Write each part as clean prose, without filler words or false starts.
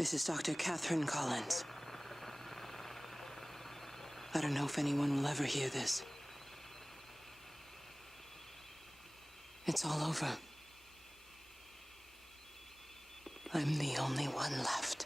This is Dr. Catherine Collins. I don't know if anyone will ever hear this. It's all over. I'm the only one left.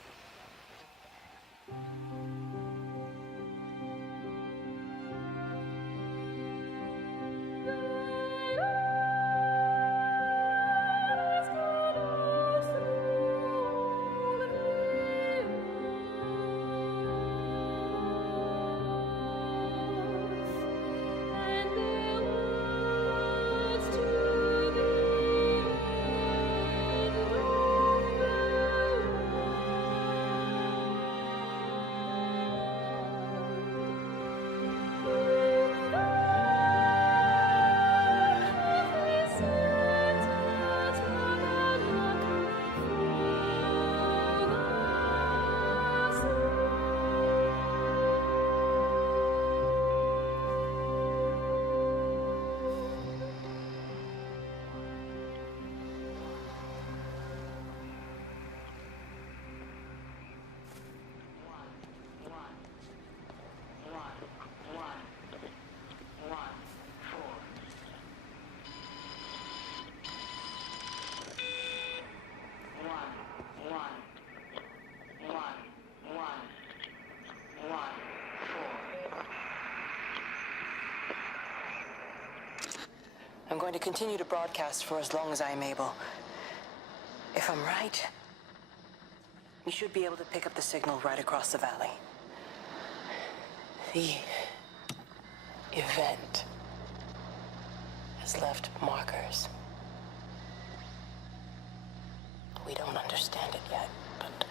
I'm going to continue to broadcast for as long as I am able. If I'm right, we should be able to pick up the signal right across the valley. The event has left markers. We don't understand it yet, but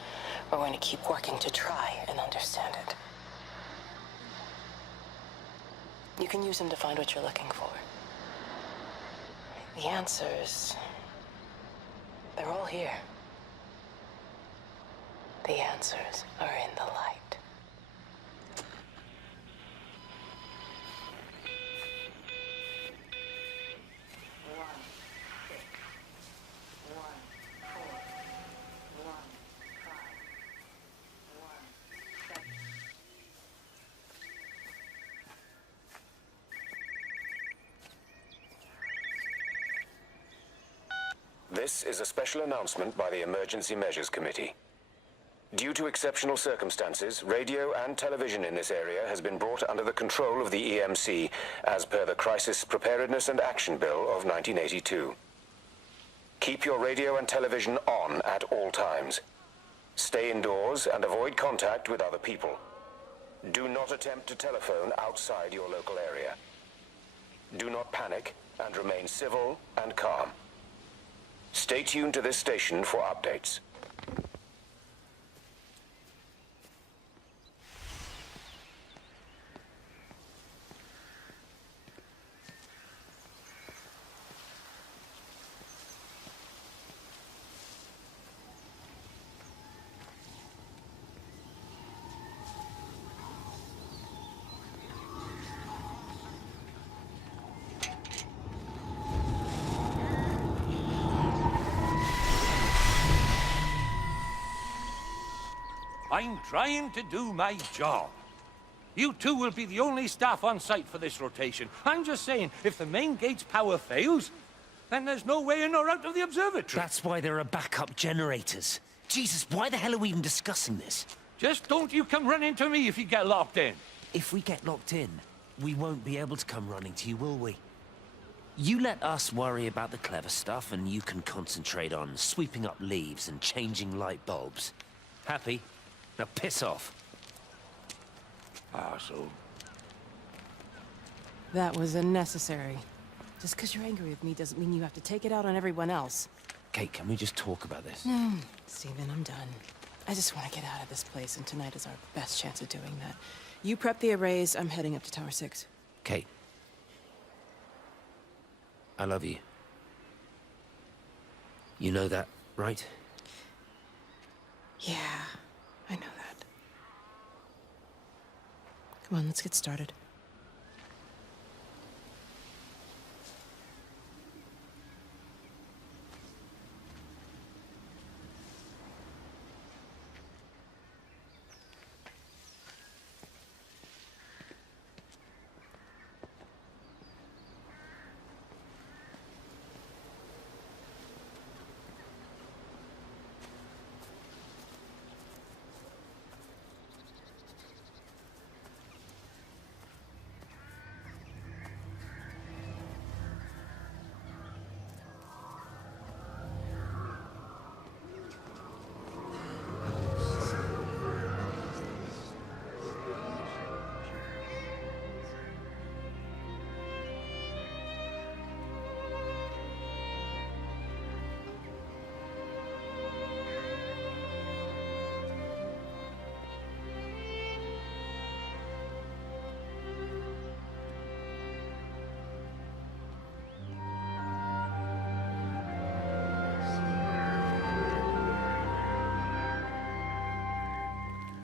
we're going to keep working to try and understand it. You can use them to find what you're looking for. The answers, they're all here. The answers are in the light. This is a special announcement by the Emergency Measures Committee. Due to exceptional circumstances, radio and television in this area has been brought under the control of the EMC as per the Crisis Preparedness and Action Bill of 1982. Keep your radio and television on at all times. Stay indoors and avoid contact with other people. Do not attempt to telephone outside your local area. Do not panic and remain civil and calm. Stay tuned to this station for updates. I'm trying to do my job. You two will be the only staff on site for this rotation. I'm just saying, if the main gate's power fails, then there's no way in or out of the observatory. That's why there are backup generators. Jesus, why the hell are we even discussing this? Just don't you come running to me if you get locked in. If we get locked in, we won't be able to come running to you, will we? You let us worry about the clever stuff, and you can concentrate on sweeping up leaves and changing light bulbs. Happy? Now piss off. Arsehole. That was unnecessary. Just because you're angry with me doesn't mean you have to take it out on everyone else. Kate, can we just talk about this? No, Stephen, I'm done. I just want to get out of this place, and tonight is our best chance of doing that. You prep the arrays, I'm heading up to Tower 6. Kate. I love you. You know that, right? Yeah, I know that. Come on, let's get started.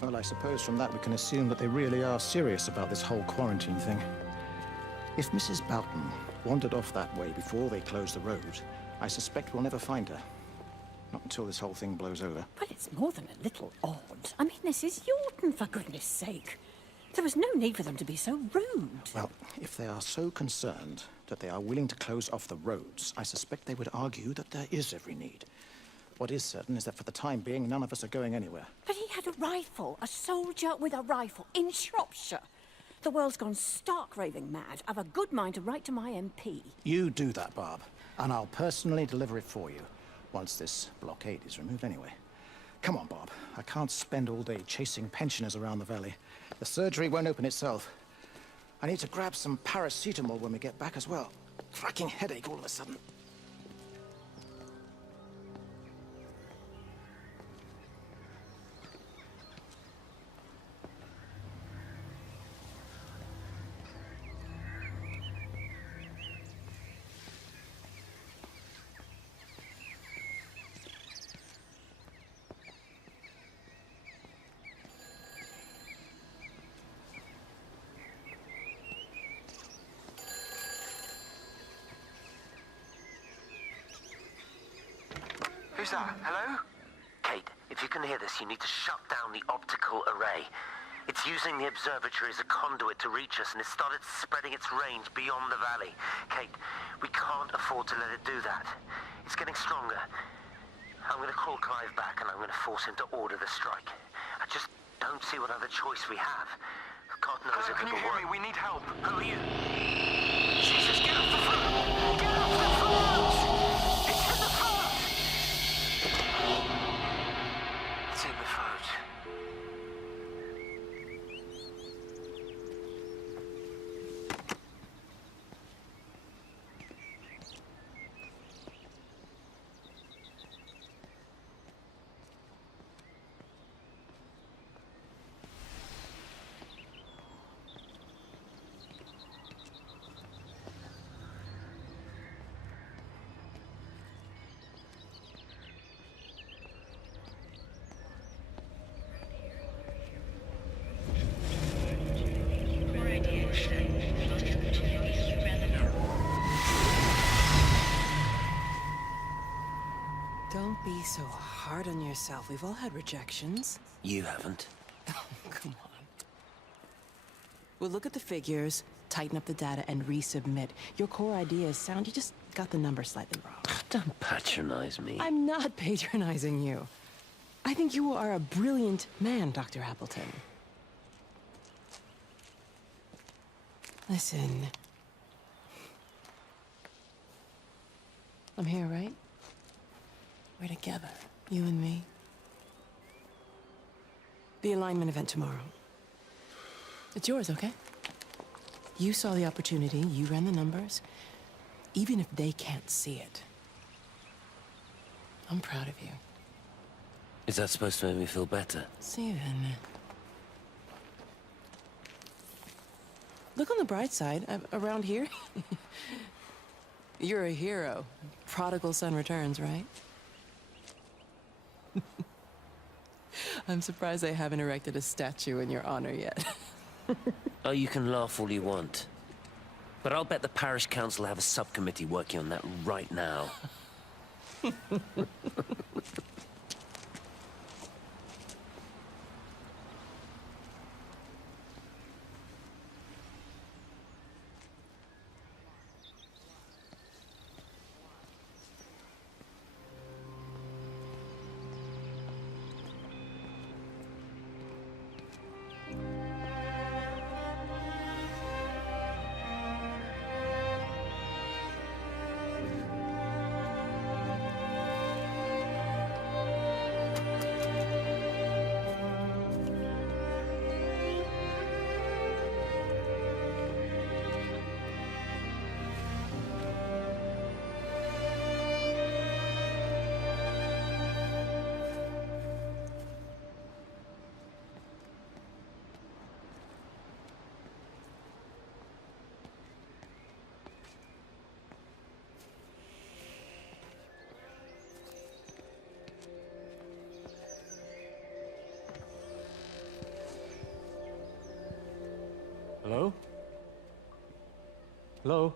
Well, I suppose from that we can assume that they really are serious about this whole quarantine thing. If Mrs. Boughton wandered off that way before they closed the road, I suspect we'll never find her. Not until this whole thing blows over. Well, it's more than a little odd. I mean, this is Yorton, for goodness sake. There was no need for them to be so rude. Well, if they are so concerned that they are willing to close off the roads, I suspect they would argue that there is every need. What is certain is that for the time being, none of us are going anywhere. But he had a rifle, a soldier with a rifle, in Shropshire. The world's gone stark raving mad. I've a good mind to write to my MP. You do that, Barb, and I'll personally deliver it for you, once this blockade is removed anyway. Come on, Bob. I can't spend all day chasing pensioners around the valley. The surgery won't open itself. I need to grab some paracetamol when we get back as well. Cracking headache all of a sudden. Who's that? Hello? Kate, if you can hear this, you need to shut down the optical array. It's using the observatory as a conduit to reach us, and it's started spreading its range beyond the valley. Kate, we can't afford to let it do that. It's getting stronger. I'm going to call Clive back, and I'm going to force him to order the strike. I just don't see what other choice we have. God knows Hello, if can you it'll hear work. me? We need help. Who are you? Jesus, get off the phone! Get off the phone! It's in the phone! It's in the phone. Don't be so hard on yourself. We've all had rejections. You haven't. Come on. We'll look at the figures, tighten up the data, and resubmit. Your core idea is sound. You just got the numbers slightly wrong. Don't patronize me. I'm not patronizing you. I think you are a brilliant man, Dr. Appleton. Listen. I'm here, right? We're together, you and me. The alignment event tomorrow. It's yours, okay? You saw the opportunity, you ran the numbers. Even if they can't see it, I'm proud of you. Is that supposed to make me feel better? Steven. Look on the bright side. Around here, you're a hero. Prodigal son returns, right? I'm surprised they haven't erected a statue in your honor yet. Oh, you can laugh all you want. But I'll bet the parish council have a subcommittee working on that right now. Hello? Hello?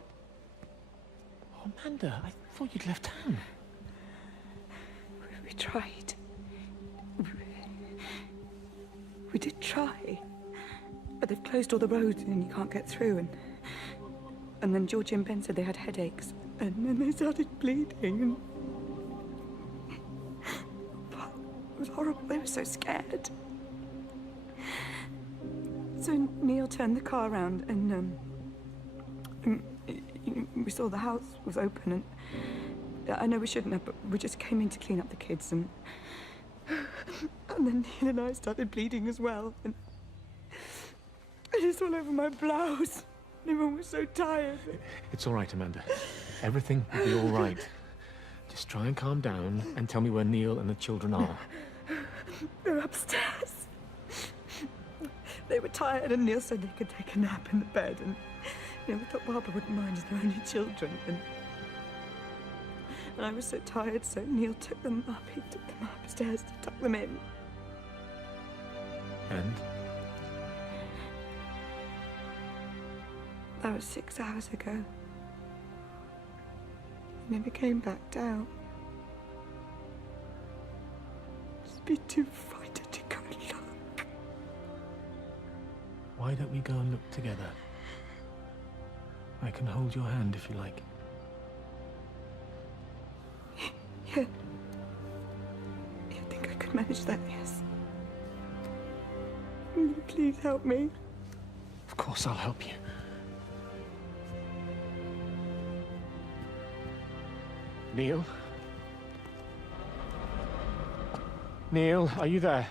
Oh, Amanda, I thought you'd left town. We tried. We did try. But they've closed all the roads and you can't get through. And then Georgie and Ben said they had headaches. And then they started bleeding. And... It was horrible. They were so scared. So Neil turned the car around and we saw the house was open, and I know we shouldn't have, but we just came in to clean up the kids, and then Neil and I started bleeding as well, and it's all over my blouse. Everyone was so tired. It's all right, Amanda. Everything will be all right. Just try and calm down and tell me where Neil and the children are. They're upstairs. They were tired, and Neil said they could take a nap in the bed, and we thought Barbara wouldn't mind as they're only children, and I was so tired, so Neil took them up. He took them upstairs to tuck them in. And? That was 6 hours ago. He never came back down. Just be too frightened to go look. Why don't we go and look together? I can hold your hand if you like. Yeah. I think I could manage that, yes. Will you please help me? Of course I'll help you. Neil? Neil, are you there?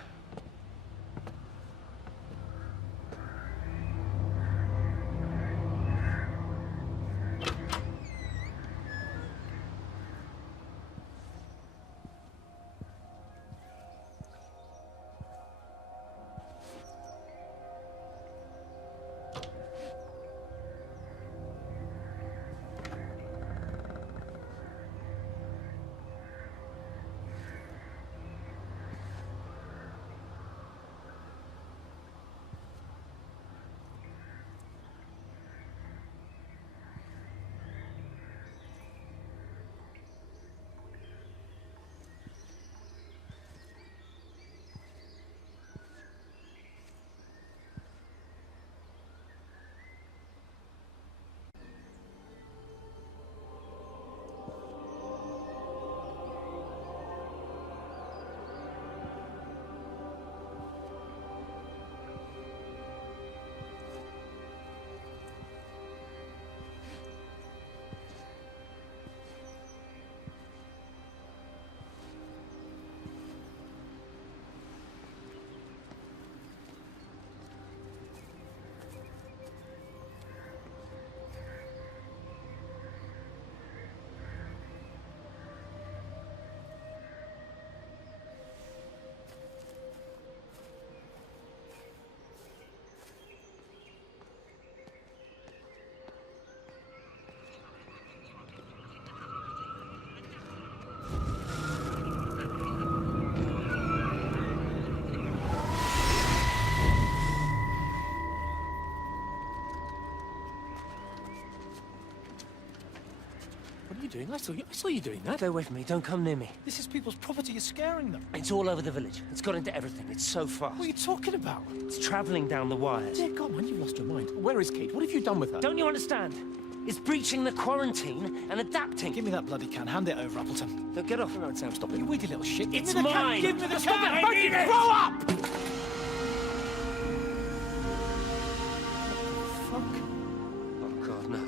What are you doing? I saw you doing that. Stay away from me. Don't come near me. This is people's property. You're scaring them. It's all over the village. It's got into everything. It's so fast. What are you talking about? It's traveling down the wires. Dear God, man, you've lost your mind. Where is Kate? What have you done with her? Don't you understand? It's breaching the quarantine and adapting. Give me that bloody can. Hand it over, Appleton. No, get off. No, Sam, stop it. You weedy little shit. It's mine. Give me the Stop can. it. I need it. Grow up! Fuck. Oh, God, no.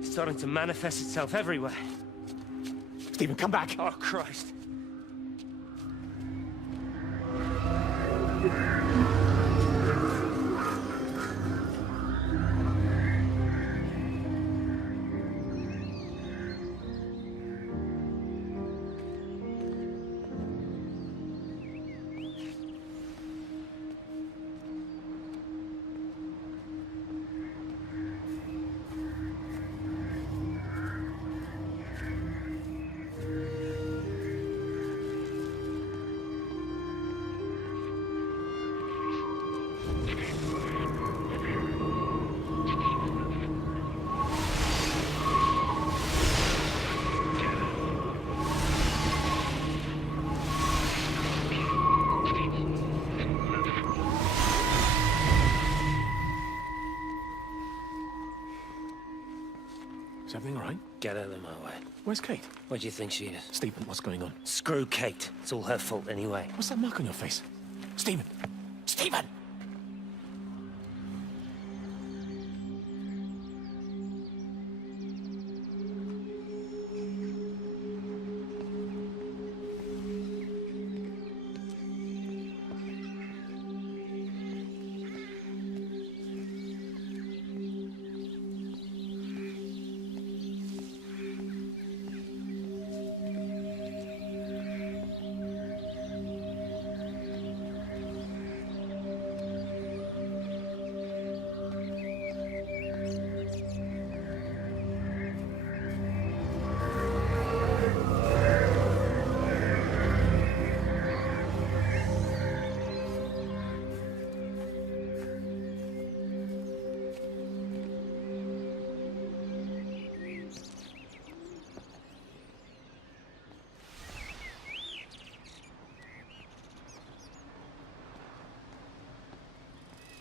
It's starting to manifest itself everywhere. Stephen, come back. Oh, Christ. everything all right? Get out of my way. Where's Kate? Where do you think she is? Stephen, what's going on? Screw Kate. It's all her fault anyway. What's that mark on your face? Stephen! Stephen!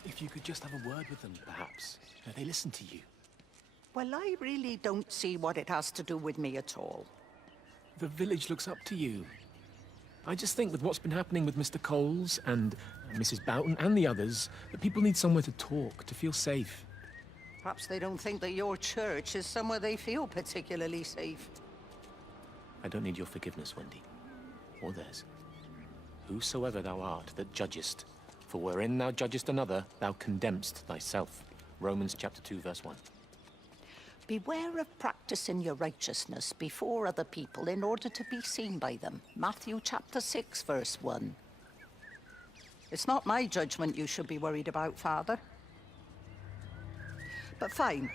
If you could just have a word with them, perhaps. They listen to you. Well, I really don't see what it has to do with me at all. The village looks up to you. I just think with what's been happening with Mr. Coles and Mrs. Boughton and the others, that people need somewhere to talk, to feel safe. Perhaps they don't think that your church is somewhere they feel particularly safe. I don't need your forgiveness, Wendy. Or theirs. Whosoever thou art that judgest, for wherein thou judgest another, thou condemnest thyself. Romans chapter 2, verse 1. Beware of practicing your righteousness before other people in order to be seen by them. Matthew chapter 6, verse 1. It's not my judgment you should be worried about, Father. But fine.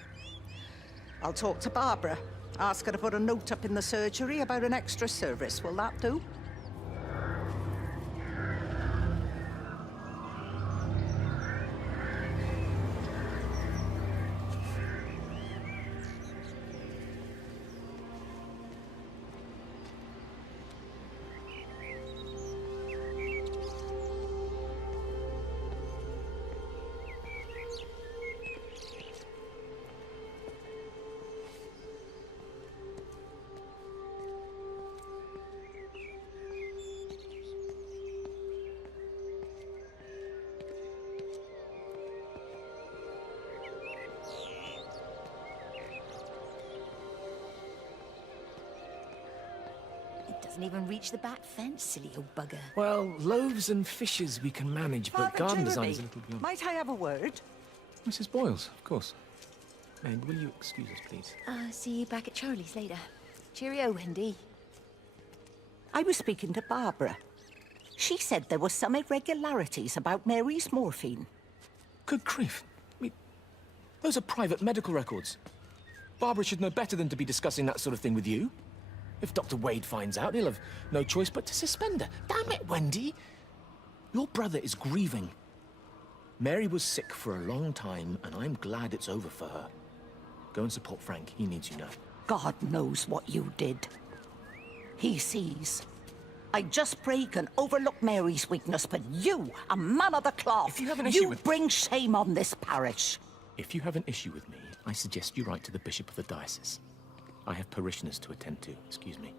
I'll talk to Barbara. Ask her to put a note up in the surgery about an extra service. Will that do? Doesn't even reach the back fence, silly old bugger. Well, loaves and fishes we can manage, but Father garden design Jeremy, is a little beyond. might I have a word? Mrs. Boyles, of course. Meg, will you excuse us, please? See you back at Charlie's later. Cheerio, Wendy. I was speaking to Barbara. She said there were some irregularities about Mary's morphine. Good grief. Those are private medical records. Barbara should know better than to be discussing that sort of thing with you. If Dr. Wade finds out, he'll have no choice but to suspend her. Damn it, Wendy! Your brother is grieving. Mary was sick for a long time, and I'm glad it's over for her. Go and support Frank. He needs you now. God knows what you did. He sees. I just break and overlook Mary's weakness, but you, a man of the cloth, If you have an issue with- bring shame on this parish. If you have an issue with me, I suggest you write to the Bishop of the Diocese. I have parishioners to attend to. Excuse me.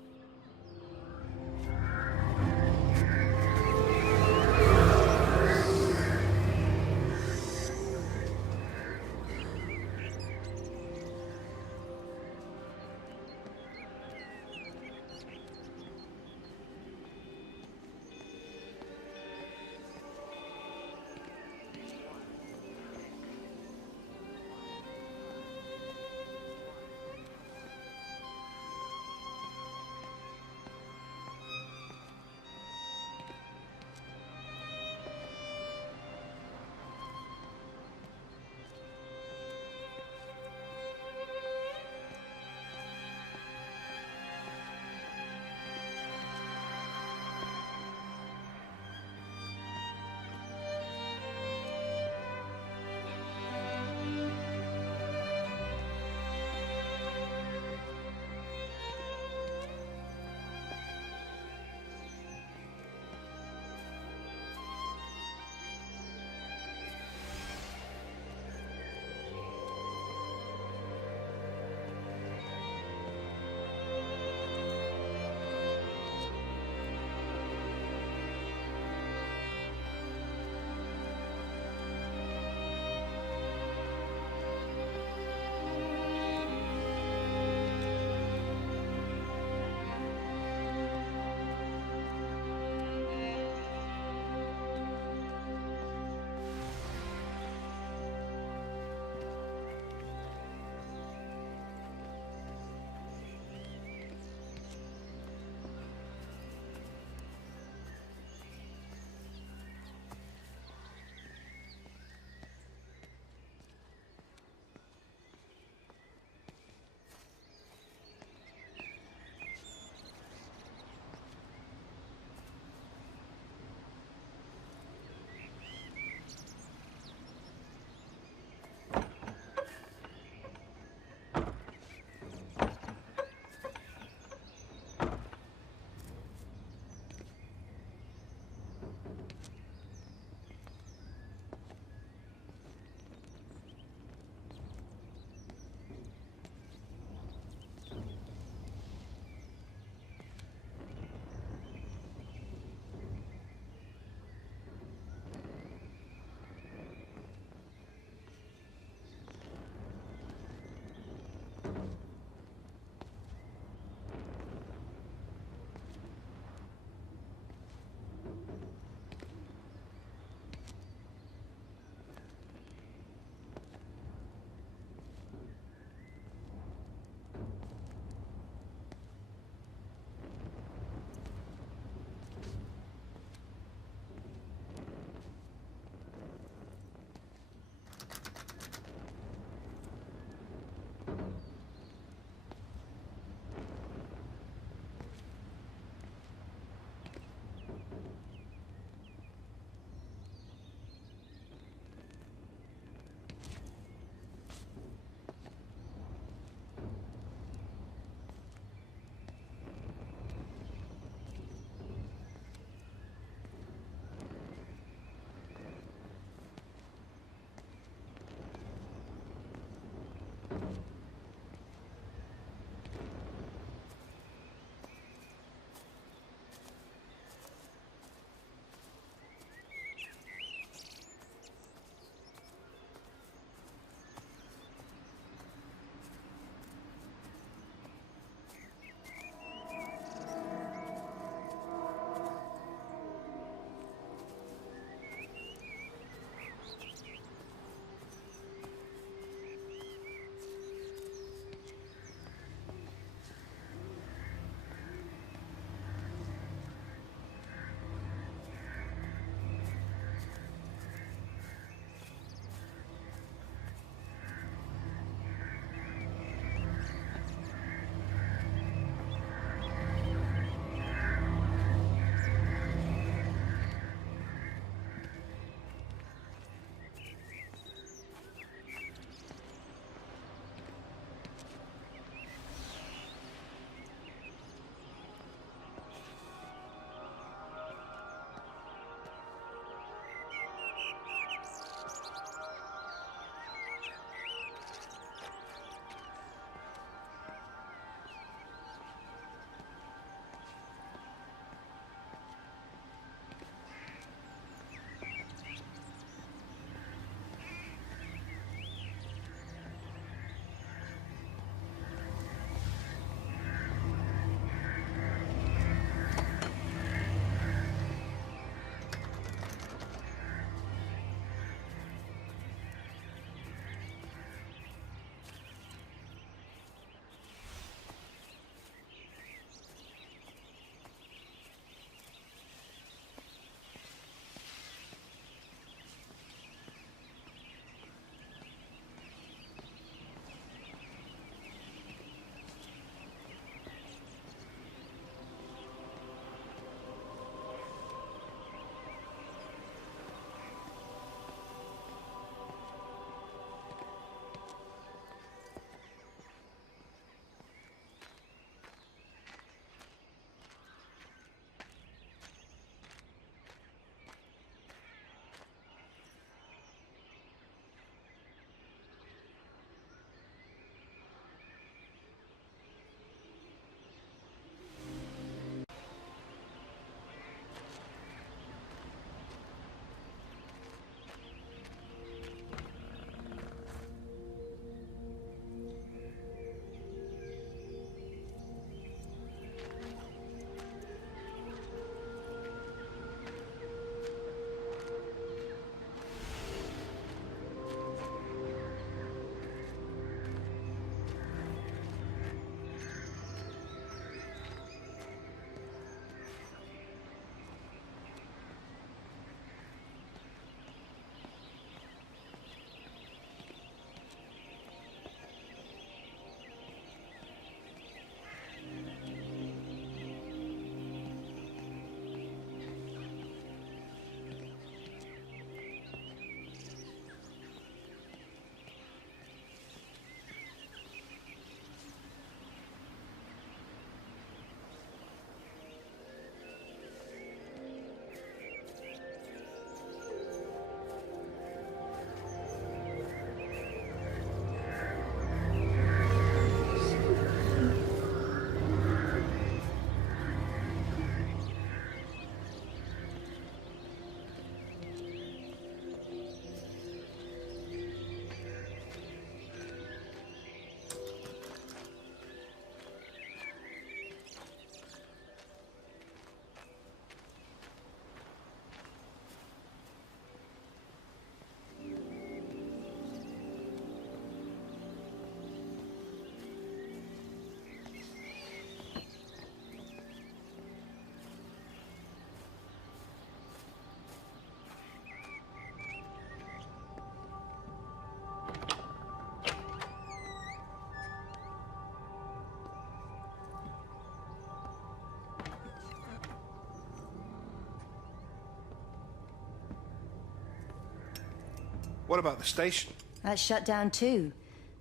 What about the station? That's shut down too.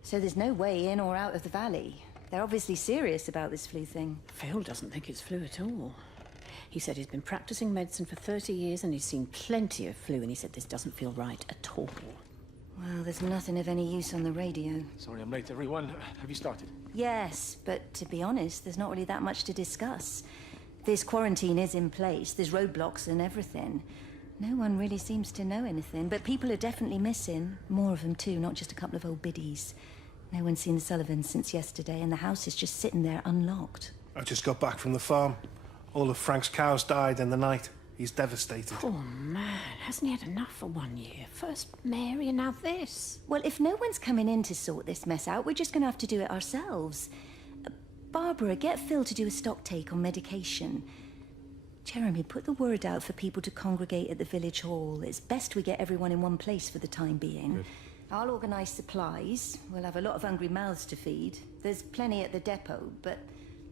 So there's no way in or out of the valley. They're obviously serious about this flu thing. Phil doesn't think it's flu at all. He said he's been practicing medicine for 30 years and he's seen plenty of flu, and he said this doesn't feel right at all. Well, there's nothing of any use on the radio. Sorry I'm late, everyone. Have you started? Yes, but to be honest, there's not really that much to discuss. This quarantine is in place, there's roadblocks and everything. No one really seems to know anything, but people are definitely missing. More of them too, not just a couple of old biddies. No one's seen the Sullivans since yesterday, and the house is just sitting there unlocked. I just got back from the farm. All of Frank's cows died in the night. He's devastated. Poor man, hasn't he had enough for 1 year? First Mary and now this. Well, if no one's coming in to sort this mess out, we're just gonna have to do it ourselves. Barbara, get Phil to do a stock take on medication. Jeremy, put the word out for people to congregate at the village hall. It's best we get everyone in one place for the time being. Good. I'll organise supplies. We'll have a lot of hungry mouths to feed. There's plenty at the depot, but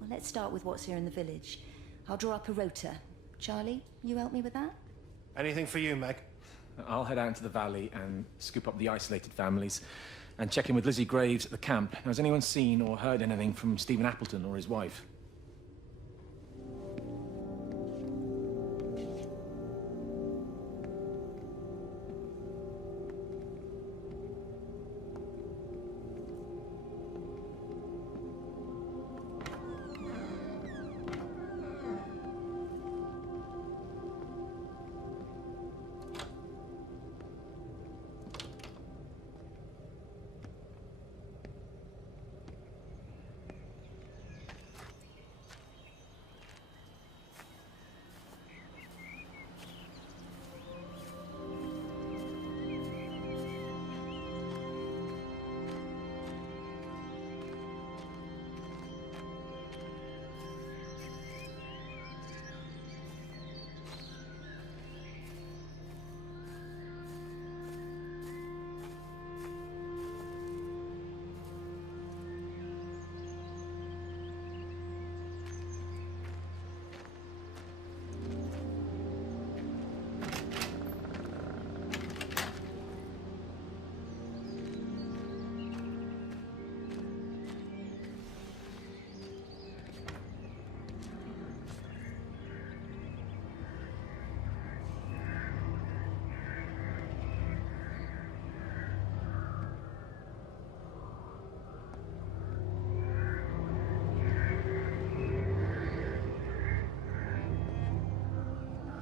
well, let's start with what's here in the village. I'll draw up a rota. Charlie, you help me with that? Anything for you, Meg? I'll head out into the valley and scoop up the isolated families and check in with Lizzie Graves at the camp. Now, has anyone seen or heard anything from Stephen Appleton or his wife?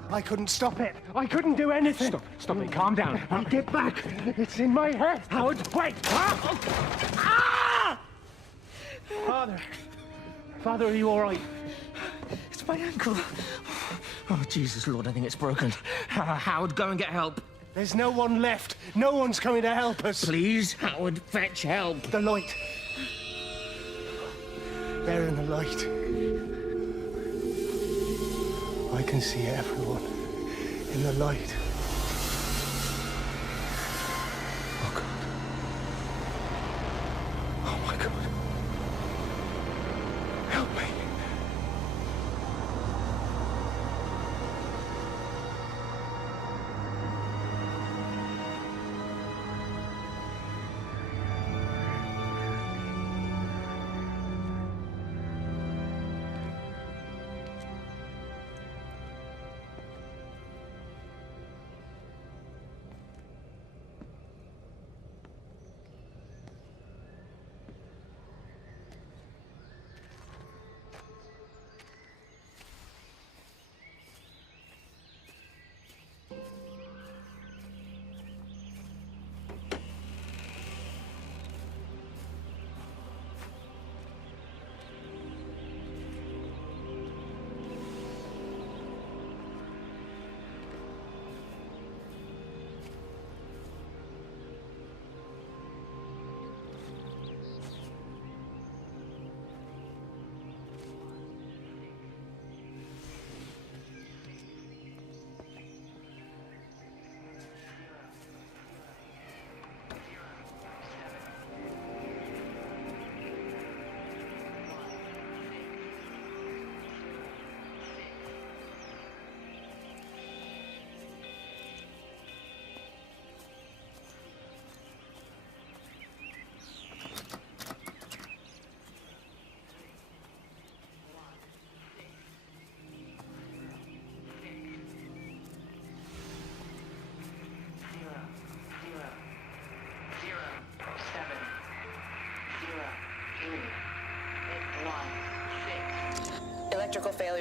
I couldn't stop it. I couldn't do anything. Stop it. Calm down. I'll get back. It's in my head. Howard, wait! Ah! Father. Father, are you all right? It's my ankle. Oh, Jesus, Lord, I think it's broken. Howard, go and get help. There's no one left. No one's coming to help us. Please, Howard, fetch help. The light. They're in the light. I can see everyone in the light. Oh, God. Oh, my God. Help me.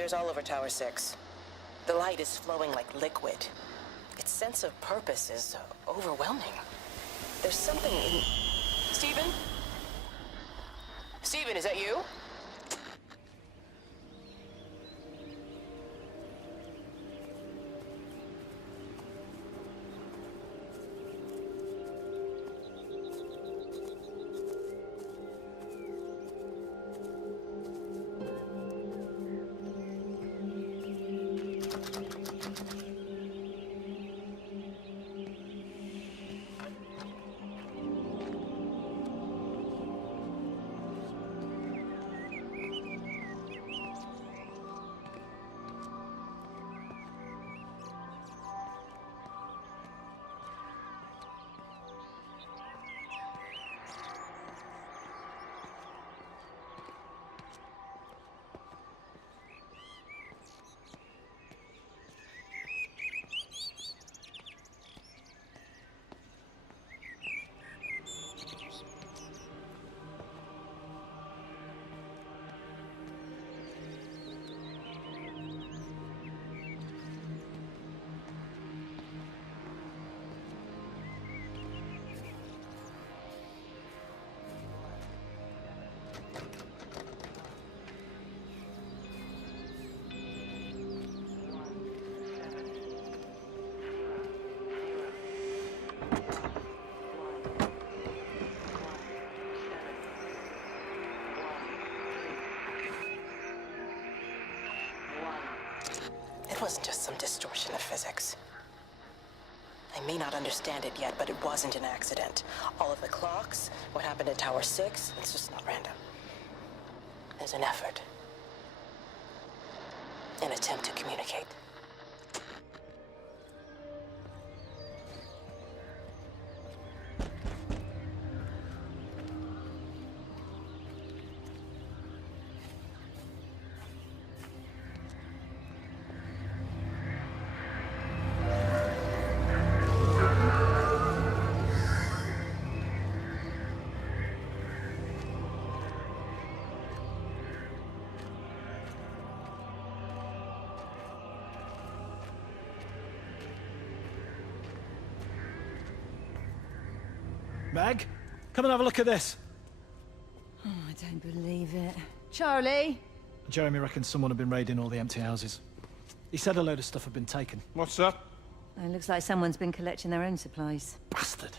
Flares all over Tower 6. The light is flowing like liquid. Its sense of purpose is overwhelming. There's something in... Stephen? Stephen, is that you? It wasn't just some distortion of physics. I may not understand it yet, but it wasn't an accident. All of the clocks, what happened at Tower 6, it's just not random. There's an effort. An attempt to communicate. Meg, come and have a look at this. Oh, I don't believe it. Charlie? Jeremy reckons someone had been raiding all the empty houses. He said a load of stuff had been taken. What's up? It looks like someone's been collecting their own supplies. Bastard.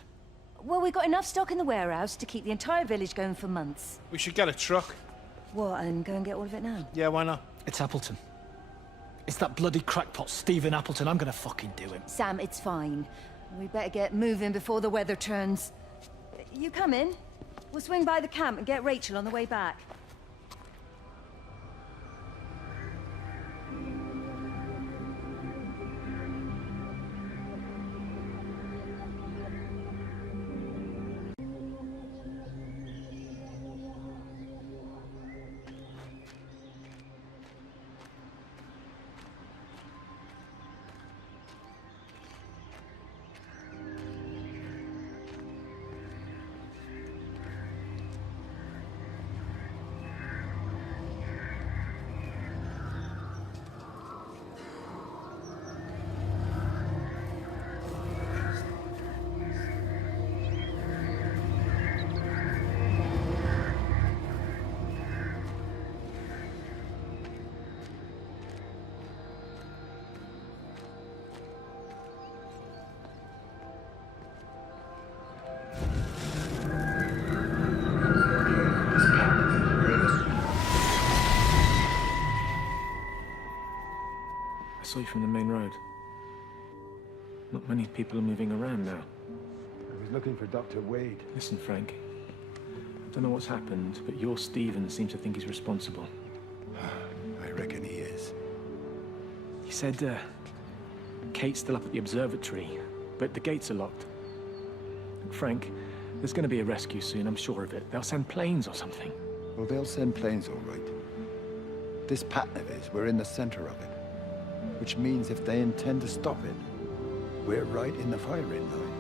Well, we've got enough stock in the warehouse to keep the entire village going for months. We should get a truck. What, and go and get all of it now? Yeah, why not? It's Appleton. It's that bloody crackpot Stephen Appleton. I'm gonna fucking do him. Sam, it's fine. We better get moving before the weather turns. You come in. We'll swing by the camp and get Rachel on the way back. I saw you from the main road. Not many people are moving around now. I was looking for Dr. Wade. Listen, Frank. I don't know what's happened, but your Stephen seems to think he's responsible. I reckon he is. He said, Kate's still up at the observatory, but the gates are locked. Frank, there's going to be a rescue soon, I'm sure of it. They'll send planes or something. Well, they'll send planes, all right. This pattern of his, we're in the center of it. Which means if they intend to stop it, we're right in the firing line.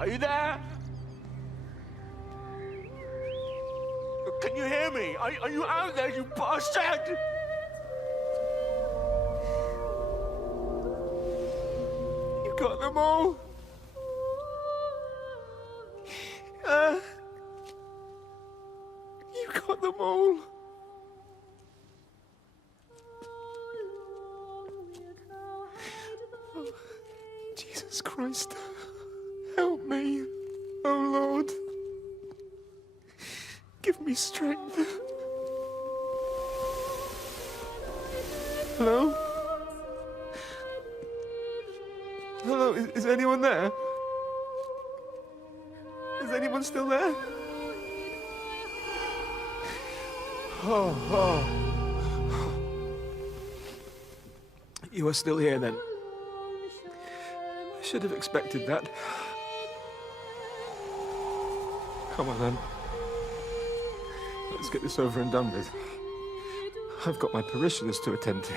Are you there? Can you hear me? Are you out there, you bastard? You got them all? You got them all? Oh, Jesus Christ. Help me, oh Lord. Give me strength. Hello? Hello, is anyone there? Is anyone still there? Oh. You are still here then? I should have expected that. Come on then. Let's get this over and done with. I've got my parishioners to attend to.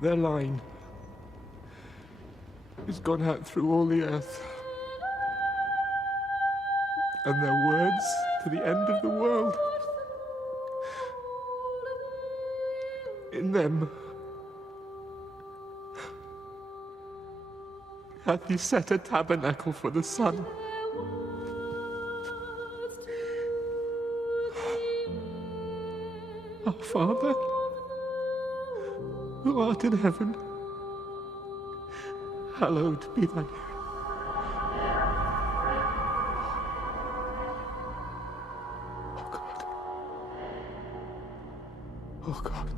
Their line has gone out through all the earth. And their words to the end of the world. In them hath he set a tabernacle for the sun. Our Father, who art in heaven, hallowed be thy name. Oh God. Oh God.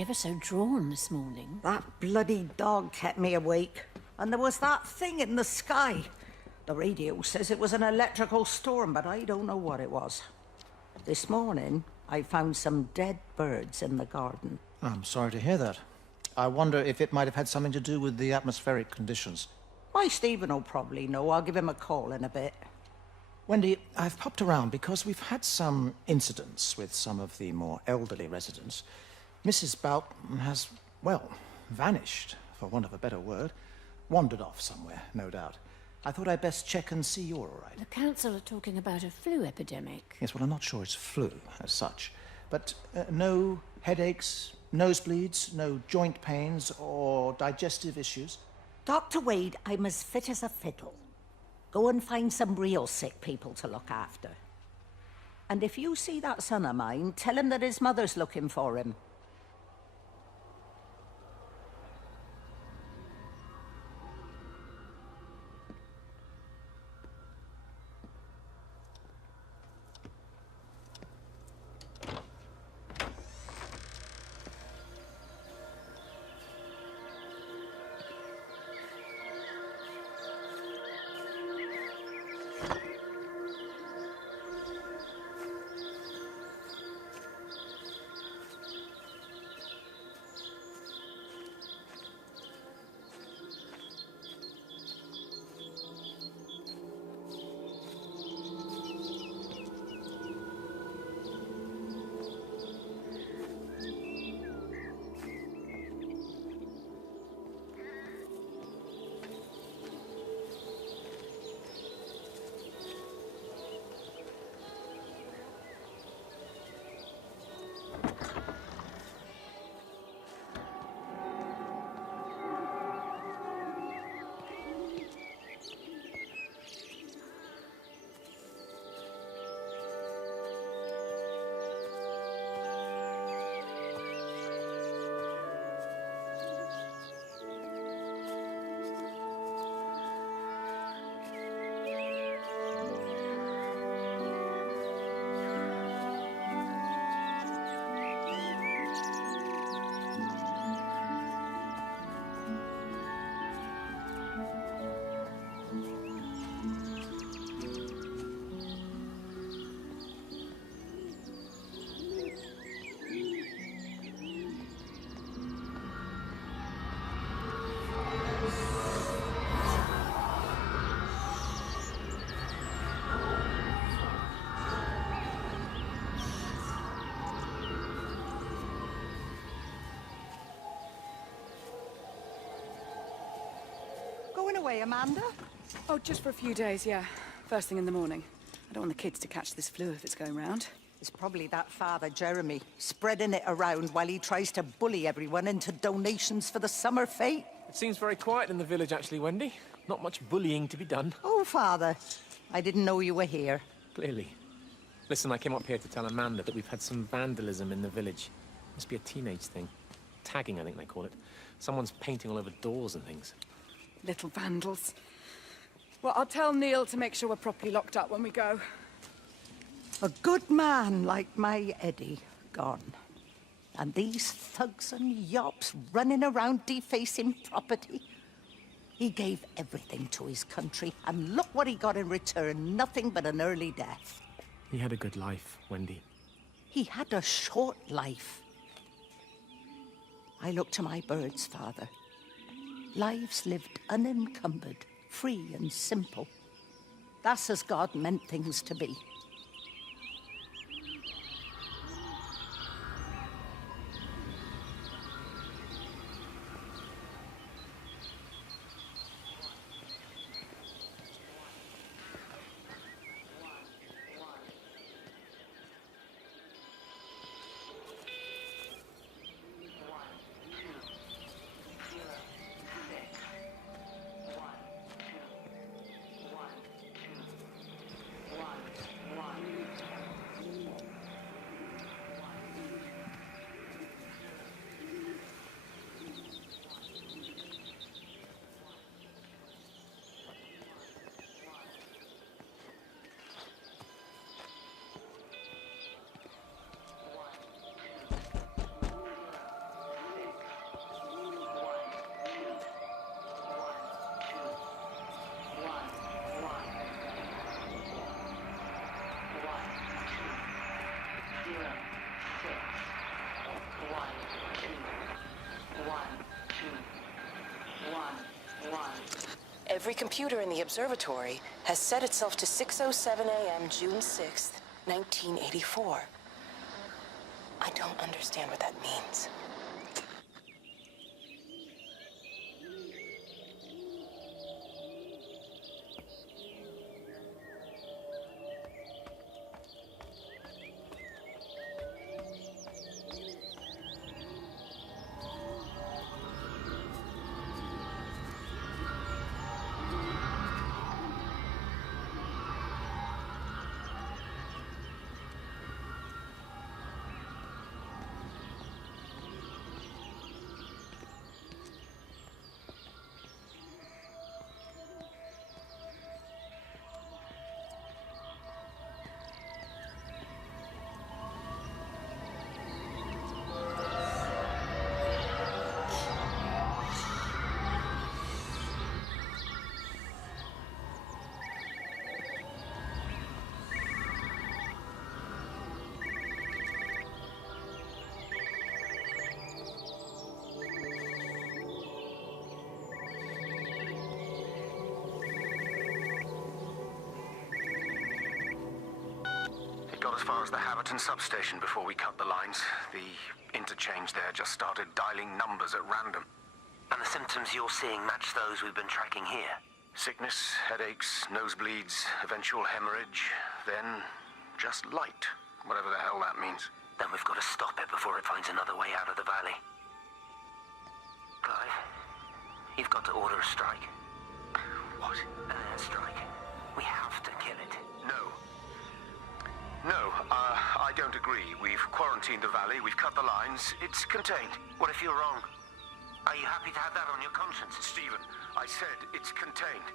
look ever so drawn this morning. That bloody dog kept me awake. And there was that thing in the sky. The radio says it was an electrical storm, but I don't know what it was. This morning, I found some dead birds in the garden. I'm sorry to hear that. I wonder if it might have had something to do with the atmospheric conditions. My Stephen will probably know. I'll give him a call in a bit. Wendy, I've popped around because we've had some incidents with some of the more elderly residents. Mrs. Boughton has, well, vanished, for want of a better word. Wandered off somewhere, no doubt. I thought I'd best check and see you're all right. The council are talking about a flu epidemic. Yes, well, I'm not sure it's flu as such. But no headaches, nosebleeds, no joint pains or digestive issues? Dr. Wade, I'm as fit as a fiddle. Go and find some real sick people to look after. And if you see that son of mine, tell him that his mother's looking for him. Going away, Amanda? Oh, just for a few days, yeah. First thing in the morning. I don't want the kids to catch this flu if it's going round. It's probably that father, Jeremy, spreading it around while he tries to bully everyone into donations for the summer fete. It seems very quiet in the village, actually, Wendy. Not much bullying to be done. Oh, Father, I didn't know you were here. Clearly. Listen, I came up here to tell Amanda that we've had some vandalism in the village. Must be a teenage thing. Tagging, I think they call it. Someone's painting all over doors and things. Little vandals. Well, I'll tell Neil to make sure we're properly locked up when we go. A good man like my Eddie gone. And these thugs and yops running around defacing property. He gave everything to his country, and look what he got in return. Nothing but an early death. He had a good life, Wendy. He had a short life. I look to my birds, Father. Lives lived unencumbered, free and simple. That's as God meant things to be. Every computer in the observatory has set itself to 6:07 a.m. June 6th, 1984. I don't understand what that means. Got as far as the Haverton substation before we cut the lines. The interchange there just started dialing numbers at random. And the symptoms you're seeing match those we've been tracking here? Sickness, headaches, nosebleeds, eventual hemorrhage, then just light, whatever the hell that means. Then we've got to stop it before it finds another way out of the valley. Clive, you've got to order a strike. What? An airstrike. We have to kill it. No, I don't agree. We've quarantined the valley, we've cut the lines, it's contained. What if you're wrong? Are you happy to have that on your conscience? Stephen, I said it's contained.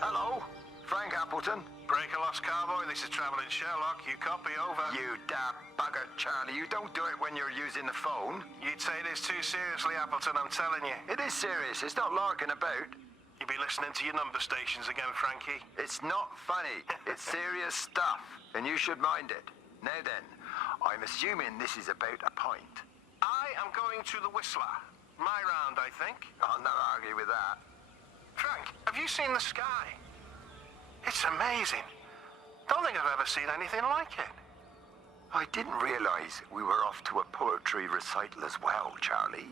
Hello, Frank Appleton. Break a lost cowboy, this is Traveling Sherlock. You copy, over. You daft bugger, Charlie. You don't do it when you're using the phone. You'd say this too seriously, Appleton, I'm telling you. It is serious. It's not larking about. You be listening to your number stations again, Frankie. It's not funny. It's serious stuff, and you should mind it. Now then, I'm assuming this is about a pint. I am going to the Whistler. My round, I think. I'll not argue with that. Frank, have you seen the sky? It's amazing. Don't think I've ever seen anything like it. I didn't realize we were off to a poetry recital as well, Charlie.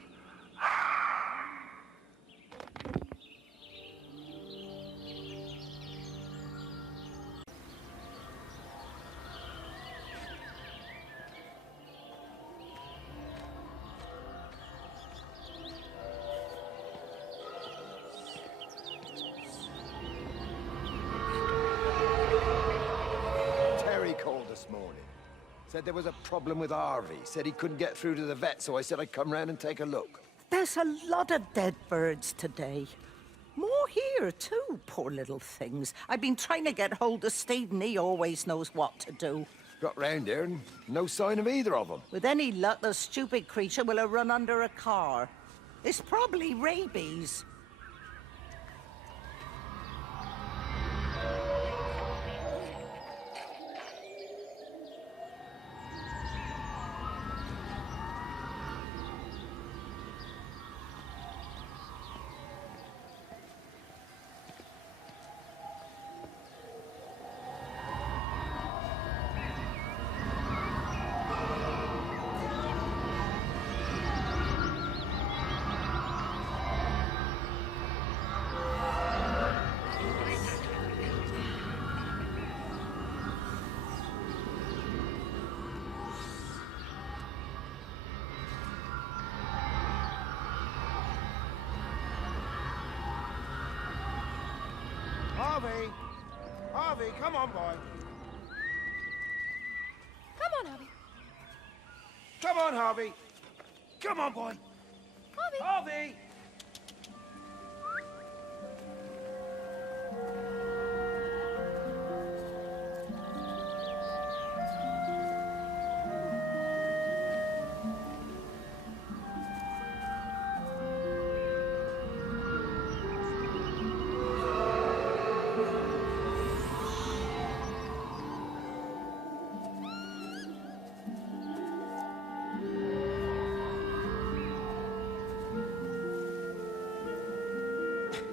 This morning. Said there was a problem with Harvey. Said he couldn't get through to the vet, so I said I'd come round and take a look. There's a lot of dead birds today. More here, too, poor little things. I've been trying to get hold of Steve, and he always knows what to do. Got round here and no sign of either of them. With any luck, the stupid creature will have run under a car. It's probably rabies. Harvey! Harvey, come on, boy. Come on, Harvey. Come on, Harvey. Come on, boy. Harvey! Harvey!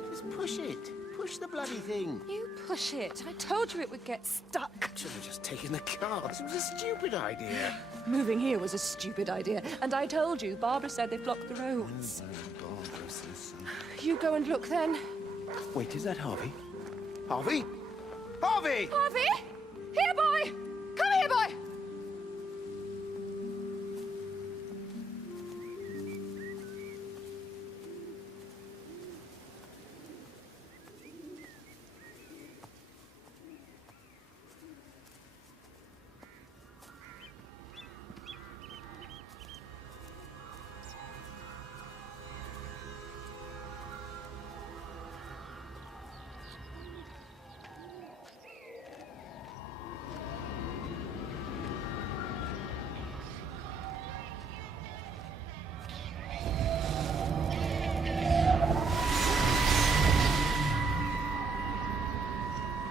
Just push it. Push the bloody thing. You push it. I told you it would get stuck. Should have just taken the car. This was a stupid idea. Moving here was a stupid idea. And I told you, Barbara said they blocked the roads. You go and look then. Wait, is that Harvey? Harvey? Harvey! Harvey! Here, boy! Come here, boy!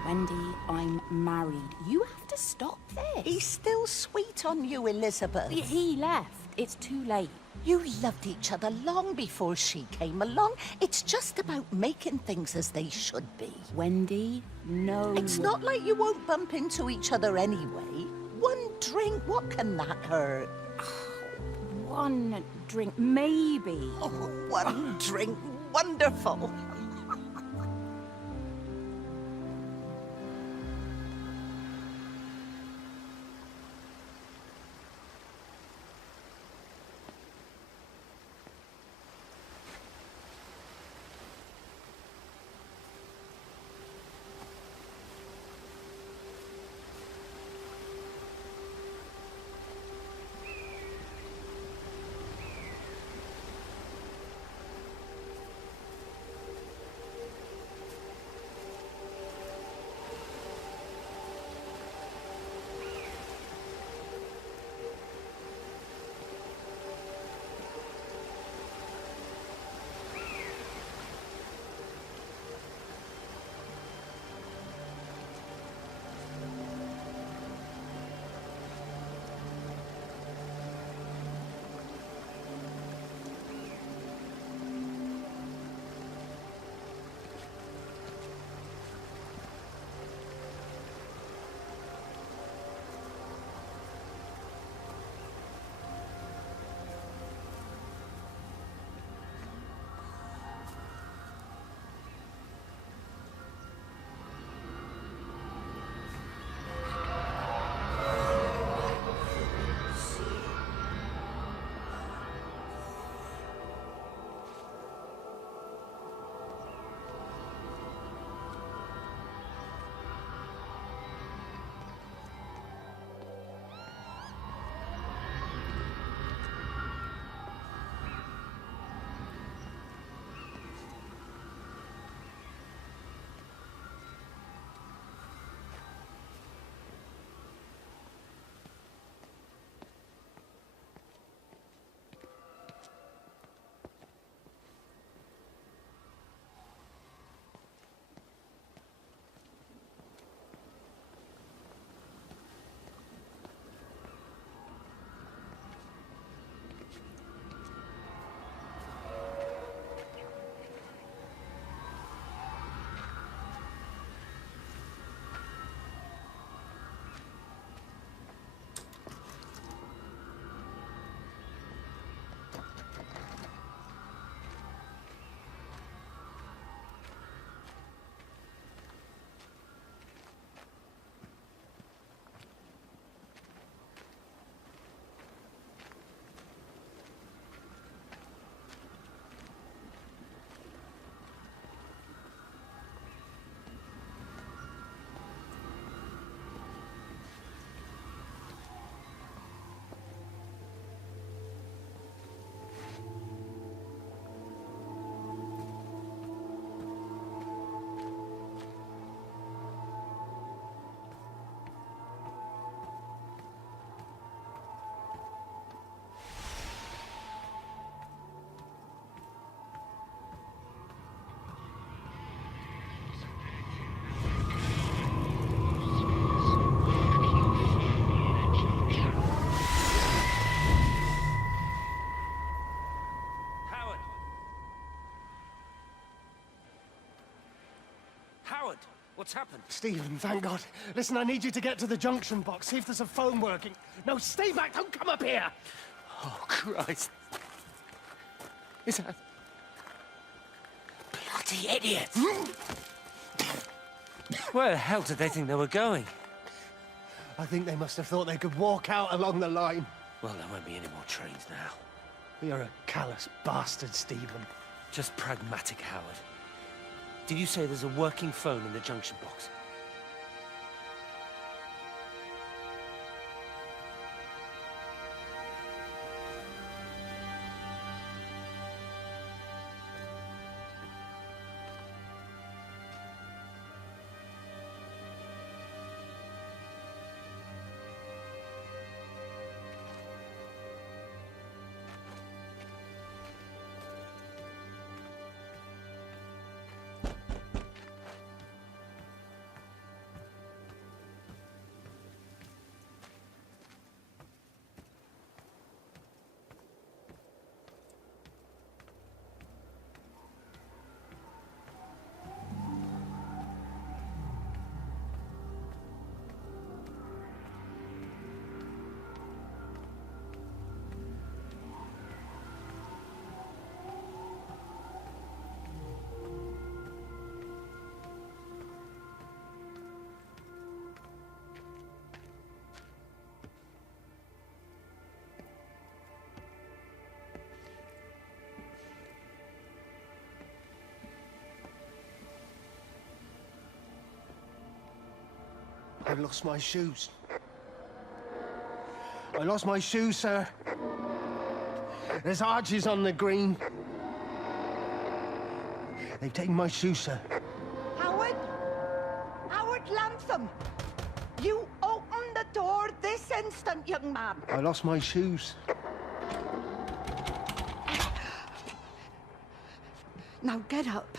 Wendy, I'm married. You have to stop this. He's still sweet on you, Elizabeth. He left. It's too late. You loved each other long before she came along. It's just about making things as they should be. Wendy, no. It's not like you won't bump into each other anyway. One drink, what can that hurt? One drink, maybe. Oh, one drink, wonderful. Howard, what's happened? Stephen, thank God. Listen, I need you to get to the junction box, see if there's a phone working. No, stay back, don't come up here! Oh, Christ. Is that... Bloody idiots! Where the hell did they think they were going? I think they must have thought they could walk out along the line. Well, there won't be any more trains now. You're a callous bastard, Stephen. Just pragmatic, Howard. Did you say there's a working phone in the junction box? I've lost my shoes. I lost my shoes, sir. There's arches on the green. They've taken my shoes, sir. Howard? Howard Latham! You open the door this instant, young man. I lost my shoes. Now get up.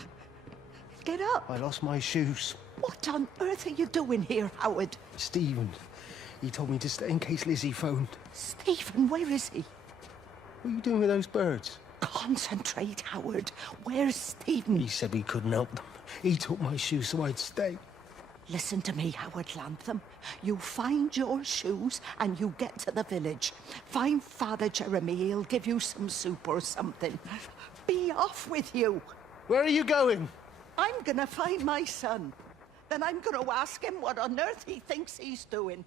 Get up. I lost my shoes. What on earth are you doing here, Howard? Stephen, he told me to stay in case Lizzie phoned. Stephen, where is he? What are you doing with those birds? Concentrate, Howard. Where's Stephen? He said we couldn't help them. He took my shoes so I'd stay. Listen to me, Howard Latham. You find your shoes and you get to the village. Find Father Jeremy. He'll give you some soup or something. Be off with you. Where are you going? I'm gonna find my son. Then I'm gonna ask him what on earth he thinks he's doing.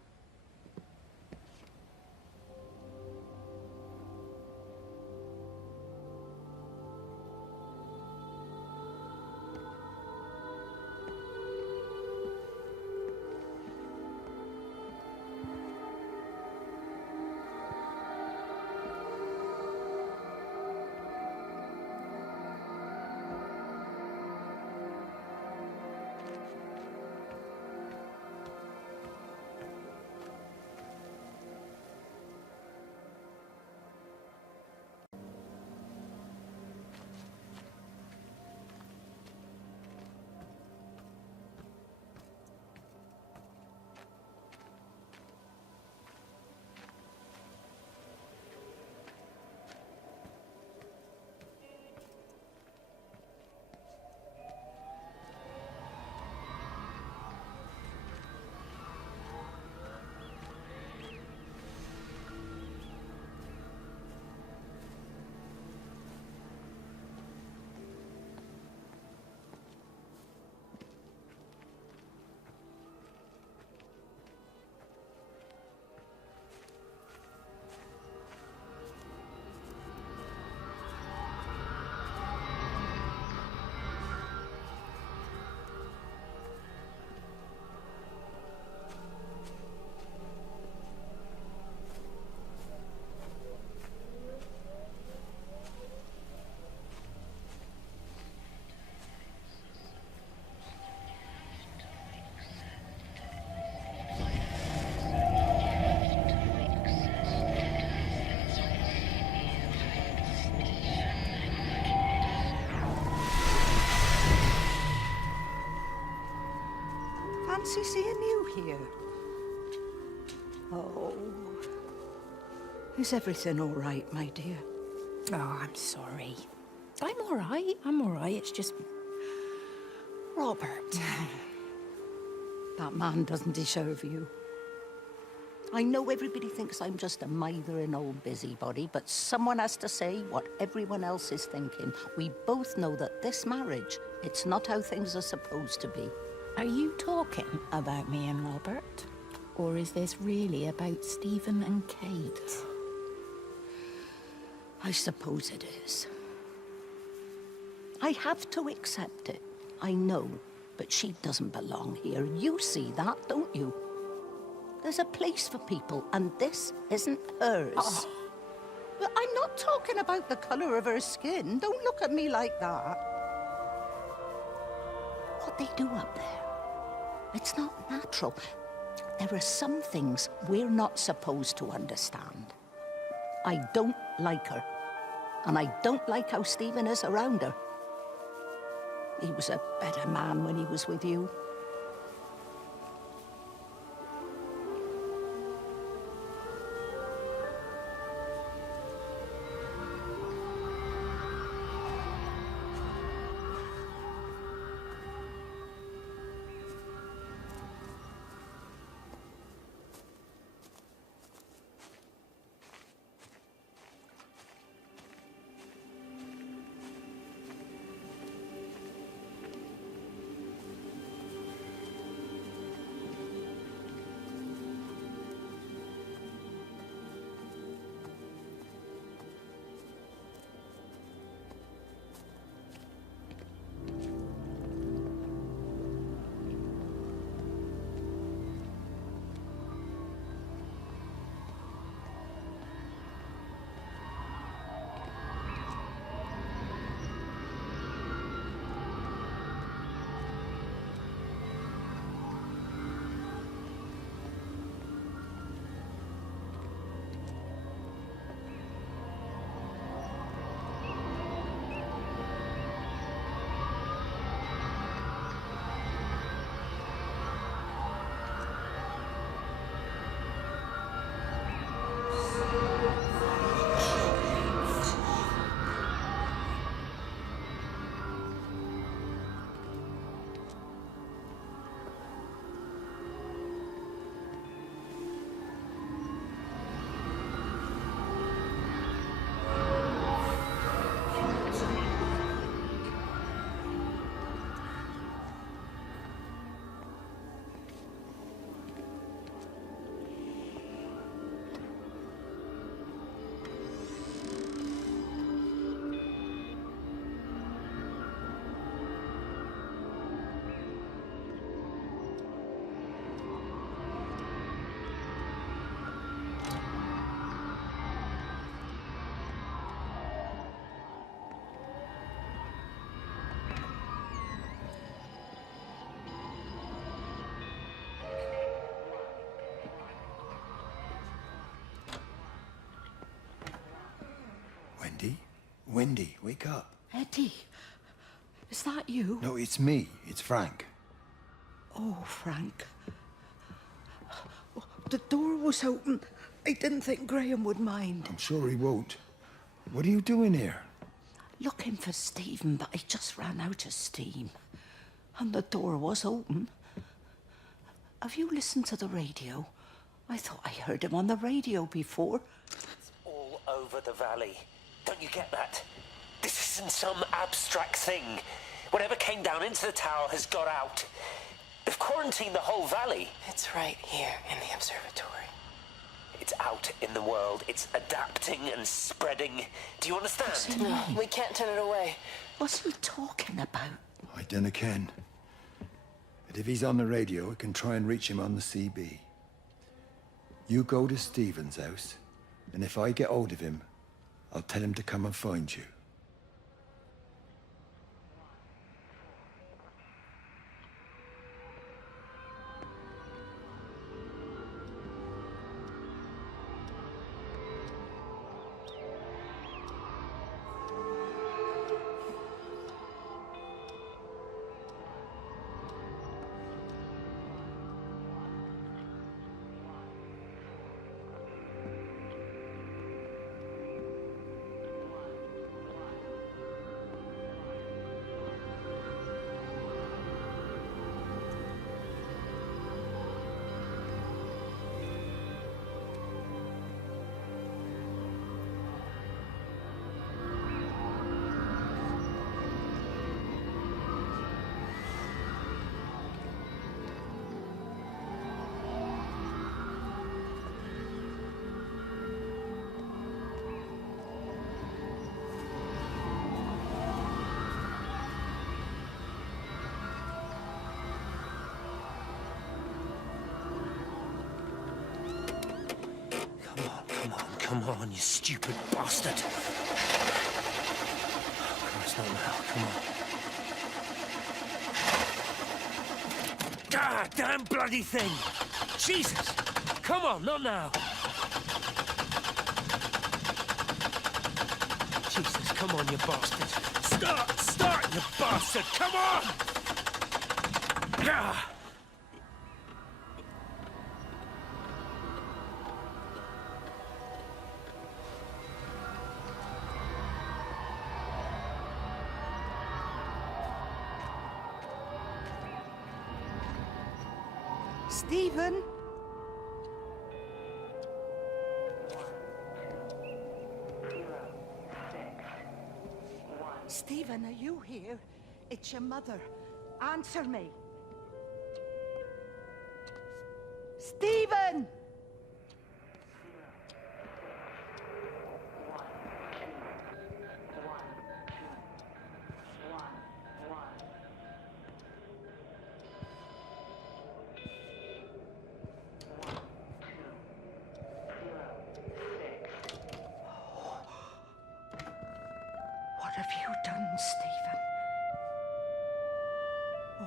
Fancy seeing you here. Oh. Is everything all right, my dear? Oh, I'm sorry. I'm all right. I'm all right. It's just... Robert. That man doesn't deserve you. I know everybody thinks I'm just a mithering old busybody, but someone has to say what everyone else is thinking. We both know that this marriage, it's not how things are supposed to be. Are you talking about me and Robert? Or is this really about Stephen and Kate? I suppose it is. I have to accept it. I know, but she doesn't belong here. You see that, don't you? There's a place for people, and this isn't hers. Oh. But I'm not talking about the colour of her skin. Don't look at me like that. What they do up there, it's not natural. There are some things we're not supposed to understand. I don't like her, and I don't like how Stephen is around her. He was a better man when he was with you. Wendy, wake up. Eddie, is that you? No, it's me. It's Frank. Oh, Frank. The door was open. I didn't think Graham would mind. I'm sure he won't. What are you doing here? Looking for Stephen, but I just ran out of steam. And the door was open. Have you listened to the radio? I thought I heard him on the radio before. It's all over the valley. Don't you get that? This isn't some abstract thing. Whatever came down into the tower has got out. They've quarantined the whole valley. It's right here in the observatory. It's out in the world. It's adapting and spreading. Do you understand? No, we can't turn it away. What's he talking about? I dunno ken. But if he's on the radio, I can try and reach him on the CB. You go to Stephen's house, and if I get hold of him, I'll tell him to come and find you. come on, you stupid bastard. Oh, Christ, not now. Come on. God damn bloody thing! Jesus! Come on, not now! Jesus, come on, you bastard! Start, you bastard! Come on! Ah! Stephen? Stephen, are you here? It's your mother. Answer me. Stephen! What have you done, Stephen? Oh,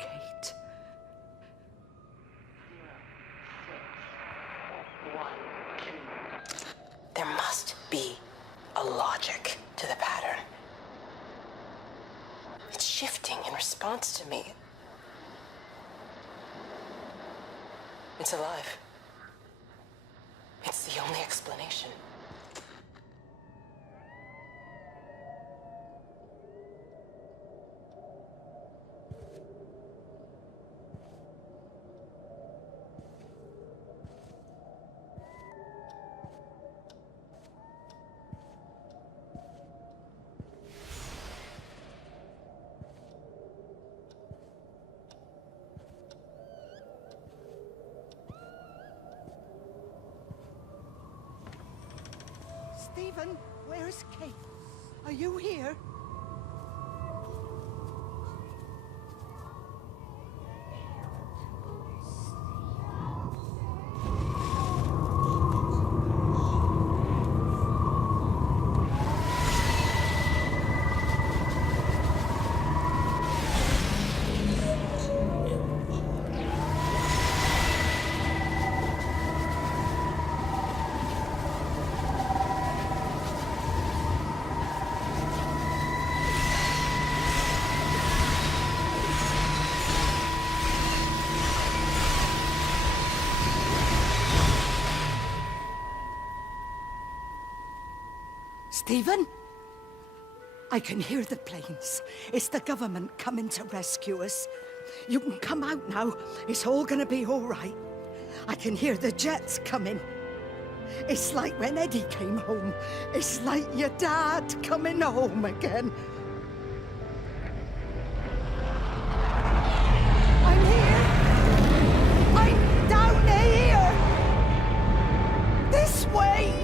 Kate. There must be a logic to the pattern. It's shifting in response to me. It's alive. It's the only explanation. Stephen, where's Kate? Are you here? Stephen? I can hear the planes. It's the government coming to rescue us. You can come out now. It's all gonna be all right. I can hear the jets coming. It's like when Eddie came home. It's like your dad coming home again. I'm here. I'm down here. This way.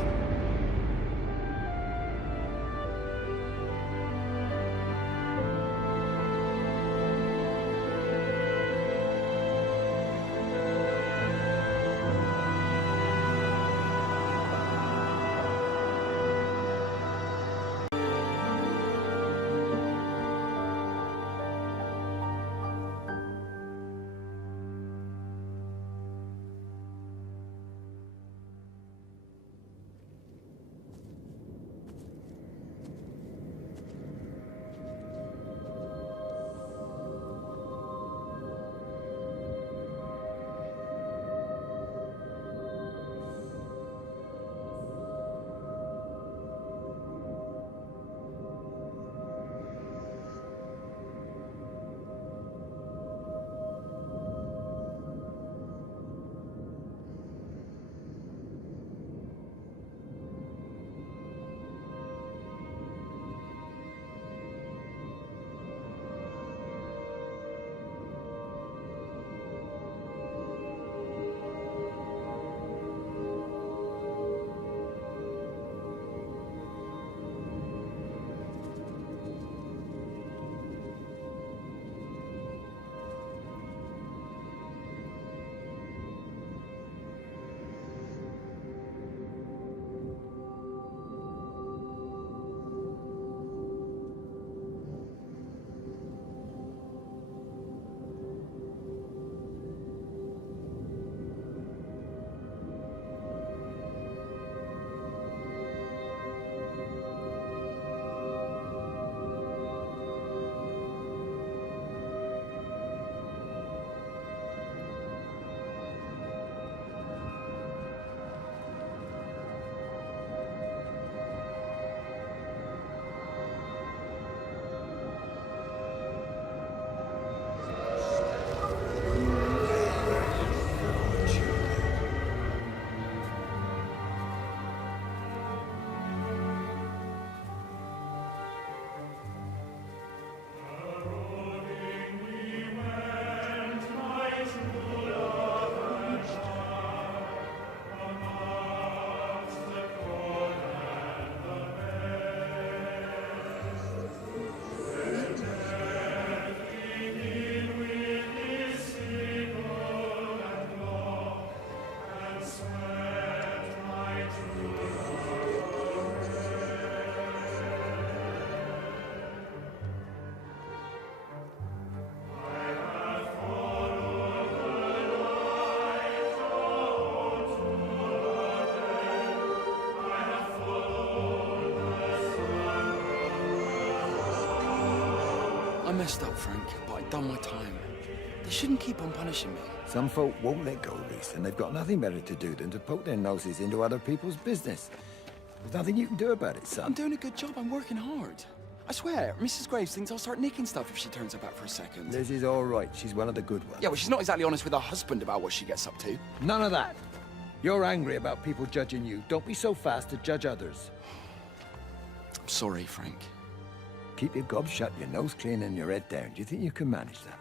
messed up, Frank, but I'd done my time. They shouldn't keep on punishing me. Some folk won't let go, Reese, and they've got nothing better to do than to poke their noses into other people's business. There's nothing you can do about it, son. I'm doing a good job. I'm working hard. I swear, Mrs. Graves thinks I'll start nicking stuff if she turns her back for a second. Liz is all right. She's one of the good ones. Yeah, well, she's not exactly honest with her husband about what she gets up to. None of that. You're angry about people judging you. Don't be so fast to judge others. I'm sorry, Frank. Keep your gob shut, your nose clean, and your head down. Do you think you can manage that?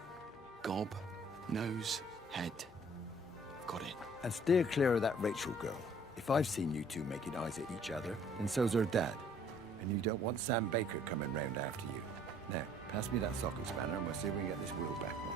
Gob, nose, head. Got it. And steer clear of that Rachel girl. If I've seen you two making eyes at each other, then so's her dad. And you don't want Sam Baker coming round after you. Now, pass me that socket spanner and we'll see if we can get this wheel back on.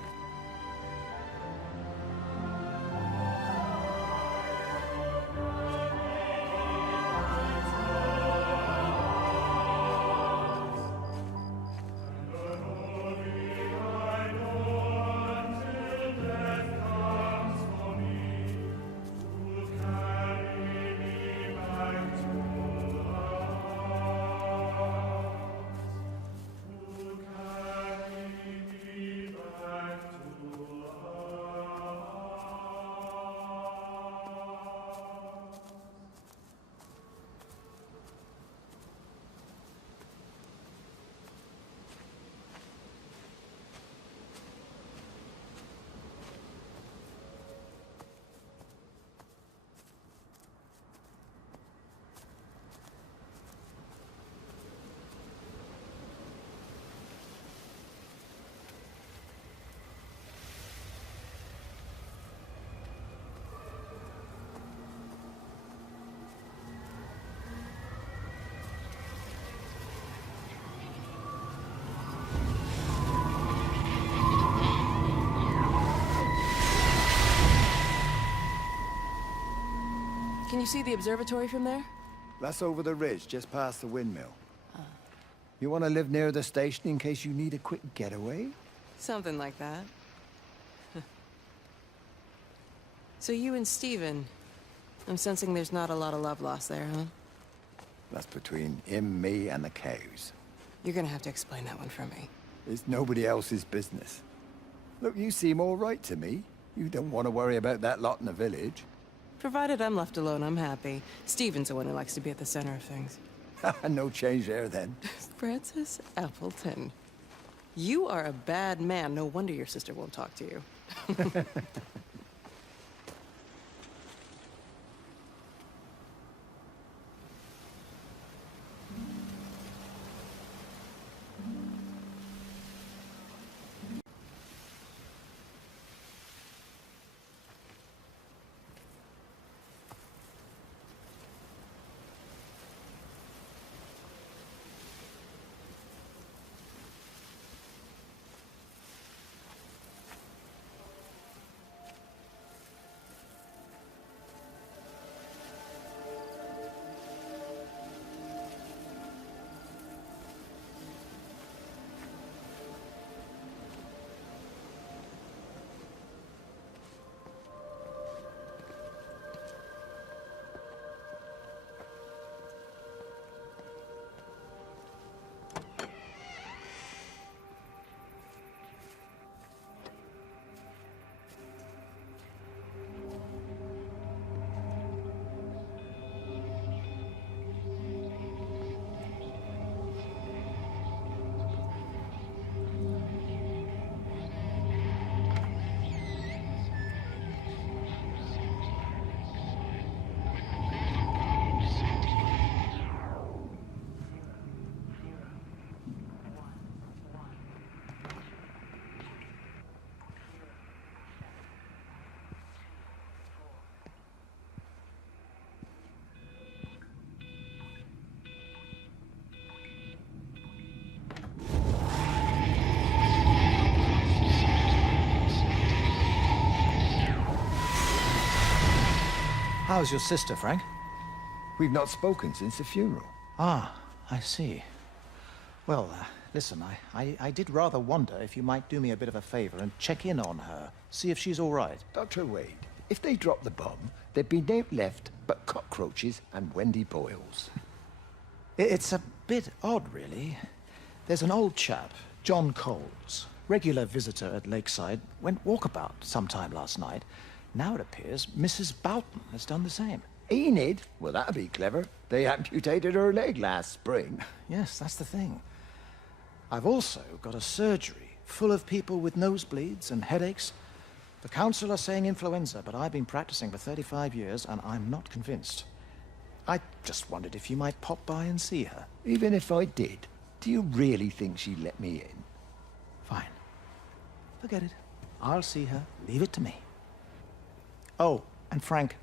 Can you see the observatory from there? That's over the ridge, just past the windmill. You want to live near the station in case you need a quick getaway? Something like that. So you and Steven, I'm sensing there's not a lot of love lost there, huh? That's between him, me, and the cows. You're gonna have to explain that one for me. It's nobody else's business. Look, you seem all right to me. You don't want to worry about that lot in the village. Provided I'm left alone, I'm happy. Steven's the one who likes to be at the center of things. No change there, then. Francis Appleton. You are a bad man. No wonder your sister won't talk to you. How's your sister, Frank? We've not spoken since the funeral. Ah, I see. Well, listen, I did rather wonder if you might do me a bit of a favor and check in on her, see if she's all right. Dr. Wade, if they dropped the bomb, there'd be no left but cockroaches and Wendy Boyles. It's a bit odd, really. There's an old chap, John Coles, regular visitor at Lakeside, went walkabout sometime last night. Now it appears Mrs. Boughton has done the same. Enid? Well, that'd be clever. They amputated her leg last spring. Yes, that's the thing. I've also got a surgery full of people with nosebleeds and headaches. The council are saying influenza, but I've been practicing for 35 years and I'm not convinced. I just wondered if you might pop by and see her. Even if I did, do you really think she'd let me in? Fine. Forget it. I'll see her. Leave it to me. Oh, and Frank,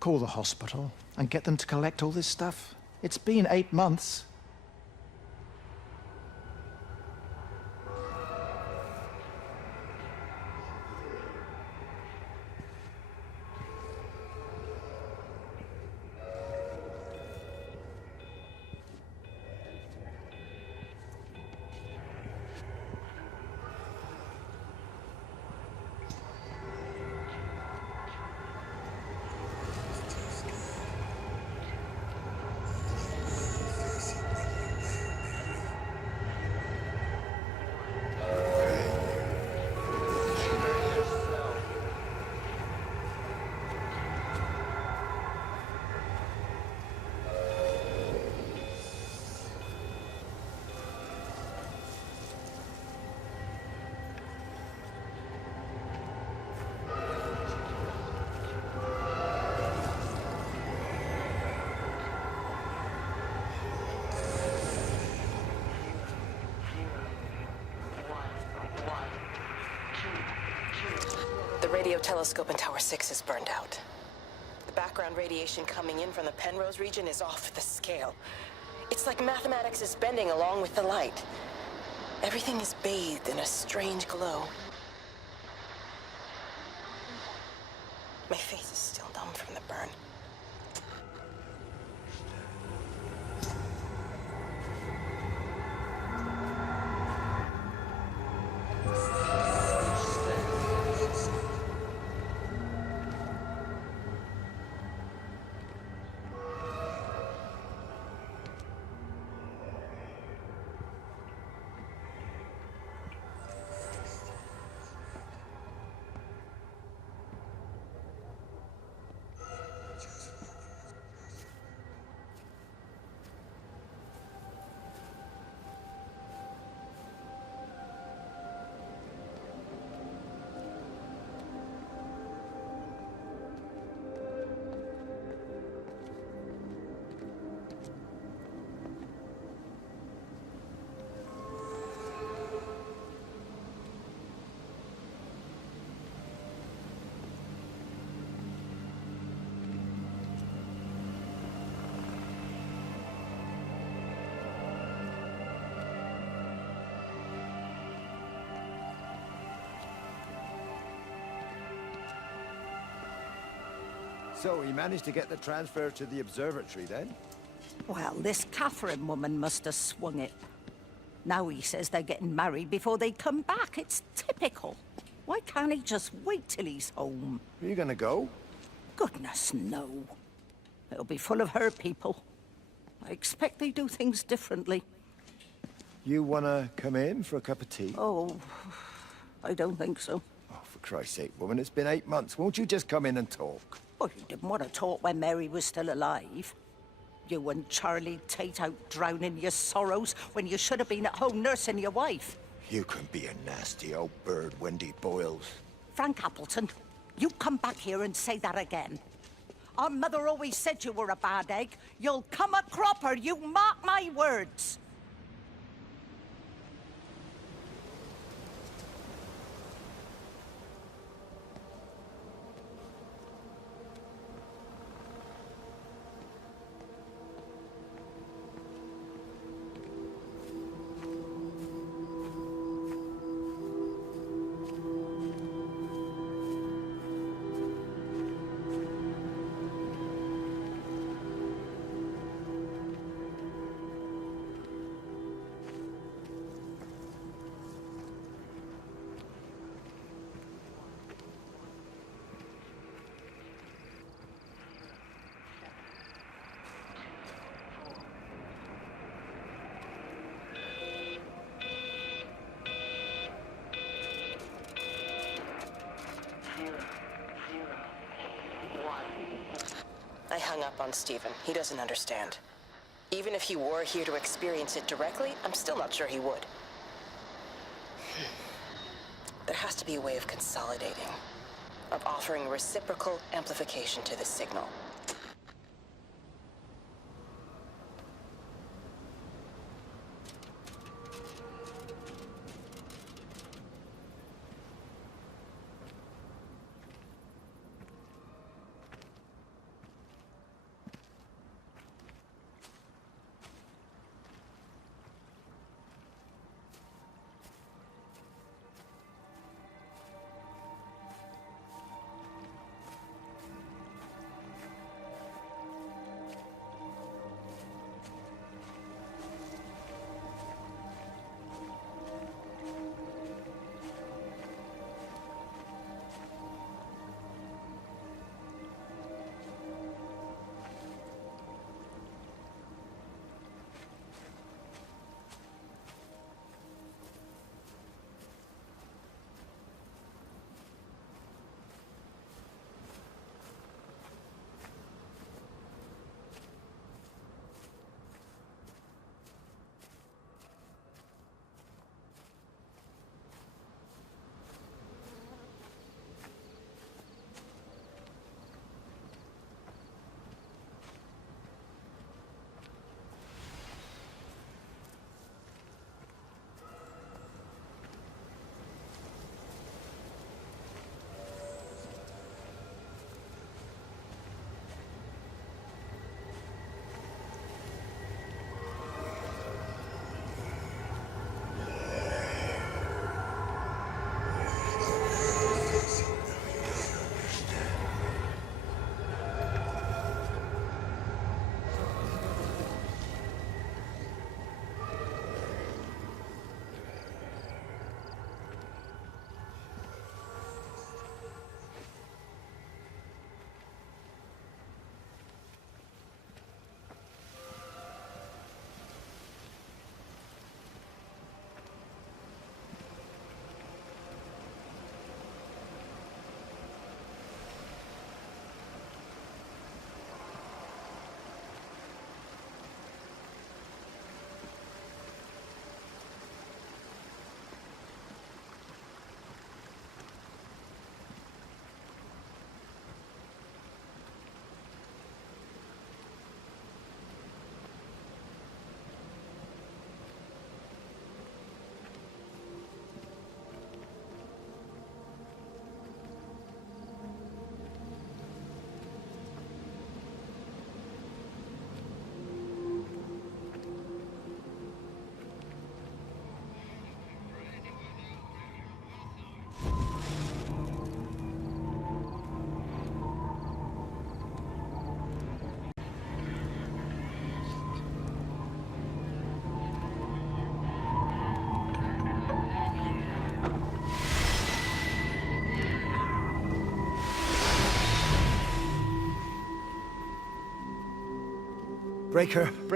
call the hospital and get them to collect all this stuff. It's been 8 months. The radio telescope in Tower 6 is burned out. The background radiation coming in from the Penrose region is off the scale. It's like mathematics is bending along with the light. Everything is bathed in a strange glow. My face is still numb from the burn. So he managed to get the transfer to the observatory then? Well, this Catherine woman must have swung it. Now he says they're getting married before they come back. It's typical. Why can't he just wait till he's home? Are you gonna go? Goodness, no. It'll be full of her people. I expect they do things differently. You wanna come in for a cup of tea? Oh, I don't think so. Oh, for Christ's sake, woman, it's been 8 months. Won't you just come in and talk? Well, you didn't want to talk when Mary was still alive. You and Charlie Tate out drowning your sorrows when you should have been at home nursing your wife. You can be a nasty old bird, Wendy Boyles. Frank Appleton, you come back here and say that again. Our mother always said you were a bad egg. You'll come a cropper, you mark my words. hung up on Stephen. He doesn't understand. Even if he were here to experience it directly, I'm still not sure he would. There has to be a way of consolidating, of offering reciprocal amplification to this signal.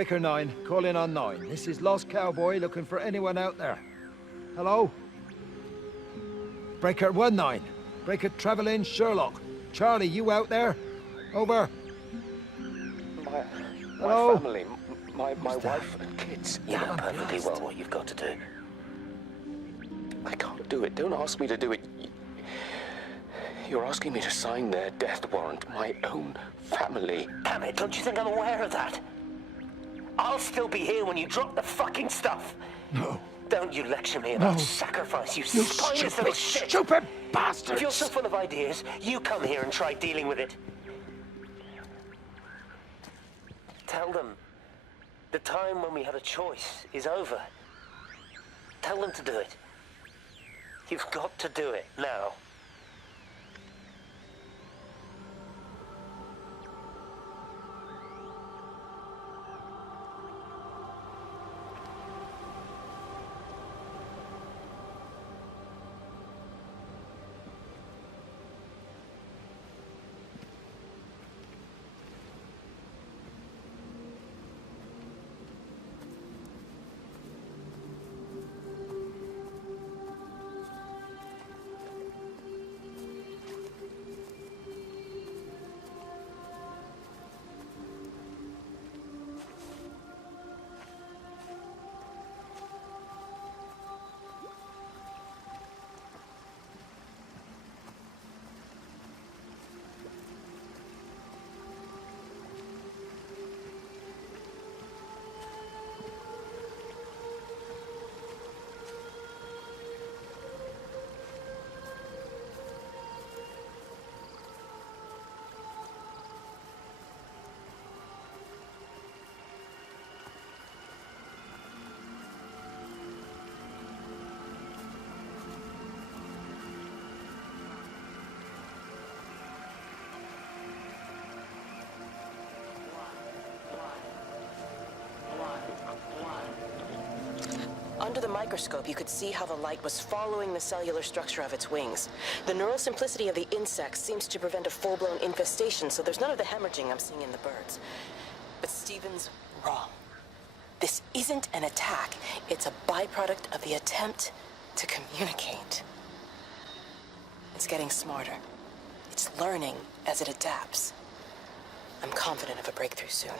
Breaker 9, call in on 9. This is Lost Cowboy looking for anyone out there. Hello? Breaker 19. Breaker Travelin' Sherlock. Charlie, you out there? Over. Hello? My family, my wife and kids. You know perfectly well what you've got to do. I can't do it. Don't ask me to do it. You're asking me to sign their death warrant. My own family. Damn it, don't you think I'm aware of that? I'll still be here when you drop the fucking stuff. No. Don't you lecture me about No. sacrifice, you You spineless little shit! stupid bastards! If you're so full of ideas, you come here and try dealing with it. Tell them the time when we had a choice is over. Tell them to do it. You've got to do it now. Under the microscope, you could see how the light was following the cellular structure of its wings. The neural simplicity of the insects seems to prevent a full-blown infestation, so there's none of the hemorrhaging I'm seeing in the birds. But Stephen's wrong. This isn't an attack. It's a byproduct of the attempt to communicate. It's getting smarter. It's learning as it adapts. I'm confident of a breakthrough soon.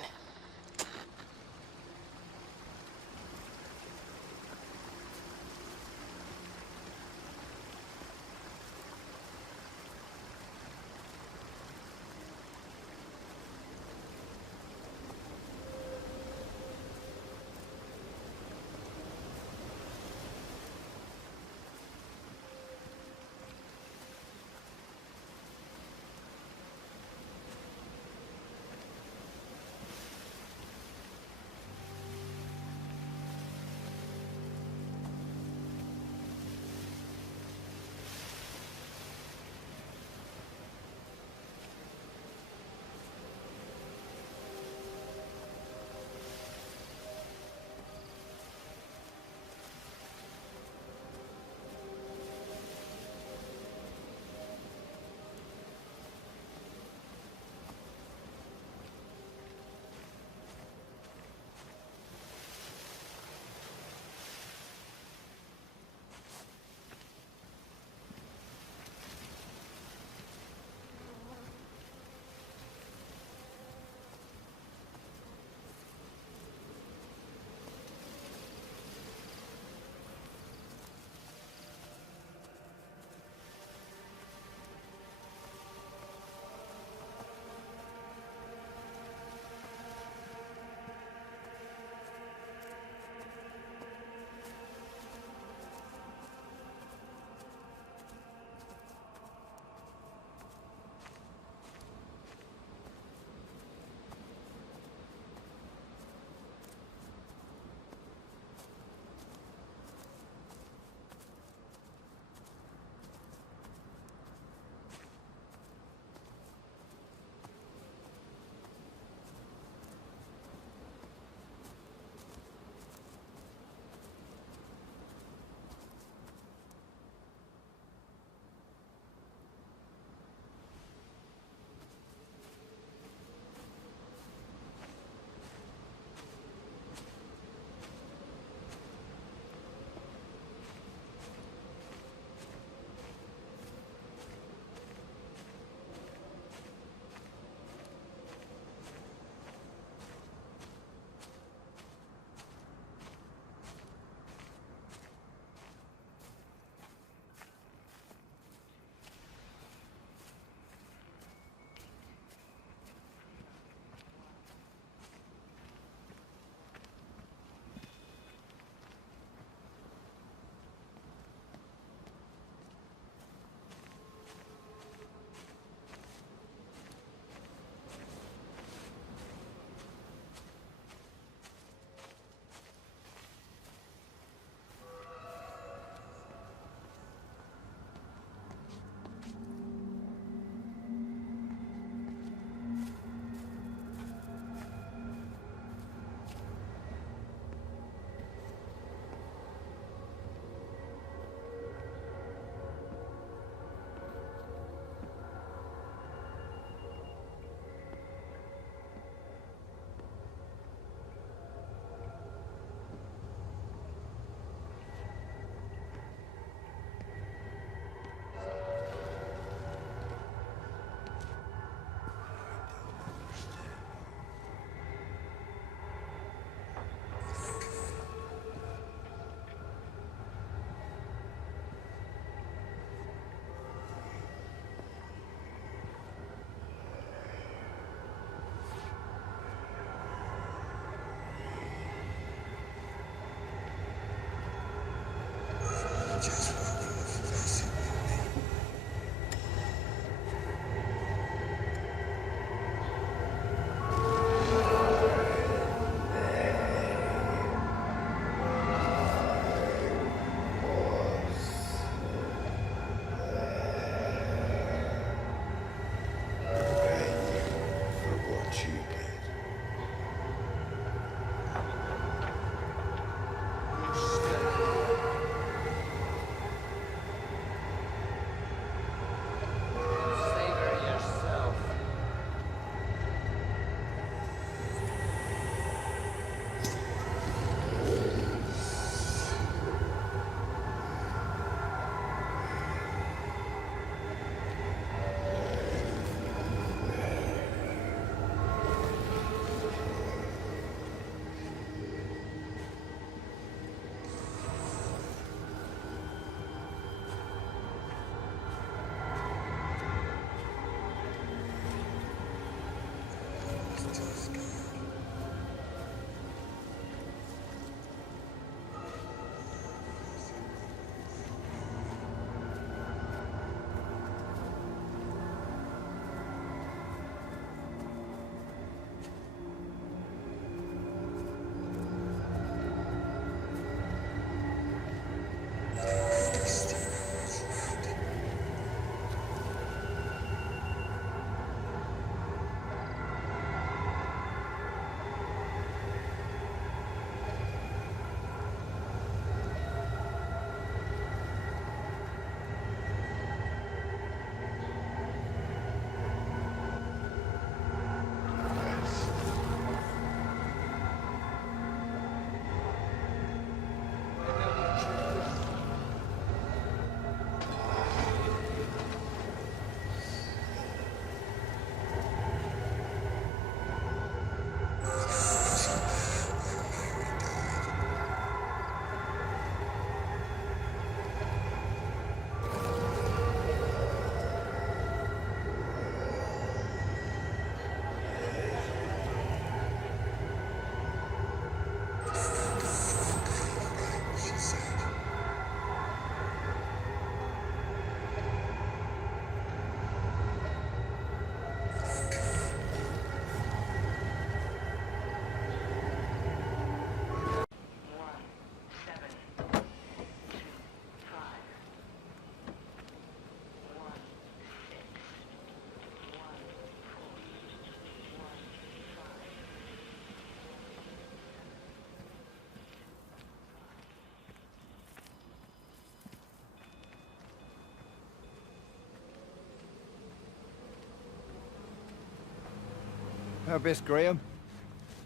Miss Graham.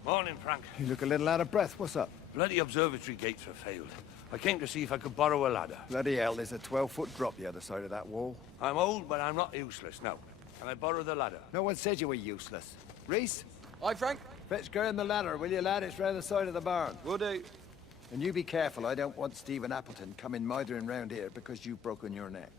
Morning, Frank. You look a little out of breath. What's up? Bloody observatory gates have failed. I came to see if I could borrow a ladder. Bloody hell, there's a 12-foot drop the other side of that wall. I'm old, but I'm not useless. Now, can I borrow the ladder? No one said you were useless. Reese? Hi, Frank. Fetch Graham the ladder, will you, lad? It's round the side of the barn. Will do. And you be careful. I don't want Stephen Appleton coming mithering round here because you've broken your neck.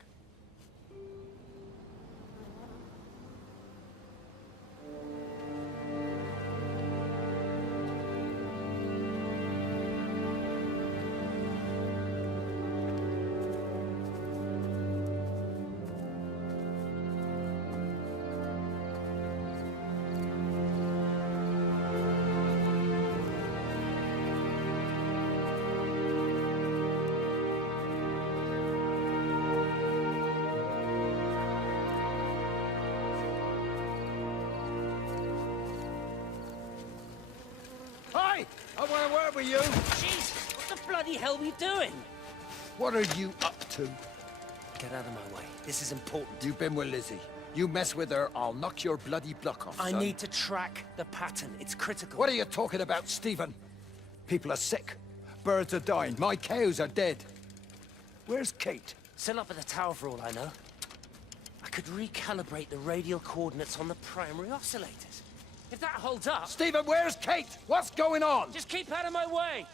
Hi! I want to word with you. Jesus, what the bloody hell are we doing? What are you up to? Get out of my way. This is important. You've been with Lizzie. You mess with her, I'll knock your bloody block off, I son. need to track the pattern. It's critical. What are you talking about, Stephen? People are sick. Birds are dying. My cows are dead. Where's Kate? Still up at the tower for all I know. I could recalibrate the radial coordinates on the primary oscillators. If that holds up... Stephen, where's Kate? What's going on? Just keep out of my way!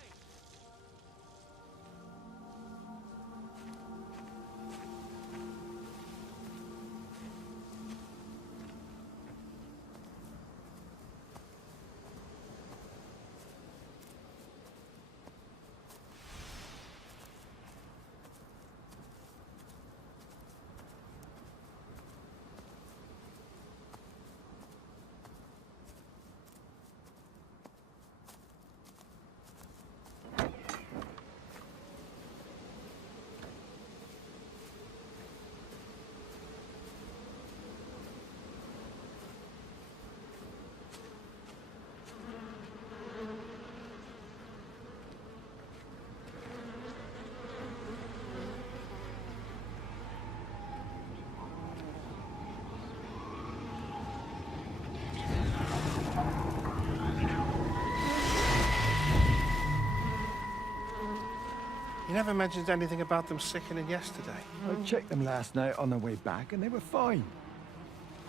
You never mentioned anything about them sickening yesterday. I checked them last night on the way back, and they were fine.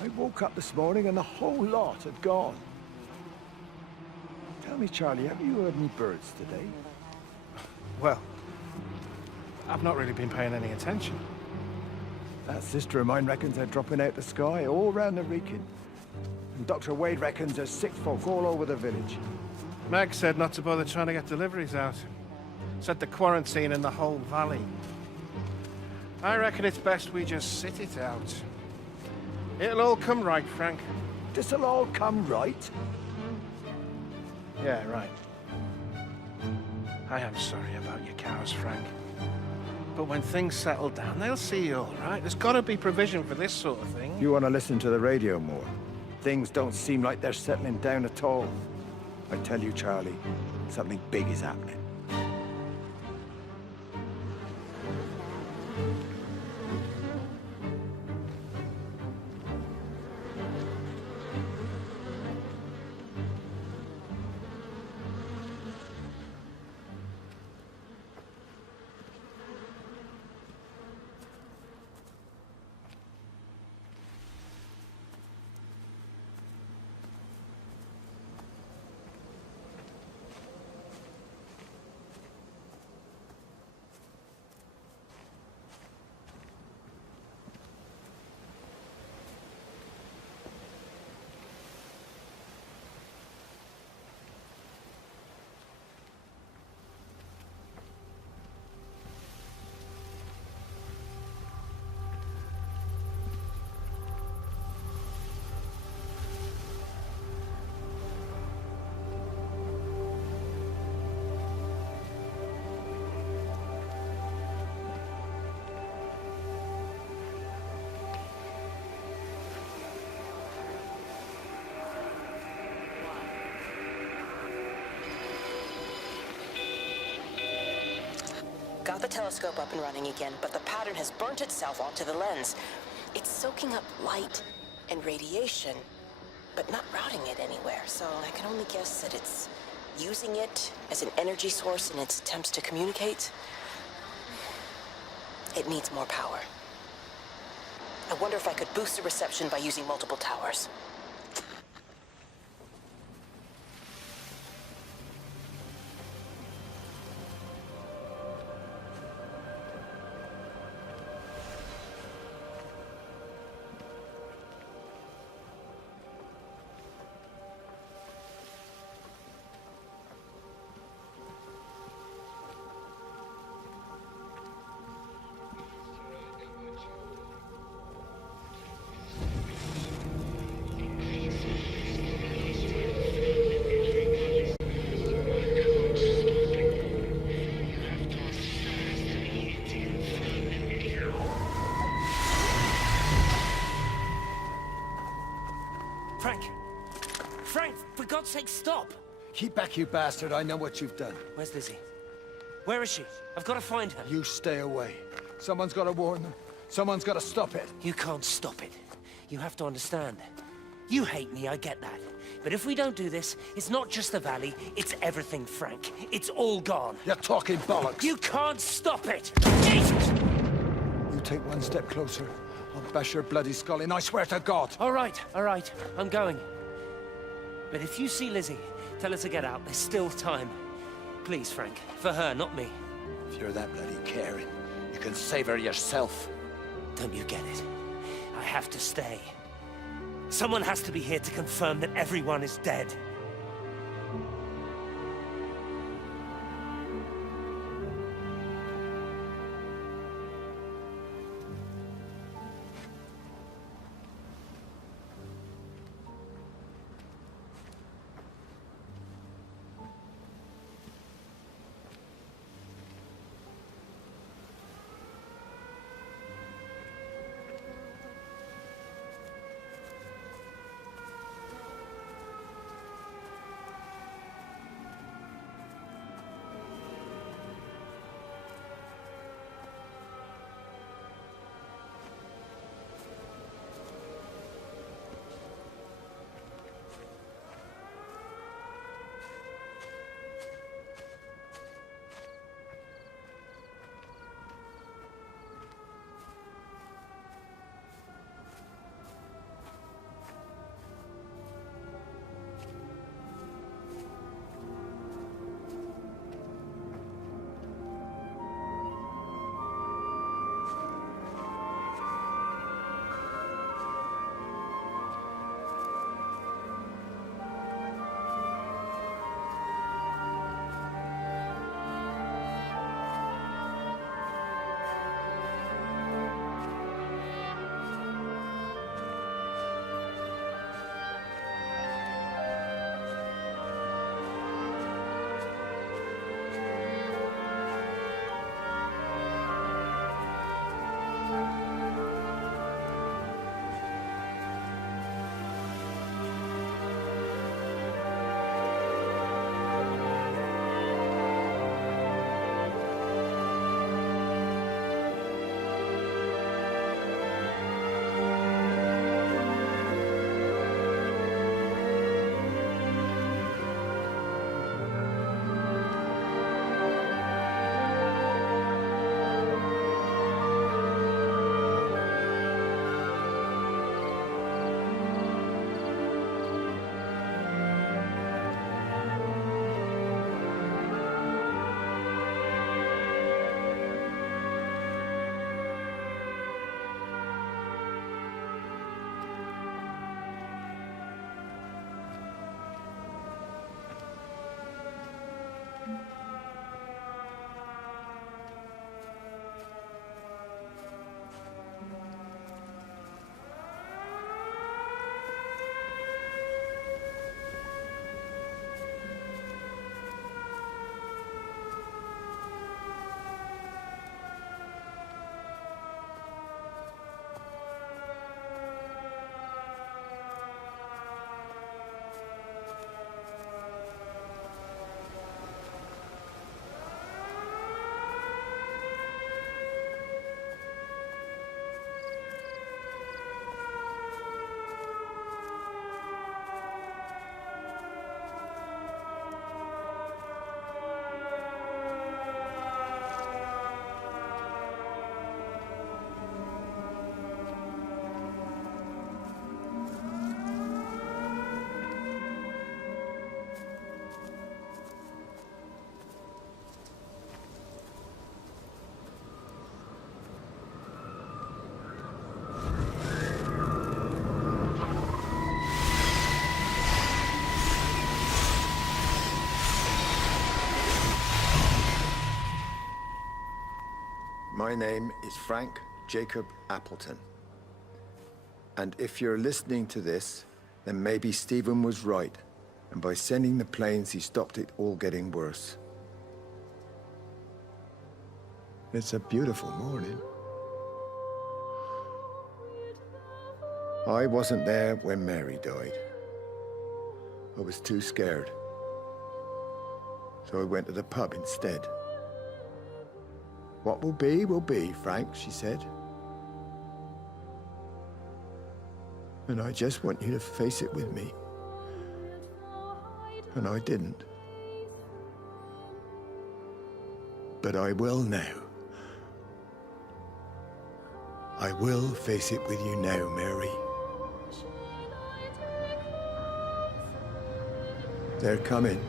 I woke up this morning, and the whole lot had gone. Tell me, Charlie, have you heard any birds today? Well, I've not really been paying any attention. That sister of mine reckons they're dropping out the sky all round the Wrekin. And Dr. Wade reckons there's sick folk all over the village. Meg said not to bother trying to get deliveries out. Said the quarantine in the whole valley. I reckon it's best we just sit it out. It'll all come right, Frank. This'll all come right? Yeah, right. I am sorry about your cows, Frank. But when things settle down, they'll see you all right. There's got to be provision for this sort of thing. You want to listen to the radio more? Things don't seem like they're settling down at all. I tell you, Charlie, something big is happening. Got the telescope up and running again, but the pattern has burnt itself onto the lens. It's soaking up light and radiation. but not routing it anywhere, so I can only guess that it's using it as an energy source in its attempts to communicate. It needs more power. I wonder if I could boost the reception by using multiple towers. Frank! Frank, for God's sake, stop! Keep back, you bastard. I know what you've done. Where's Lizzie? Where is she? I've got to find her. You stay away. Someone's got to warn them. Someone's got to stop it. You can't stop it. You have to understand. You hate me, I get that. But if we don't do this, it's not just the valley, it's everything, Frank. It's all gone. You're talking bollocks. You can't stop it! Jesus! You take one step closer, I'll bash your bloody skull in, I swear to God. All right, I'm going. But if you see Lizzie, tell her to get out. There's still time. Please, Frank. For her, not me. If you're that bloody caring, you can save her yourself. Don't you get it? I have to stay. Someone has to be here to confirm that everyone is dead. My name is Frank Jacob Appleton. And if you're listening to this, then maybe Stephen was right. And by sending the planes, he stopped it all getting worse. It's a beautiful morning. I wasn't there when Mary died. I was too scared. So I went to the pub instead. What will be, Frank, she said. And I just want you to face it with me. And I didn't. But I will now. I will face it with you now, Mary. They're coming.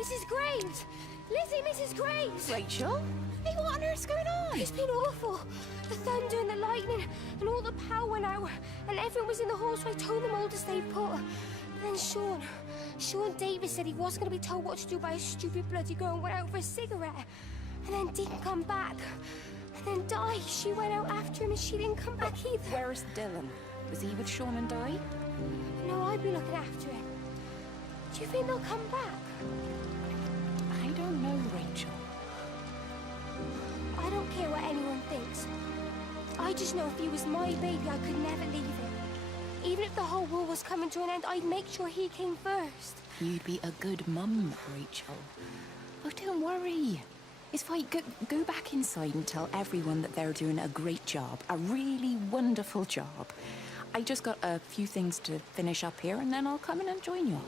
Mrs. Graves! Lizzie, Mrs. Graves! Rachel? Hey, what on earth's going on? It's been awful. The thunder and the lightning and all the power went out and everyone was in the hall, so I told them all to stay put. But then Sean Davis said he wasn't going to be told what to do by a stupid bloody girl and went out for a cigarette. And then didn't come back. And then Di, she went out after him and she didn't come back either. Where's Dylan? Was he with Sean and Di? No, I'd be looking after him. Do you think they'll come back? I don't know, Rachel. I don't care what anyone thinks. I just know if he was my baby, I could never leave him. Even if the whole world was coming to an end, I'd make sure he came first. You'd be a good mum, Rachel. Oh, don't worry. It's fine. Go back inside and tell everyone that they're doing a great job. A really wonderful job. I just got a few things to finish up here, and then I'll come in and join you.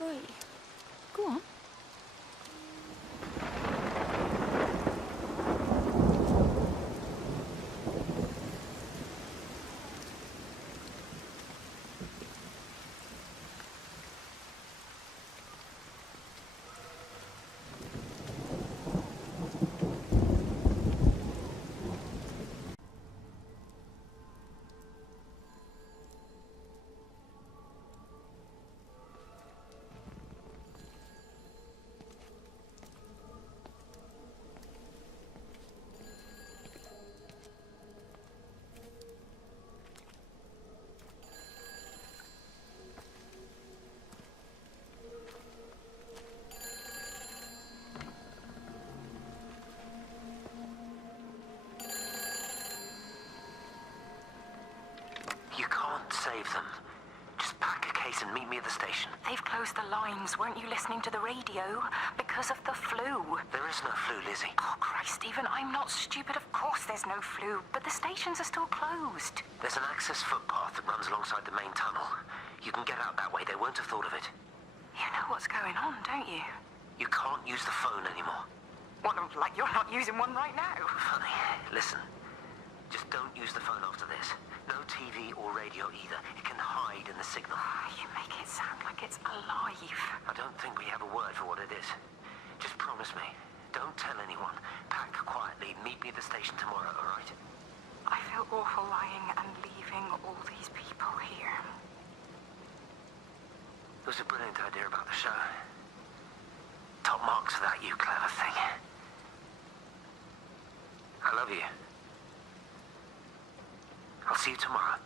Right. Go on. Just pack a case and meet me at the station. They've closed the lines. Weren't you listening to the radio? Because of the flu. There is no flu, Lizzie. Oh, Christ, Stephen, I'm not stupid. Of course there's no flu, but the stations are still closed. There's an access footpath that runs alongside the main tunnel. You can get out that way. They won't have thought of it. You know what's going on, don't you? You can't use the phone anymore. What, like you're not using one right now? Funny. Listen. Just don't use the phone after this. No TV or radio either. It can hide in the signal. You make it sound like it's alive. I don't think we have a word for what it is. Just promise me. Don't tell anyone. Pack quietly. Meet me at the station tomorrow, all right? I feel awful lying and leaving all these people here. It was a brilliant idea about the show. Top marks for that, you clever thing. I love you. I'll see you tomorrow.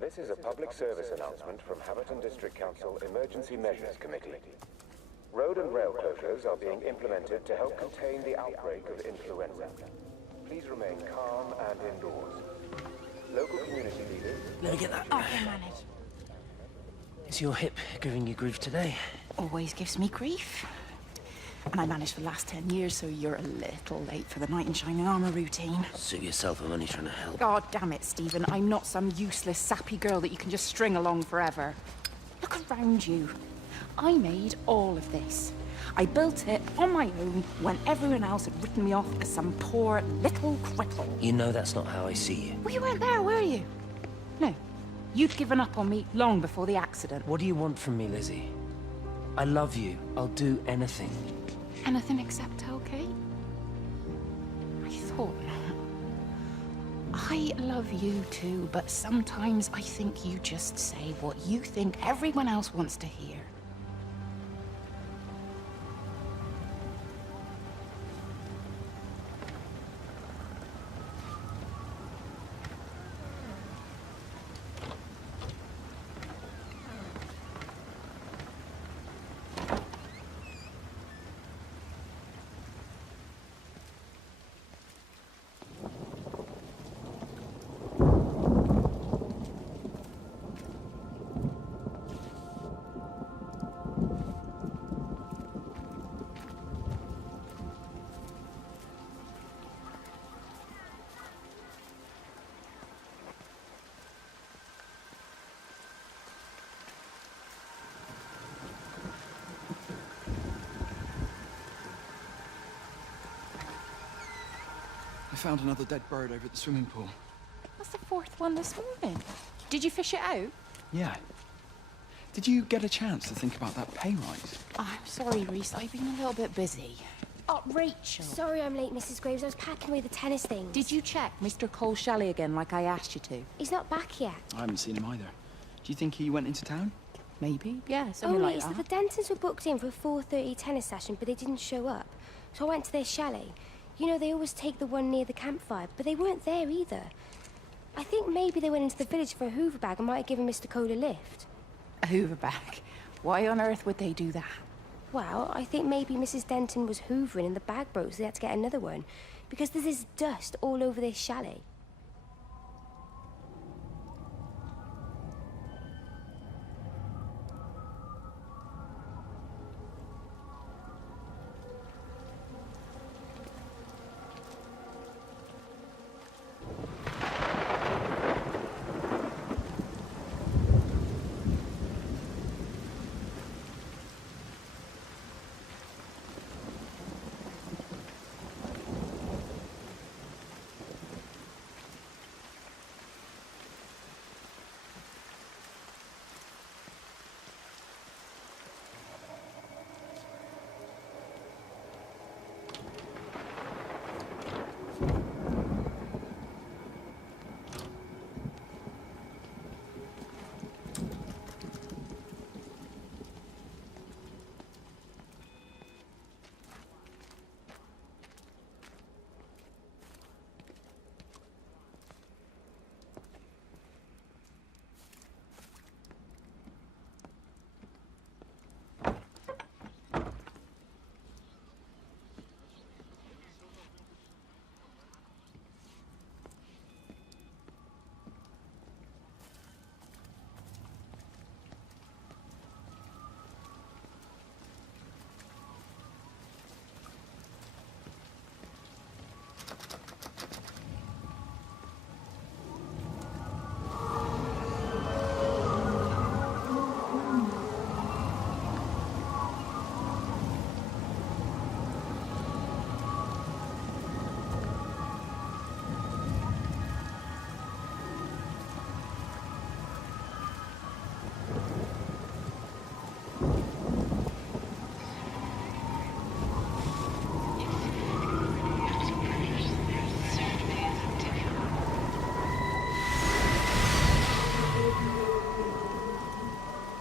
This is a public service announcement from Haverton District Council Emergency Measures Committee. Road and rail closures are being implemented to help contain the outbreak of influenza. Please remain calm and indoors. Local community leaders... Let me get that. I can manage. Is your hip giving you grief today? Always gives me grief. And I managed for the last 10 years, so you're a little late for the knight in shining armor routine. Suit yourself, I'm only trying to help. God damn it, Stephen. I'm not some useless, sappy girl that you can just string along forever. Look around you. I made all of this. I built it on my own when everyone else had written me off as some poor little cripple. You know that's not how I see you. Well, you weren't there, were you? No. You'd given up on me long before the accident. What do you want from me, Lizzie? I love you. I'll do anything. Anything except tell Kate? I thought not. I love you too, but sometimes I think you just say what you think everyone else wants to hear. I found another dead bird over at the swimming pool. That's the fourth one this morning. Did you fish it out? Yeah. Did you get a chance to think about that pay rise? I'm sorry, Reese. I've been a little bit busy. Oh, Rachel. Sorry I'm late, Mrs. Graves. I was packing away the tennis things. Did you check Mr. Cole's chalet again like I asked you to? He's not back yet. I haven't seen him either. Do you think he went into town? Maybe, yeah, Oh, something like Reese, that. the Dentons were booked in for a 4:30 tennis session, but they didn't show up. So I went to their chalet. You know, they always take the one near the campfire, but they weren't there either. I think maybe they went into the village for a Hoover bag and might have given Mr. Cole a lift. A Hoover bag? Why on earth would they do that? Well, I think maybe Mrs. Denton was hoovering and the bag broke, so they had to get another one. Because there's this dust all over this chalet.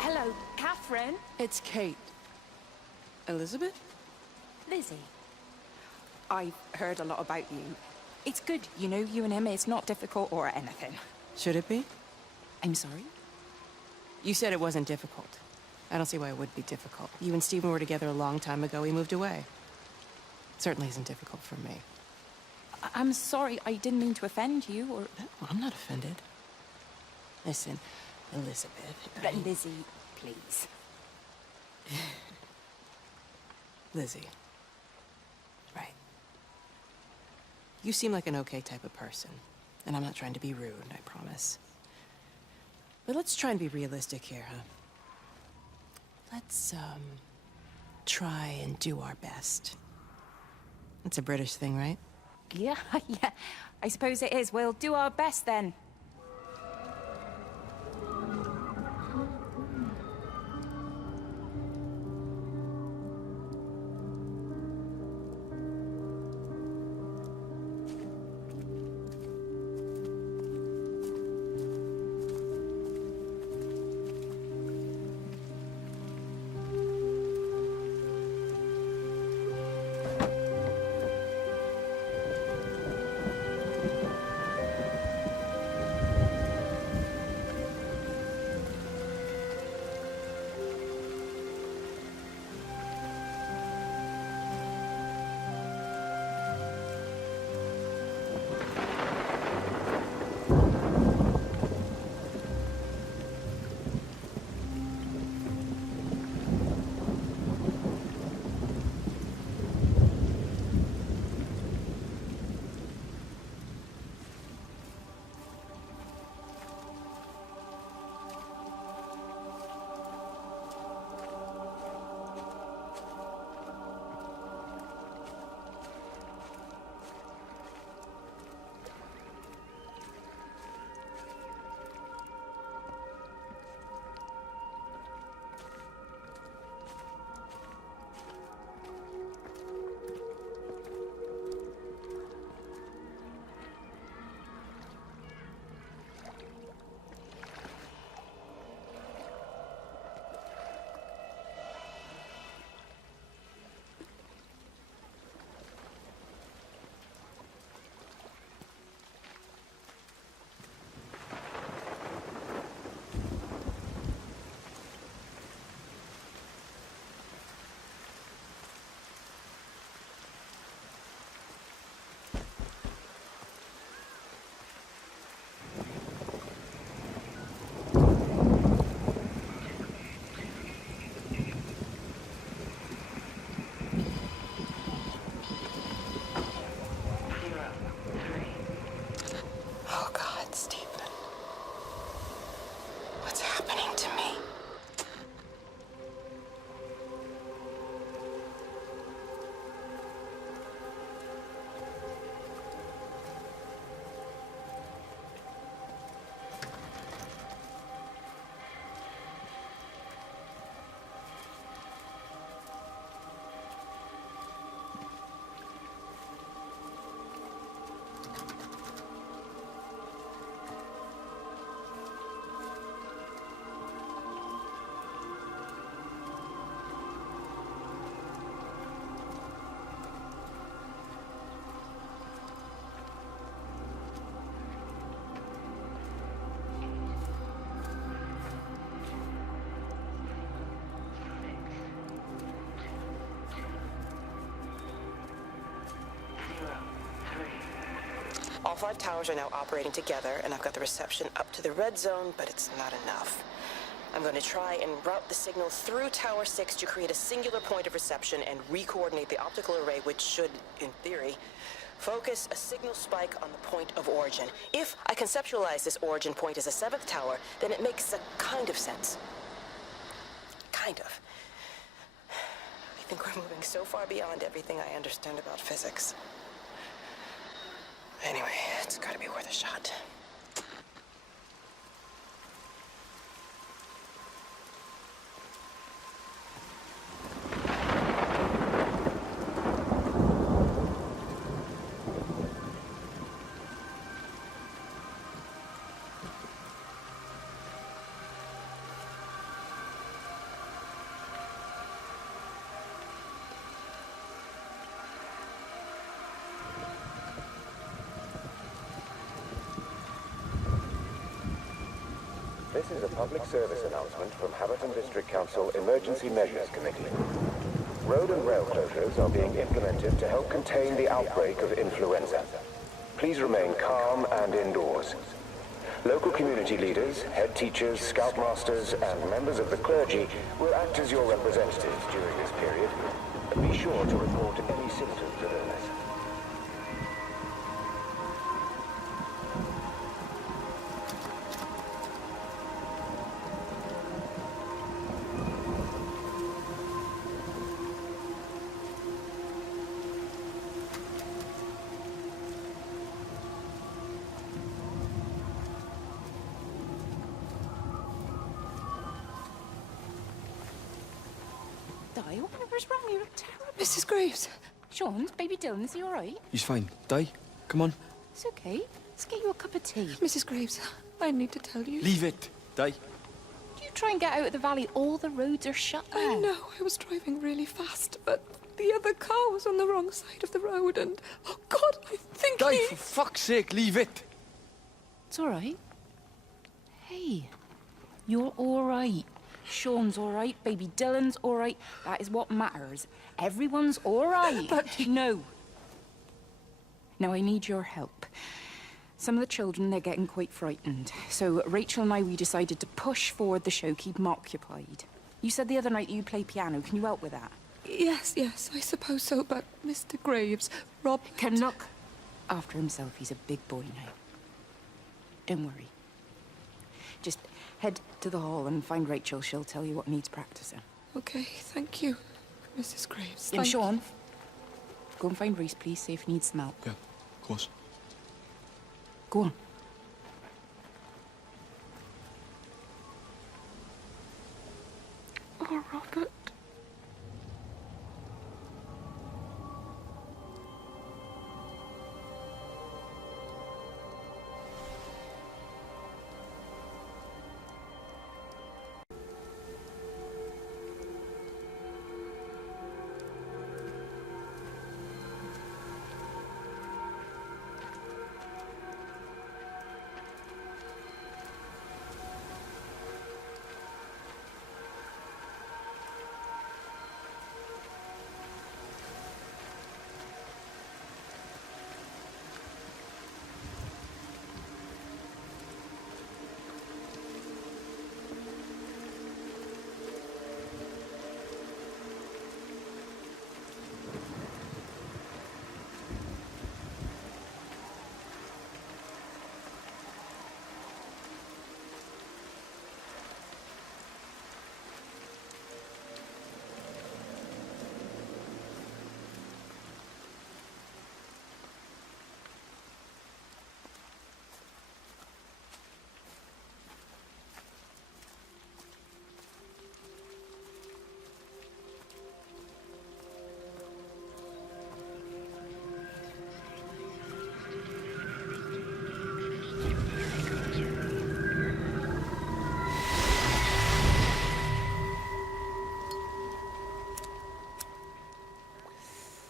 Hello, Catherine. It's Kate. Elizabeth? Lizzie. I've heard a lot about you. It's good, you know, you and him, it's not difficult or anything. Should it be? I'm sorry? You said it wasn't difficult. I don't see why it would be difficult. You and Stephen were together a long time ago. He moved away. Certainly isn't difficult for me. I'm sorry, I didn't mean to offend you, or... Well, I'm not offended. Listen, Elizabeth... Lizzie, please. Lizzie. Right. You seem like an okay type of person. And I'm not trying to be rude, I promise. But let's try and be realistic here, huh? Let's, try and do our best. That's a British thing, right? Yeah, yeah. I suppose it is. We'll do our best then. All 5 towers are now operating together, and I've got the reception up to the red zone, but it's not enough. I'm going to try and route the signal through Tower 6 to create a singular point of reception and re-coordinate the optical array, which should, in theory, Focus a signal spike on the point of origin. If I conceptualize this origin point as a 7th tower, then it makes a kind of sense. Kind of. I think we're moving so far beyond everything I understand about physics. Anyway, it's gotta be worth a shot. This is a public service announcement from Haverton District Council Emergency Measures Committee. Road and rail closures are being implemented to help contain the outbreak of influenza. Please remain calm and indoors. Local community leaders, head teachers, scoutmasters, and members of the clergy will act as your representatives during this period. Be sure to report any symptoms of illness. Di, whatever's wrong? You look terrible. Mrs. Graves. Sean, baby Dylan, is he all right? He's fine. Di, come on. It's okay. Let's get you a cup of tea. Mrs. Graves, I need to tell you. Leave it. Di. Do you try and get out of the valley? All the roads are shut now. I know. I was driving really fast, but the other car was on the wrong side of the road, and oh God, I think Di, for fuck's sake, leave it. It's all right. Hey, you're all right. Sean's all right. Baby Dylan's all right. That is what matters. Everyone's all right. But no. Now I need your help. Some of the children, they're getting quite frightened. So Rachel and I, we decided to push forward the show, keep them occupied. You said the other night you play piano. Can you help with that? Yes, I suppose so, but Mr. Graves, Rob can look after himself. He's a big boy now. Don't worry. Just head to the hall and find Rachel. She'll tell you what needs practicing. Okay, thank you, Mrs. Graves. And Sean, go and find Reese, please, see if he needs some help. Yeah, of course. Go on. Oh, Robert.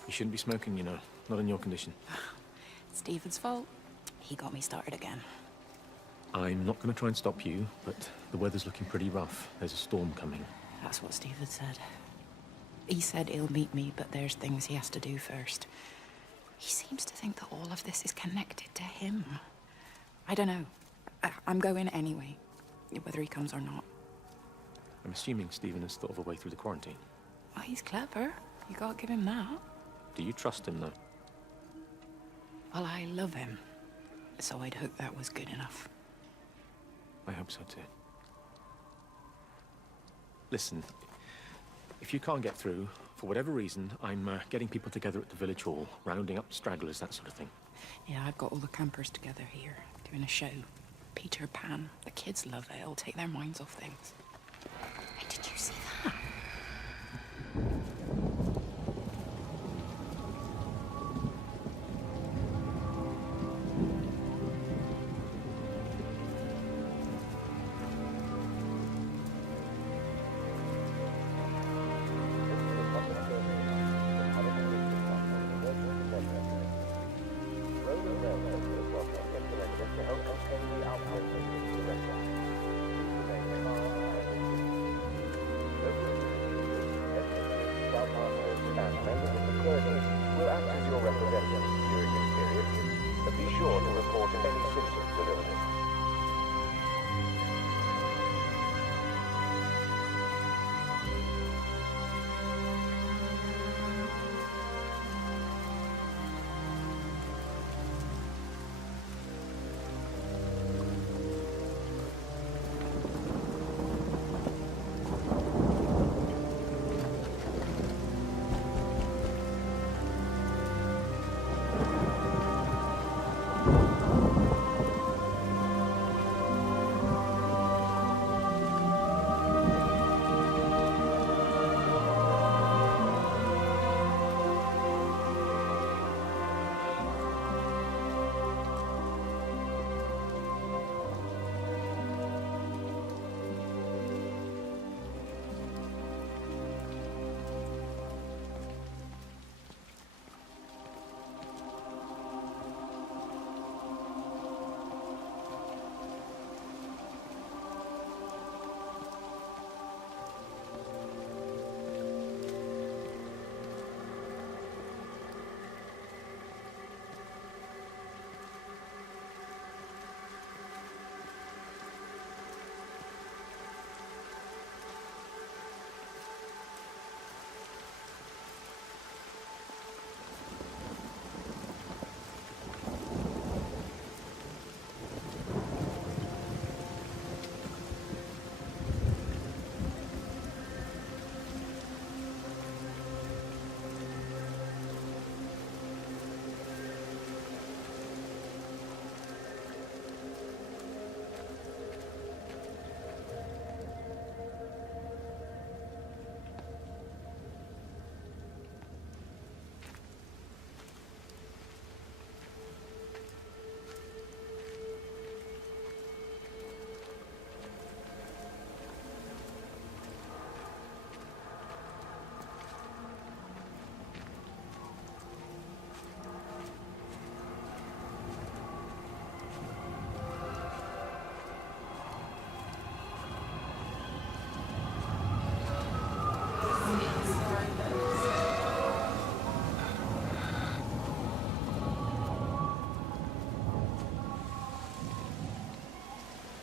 You shouldn't be smoking, you know. Not in your condition. It's Stephen's fault. He got me started again. I'm not going to try and stop you, but the weather's looking pretty rough. There's a storm coming. That's what Stephen said. He said he'll meet me, but there's things he has to do first. He seems to think that all of this is connected to him. I don't know. I'm going anyway, whether he comes or not. I'm assuming Stephen has thought of a way through the quarantine. Oh, he's clever. You gotta give him that. Do you trust him, though? Well, I love him. So I'd hope that was good enough. I hope so too. Listen, if you can't get through, for whatever reason, I'm getting people together at the village hall, rounding up stragglers, that sort of thing. Yeah, I've got all the campers together here, doing a show. Peter Pan. The kids love it. It'll take their minds off things. Hey, did you see that? Will act as your representatives during this period, but be sure to report any symptoms of illness.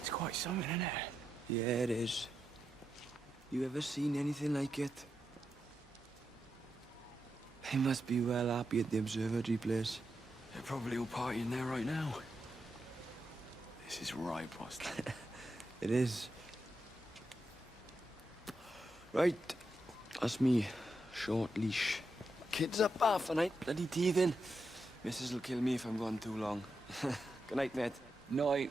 It's quite something, isn't it? Yeah, it is. You ever seen anything like it? They must be well happy at the observatory place. They're probably all partying there right now. This is right, Boston. It is. Right. That's me. Short leash. Kids up half a night, bloody teething. Missus will kill me if I'm gone too long. Good night, mate. Night.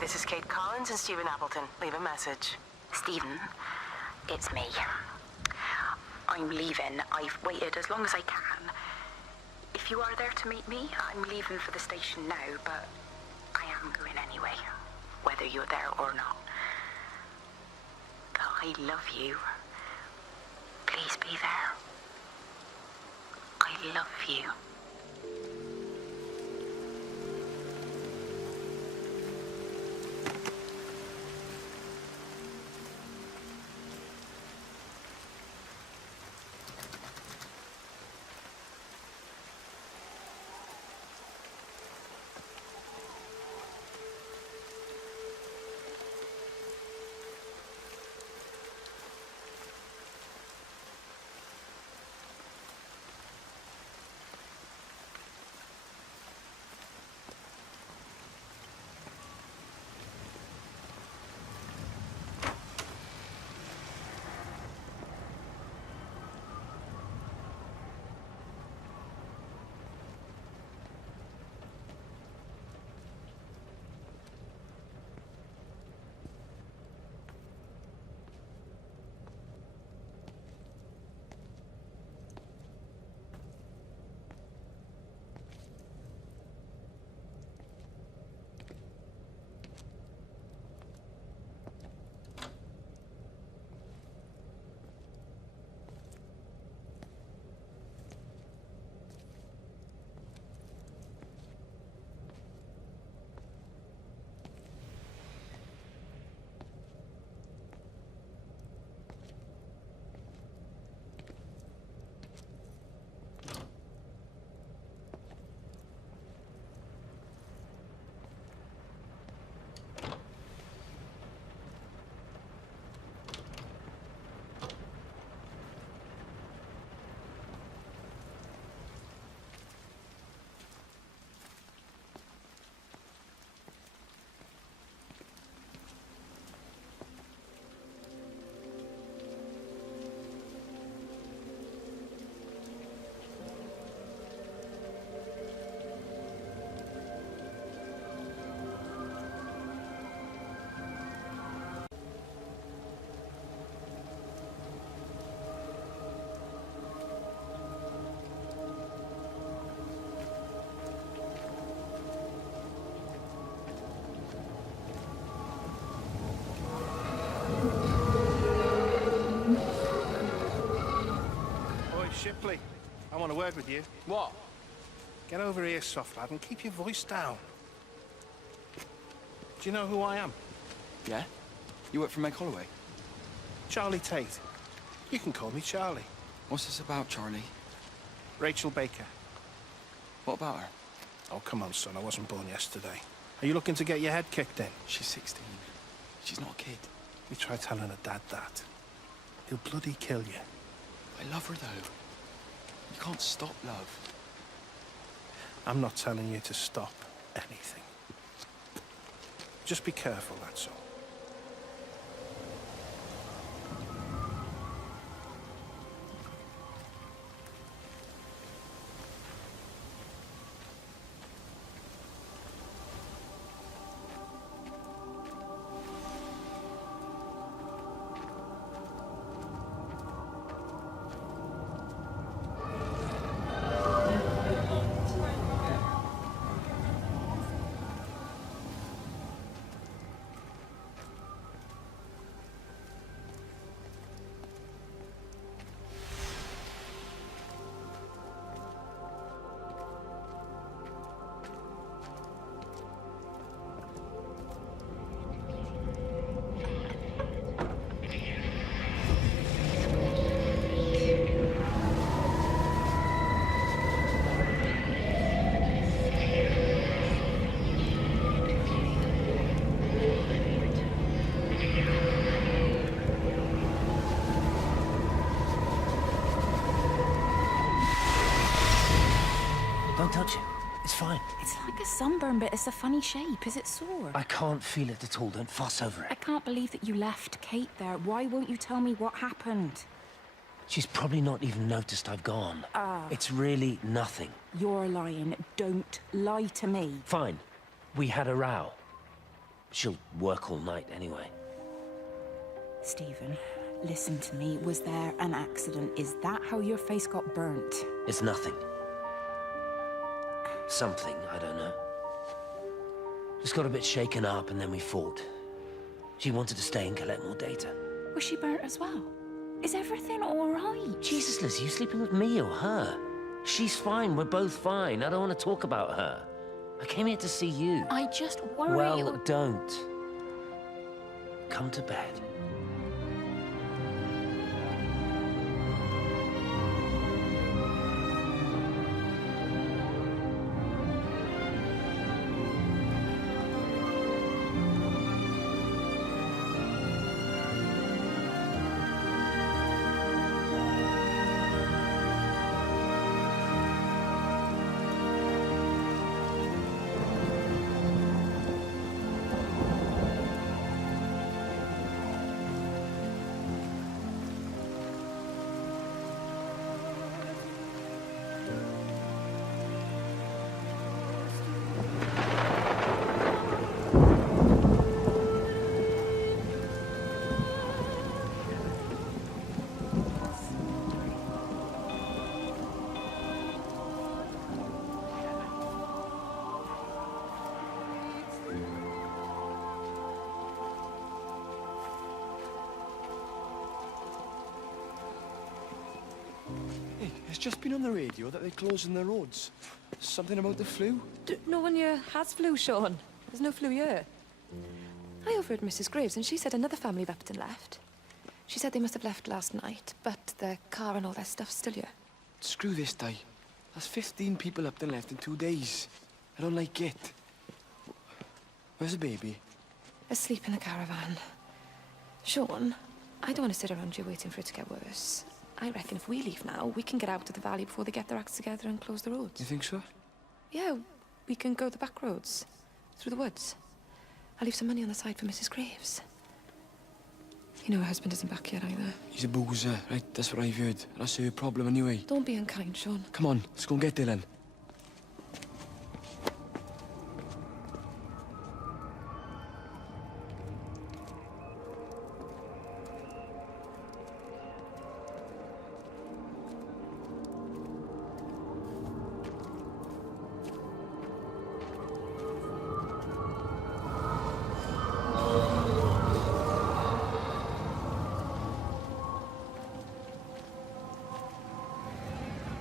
this is Kate Collins and Stephen Appleton. Leave a message. Stephen, it's me. I'm leaving. I've waited as long as I can. If you are there to meet me, I'm leaving for the station now, but I am going anyway, whether you're there or not. But I love you. Please be there. I love you. Shipley, I want a word with you. What? Get over here, soft lad, and keep your voice down. Do you know who I am? Yeah? You work for Meg Holloway? Charlie Tate. You can call me Charlie. What's this about, Charlie? Rachel Baker. What about her? Oh, come on, son. I wasn't born yesterday. Are you looking to get your head kicked in? She's 16. She's not a kid. You try telling her dad that. He'll bloody kill you. I love her, though. You can't stop love. I'm not telling you to stop anything. Just be careful, that's all. Don't touch it. It's fine. It's like a sunburn, but it's a funny shape. Is it sore? I can't feel it at all. Don't fuss over I it. can't believe that you left Kate there. Why won't you tell me what happened? She's probably not even noticed I've gone. Ah. It's really nothing. You're lying. Don't lie to me. Fine. We had a row. She'll work all night anyway. Stephen, listen to me. Was there an accident? Is that how your face got burnt? It's nothing. Something, I don't know. Just got a bit shaken up and then we fought. She wanted to stay and collect more data. Was she burnt as well? Is everything all right? Jesus, Liz, are you sleeping with me or her? She's fine, we're both fine. I don't want to talk about her. I came here to see you. I just worry... Well, don't. Come to bed. Hey, it's just been on the radio that they're closing the roads. Something about the flu? No one here has flu, Sean. There's no flu here. I overheard Mrs. Graves, and she said another family of Upton left. She said they must have left last night, but their car and all their stuff's still here. Screw this, Di. There's 15 people up and left in 2 days. I don't like it. Where's the baby? Asleep in the caravan. Sean, I don't want to sit around here waiting for it to get worse. I reckon if we leave now, we can get out of the valley before they get their acts together and close the roads. You think so? Yeah, we can go the back roads, through the woods. I'll leave some money on the side for Mrs. Graves. You know her husband isn't back yet either. He's a boozer, right? That's what I've heard. That's her problem anyway. Don't be unkind, Sean. Come on, let's go and get Dylan.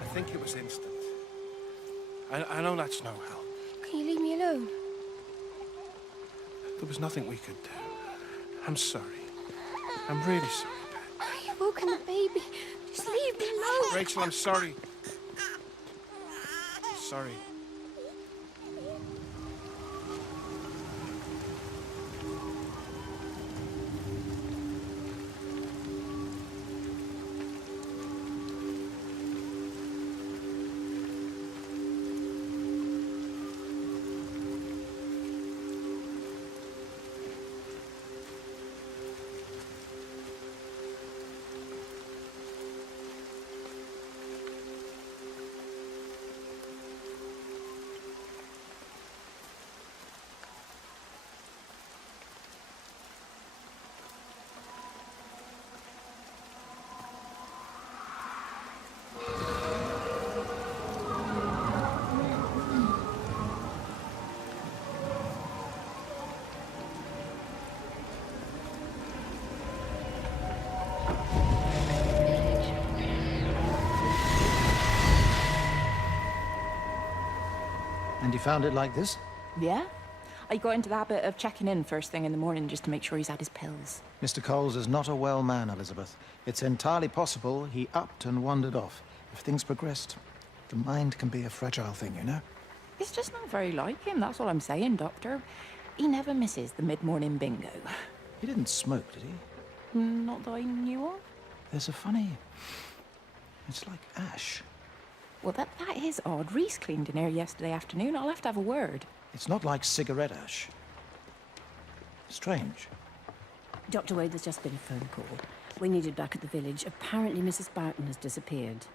I think it was instant. I know that's no help. Can you leave me alone? There was nothing we could do. I'm sorry. I'm really sorry. You've woken the baby. Just leave me alone. Rachel, I'm sorry. Sorry. And you found it like this? Yeah. I got into the habit of checking in first thing in the morning just to make sure he's had his pills. Mr. Coles is not a well man, Elizabeth. It's entirely possible he upped and wandered off. If things progressed, the mind can be a fragile thing, you know? It's just not very like him, that's all I'm saying, Doctor. He never misses the mid-morning bingo. He didn't smoke, did he? Not that I knew of. There's a funny... It's like ash. Well, that is odd. Reese cleaned in here yesterday afternoon. I'll have to have a word. It's not like cigarette ash. Strange. Dr. Wade, there's just been a phone call. We needed back at the village. Apparently Mrs. Barton has disappeared.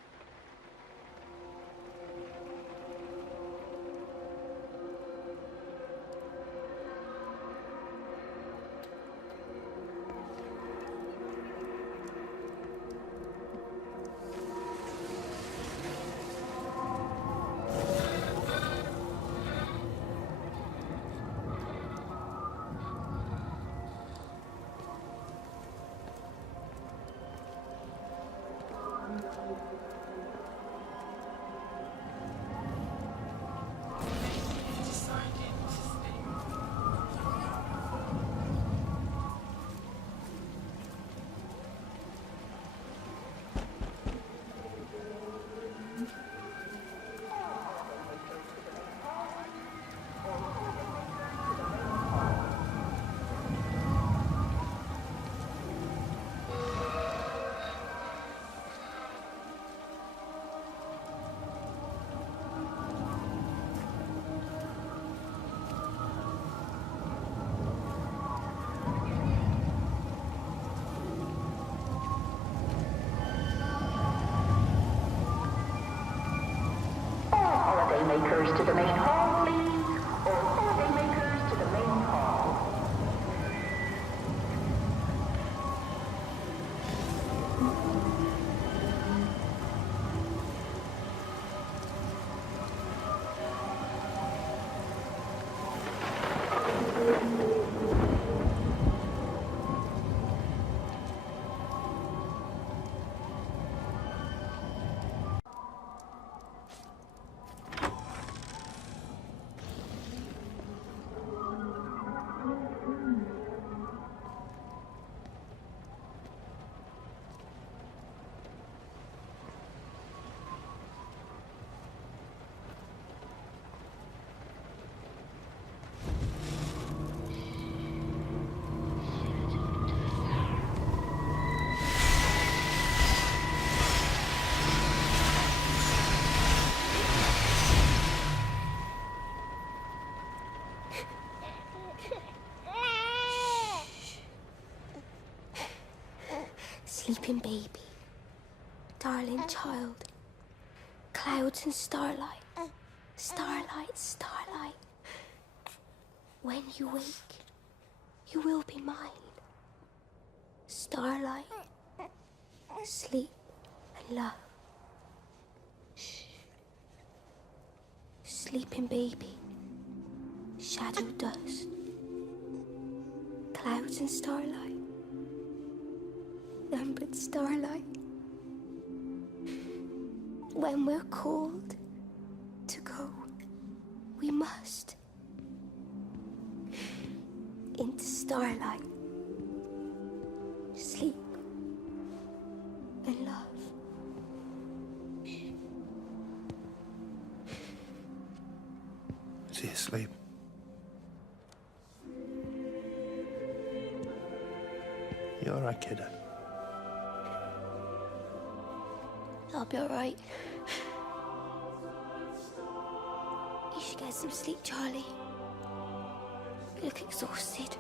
Holidaymakers to the main hall, please. All holidaymakers to the main hall. Sleeping baby, darling child, clouds and starlight, starlight, starlight. When you wake, you will be mine. Starlight, sleep and love. Shh. Sleeping baby, shadow dust, clouds and starlight. But starlight. When we're called to go, we must into starlight, sleep and love. Is he asleep? You all right, kiddo? I'll be all right. You should get some sleep, Charlie. You look exhausted.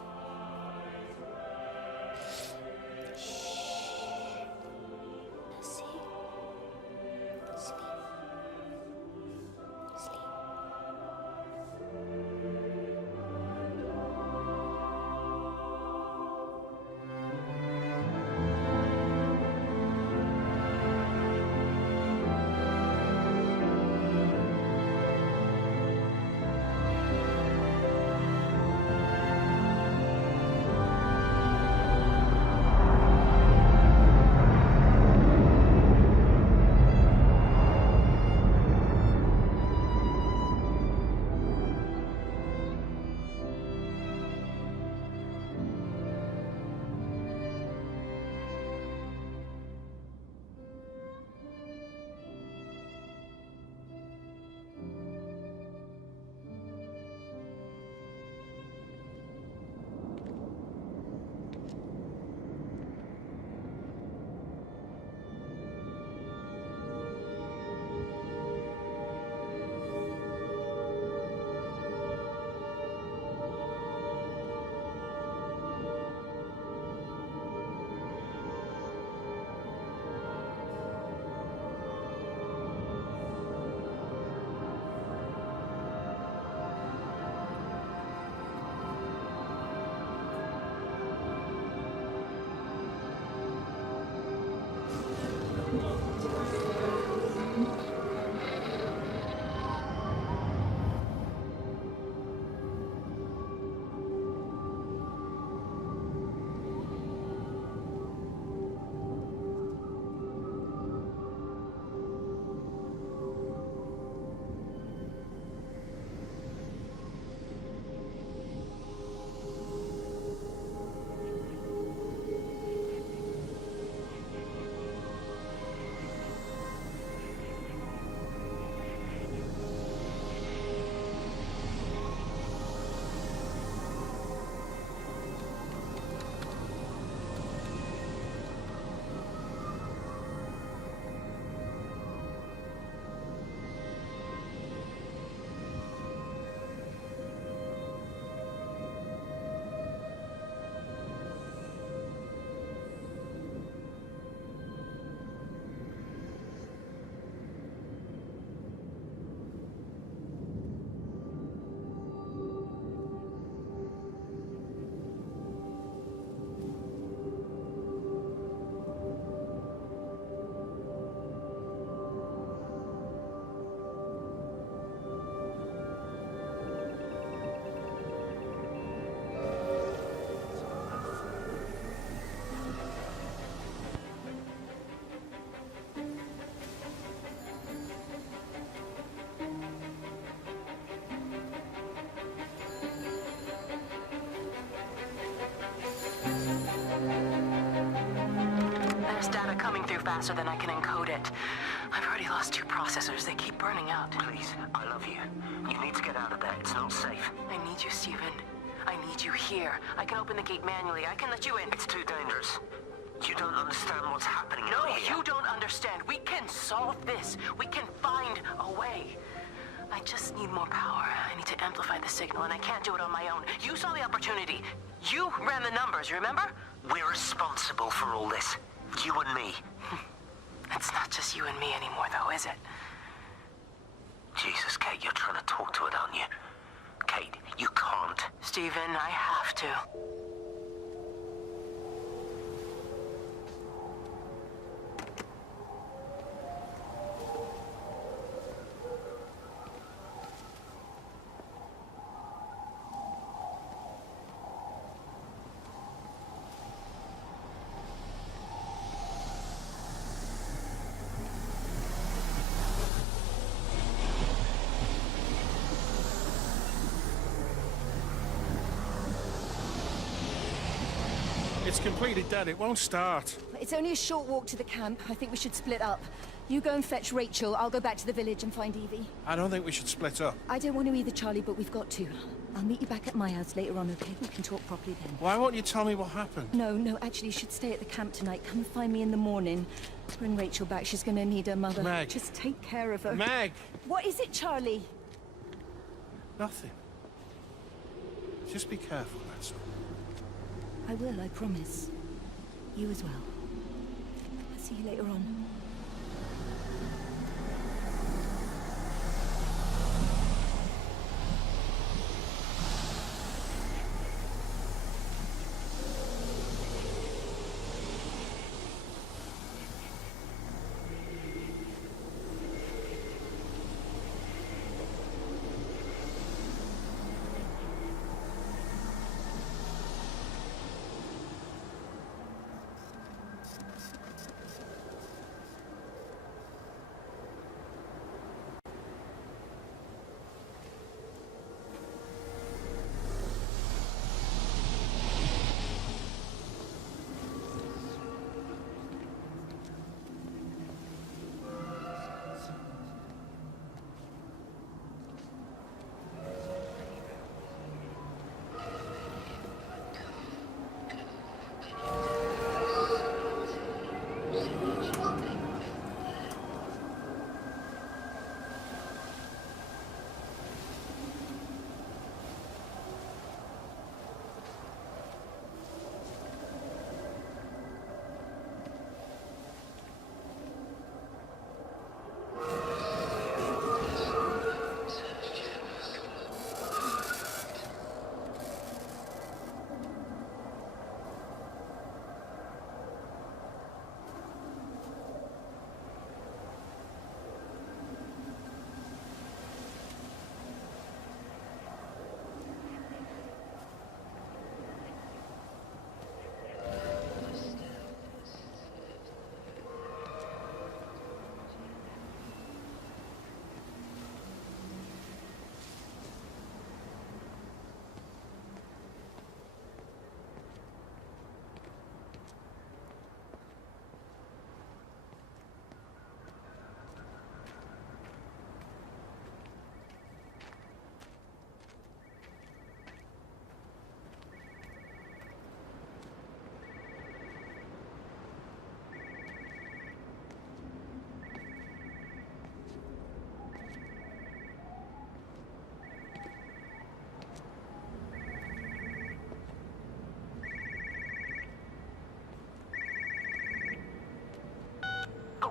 There's data coming through faster than I can encode it. I've already lost 2 processors. They keep burning out. Please, I love you. You need to get out of there. It's not safe. I need you, Stephen. I need you here. I can open the gate manually. I can let you in. It's too dangerous. You don't understand what's happening out here. No, you don't understand. We can solve this. We can find a way. I just need more power. I need to amplify the signal, and I can't do it on my own. You saw the opportunity. You ran the numbers, remember? We're responsible for all this. You and me. It's not just you and me anymore, though, is it? Jesus, Kate, you're trying to talk to it, aren't you? Kate, you can't. Stephen, I have to. It's completely dead. It won't start. It's only a short walk to the camp. I think we should split up. You go and fetch Rachel. I'll go back to the village and find Evie. I don't think we should split up. I don't want to either, Charlie, but we've got to. I'll meet you back at my house later on, okay? We can talk properly then. Why won't you tell me what happened? No, actually, you should stay at the camp tonight. Come and find me in the morning. Bring Rachel back. She's going to need her mother. Meg. Just take care of her. Meg! What is it, Charlie? Nothing. Just be careful, that's all. I will, I promise. You as well. I'll see you later on.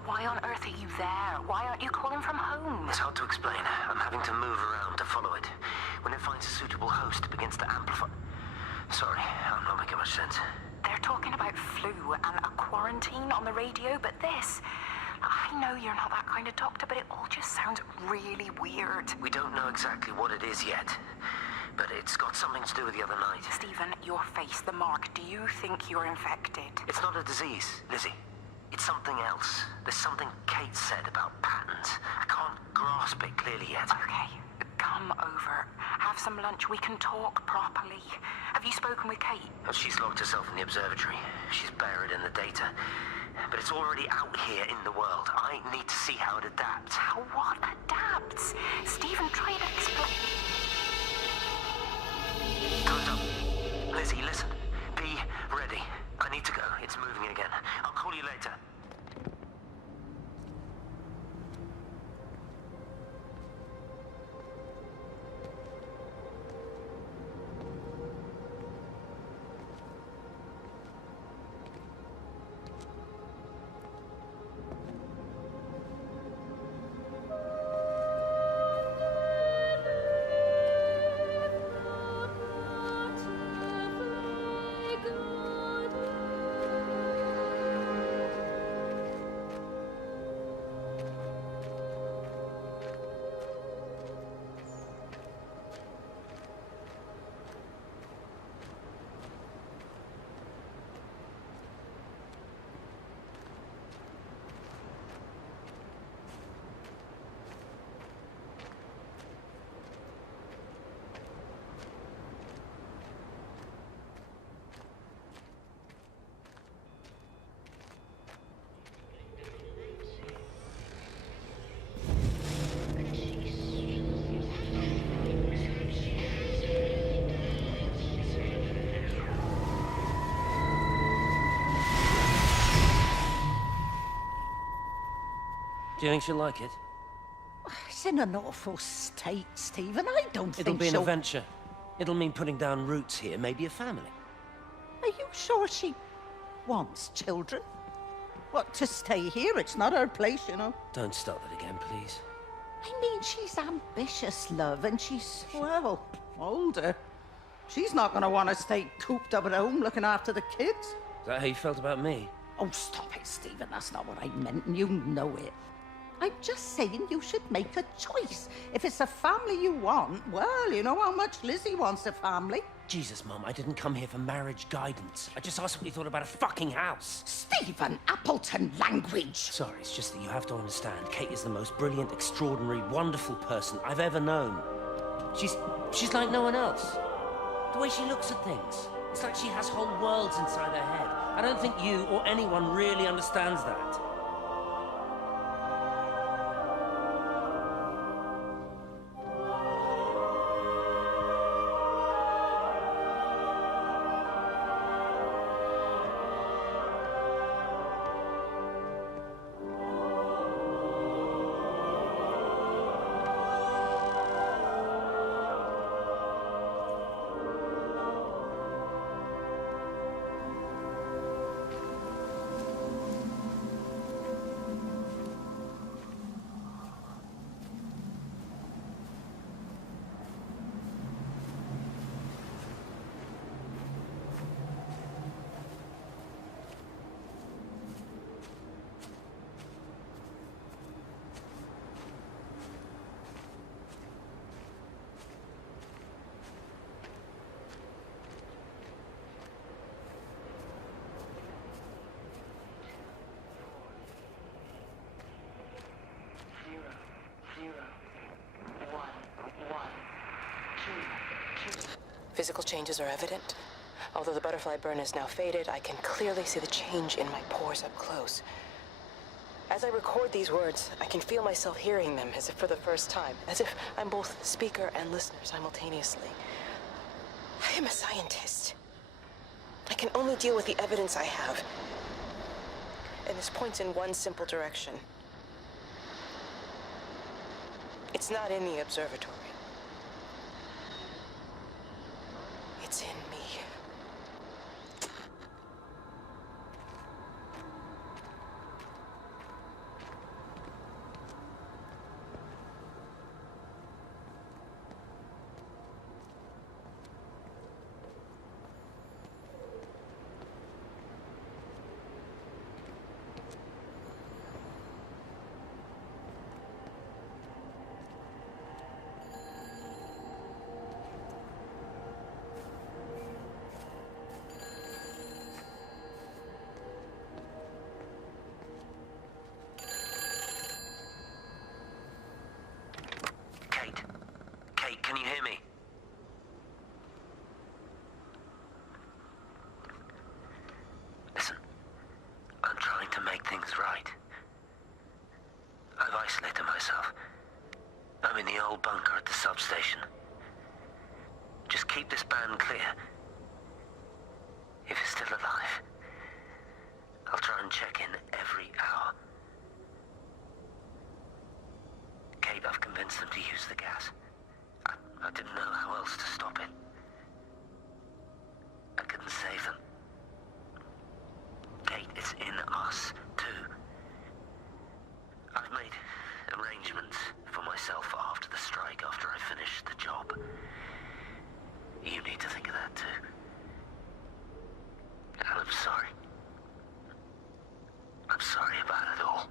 Why on earth are you there? Why aren't you calling from home? It's hard to explain. I'm having to move around to follow it. When it finds a suitable host, it begins to amplify. Sorry, I'm not making much sense. They're talking about flu and a quarantine on the radio, but this... I know you're not that kind of doctor, but it all just sounds really weird. We don't know exactly what it is yet, but it's got something to do with the other night. Stephen, your face, the mark. Do you think you're infected? It's not a disease, Lizzie. It's something else. There's something Kate said about patterns. I can't grasp it clearly yet. Okay, come over. Have some lunch. We can talk properly. Have you spoken with Kate? She's locked herself in the observatory. She's buried in the data. But it's already out here in the world. I need to see how it adapts. How what adapts? Stephen, try to explain. Time's up. Lizzie, listen. Be ready. I need to go. It's moving again. I'll call you later. Do you think she'll like it? It's in an awful state, Stephen. I don't think It'll be an she'll... adventure. It'll mean putting down roots here, maybe a family. Are you sure she wants children? What, to stay here? It's not her place, you know. Don't start that again, please. I mean, she's ambitious, love, and she's, well, older. She's not going to want to stay cooped up at home looking after the kids. Is that how you felt about me? Oh, stop it, Stephen. That's not what I meant, and you know it. I'm just saying you should make a choice. If it's a family you want, well, you know how much Lizzie wants a family. Jesus, Mum, I didn't come here for marriage guidance. I just asked what you thought about a fucking house. Stephen Appleton language! Sorry, it's just that you have to understand. Kate is the most brilliant, extraordinary, wonderful person I've ever known. She's like no one else. The way she looks at things. It's like she has whole worlds inside her head. I don't think you or anyone really understands that. Physical changes are evident. Although the butterfly burn is now faded, I can clearly see the change in my pores up close. As I record these words, I can feel myself hearing them as if for the first time, as if I'm both speaker and listener simultaneously. I am a scientist. I can only deal with the evidence I have. And this points in one simple direction. It's not in the observatory. It's in me. was right. I've isolated myself. I'm in the old bunker at the substation. Just keep this band clear. If it's still alive, I'll try and check in every hour. Kate, I've convinced them to use the gas. I didn't know how else to stop it. I couldn't save them. Kate, it's in us, too. I've made arrangements for myself after the strike, after I finish the job. You need to think of that, too. And I'm sorry. I'm sorry about it all.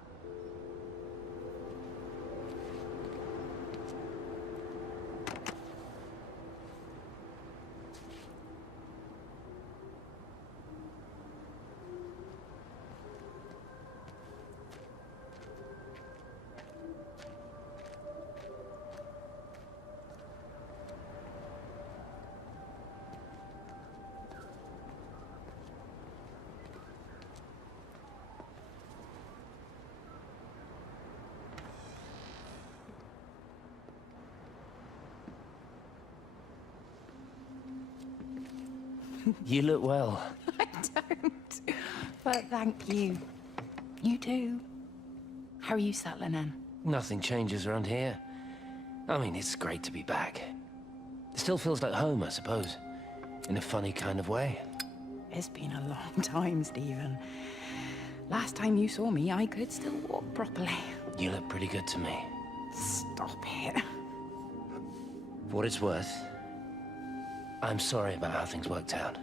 You look well. I don't. But thank you. You too. How are you settling in? Nothing changes around here. I mean, it's great to be back. It still feels like home, I suppose. In a funny kind of way. It's been a long time, Stephen. Last time you saw me, I could still walk properly. You look pretty good to me. Stop it. For what it's worth, I'm sorry about how things worked out.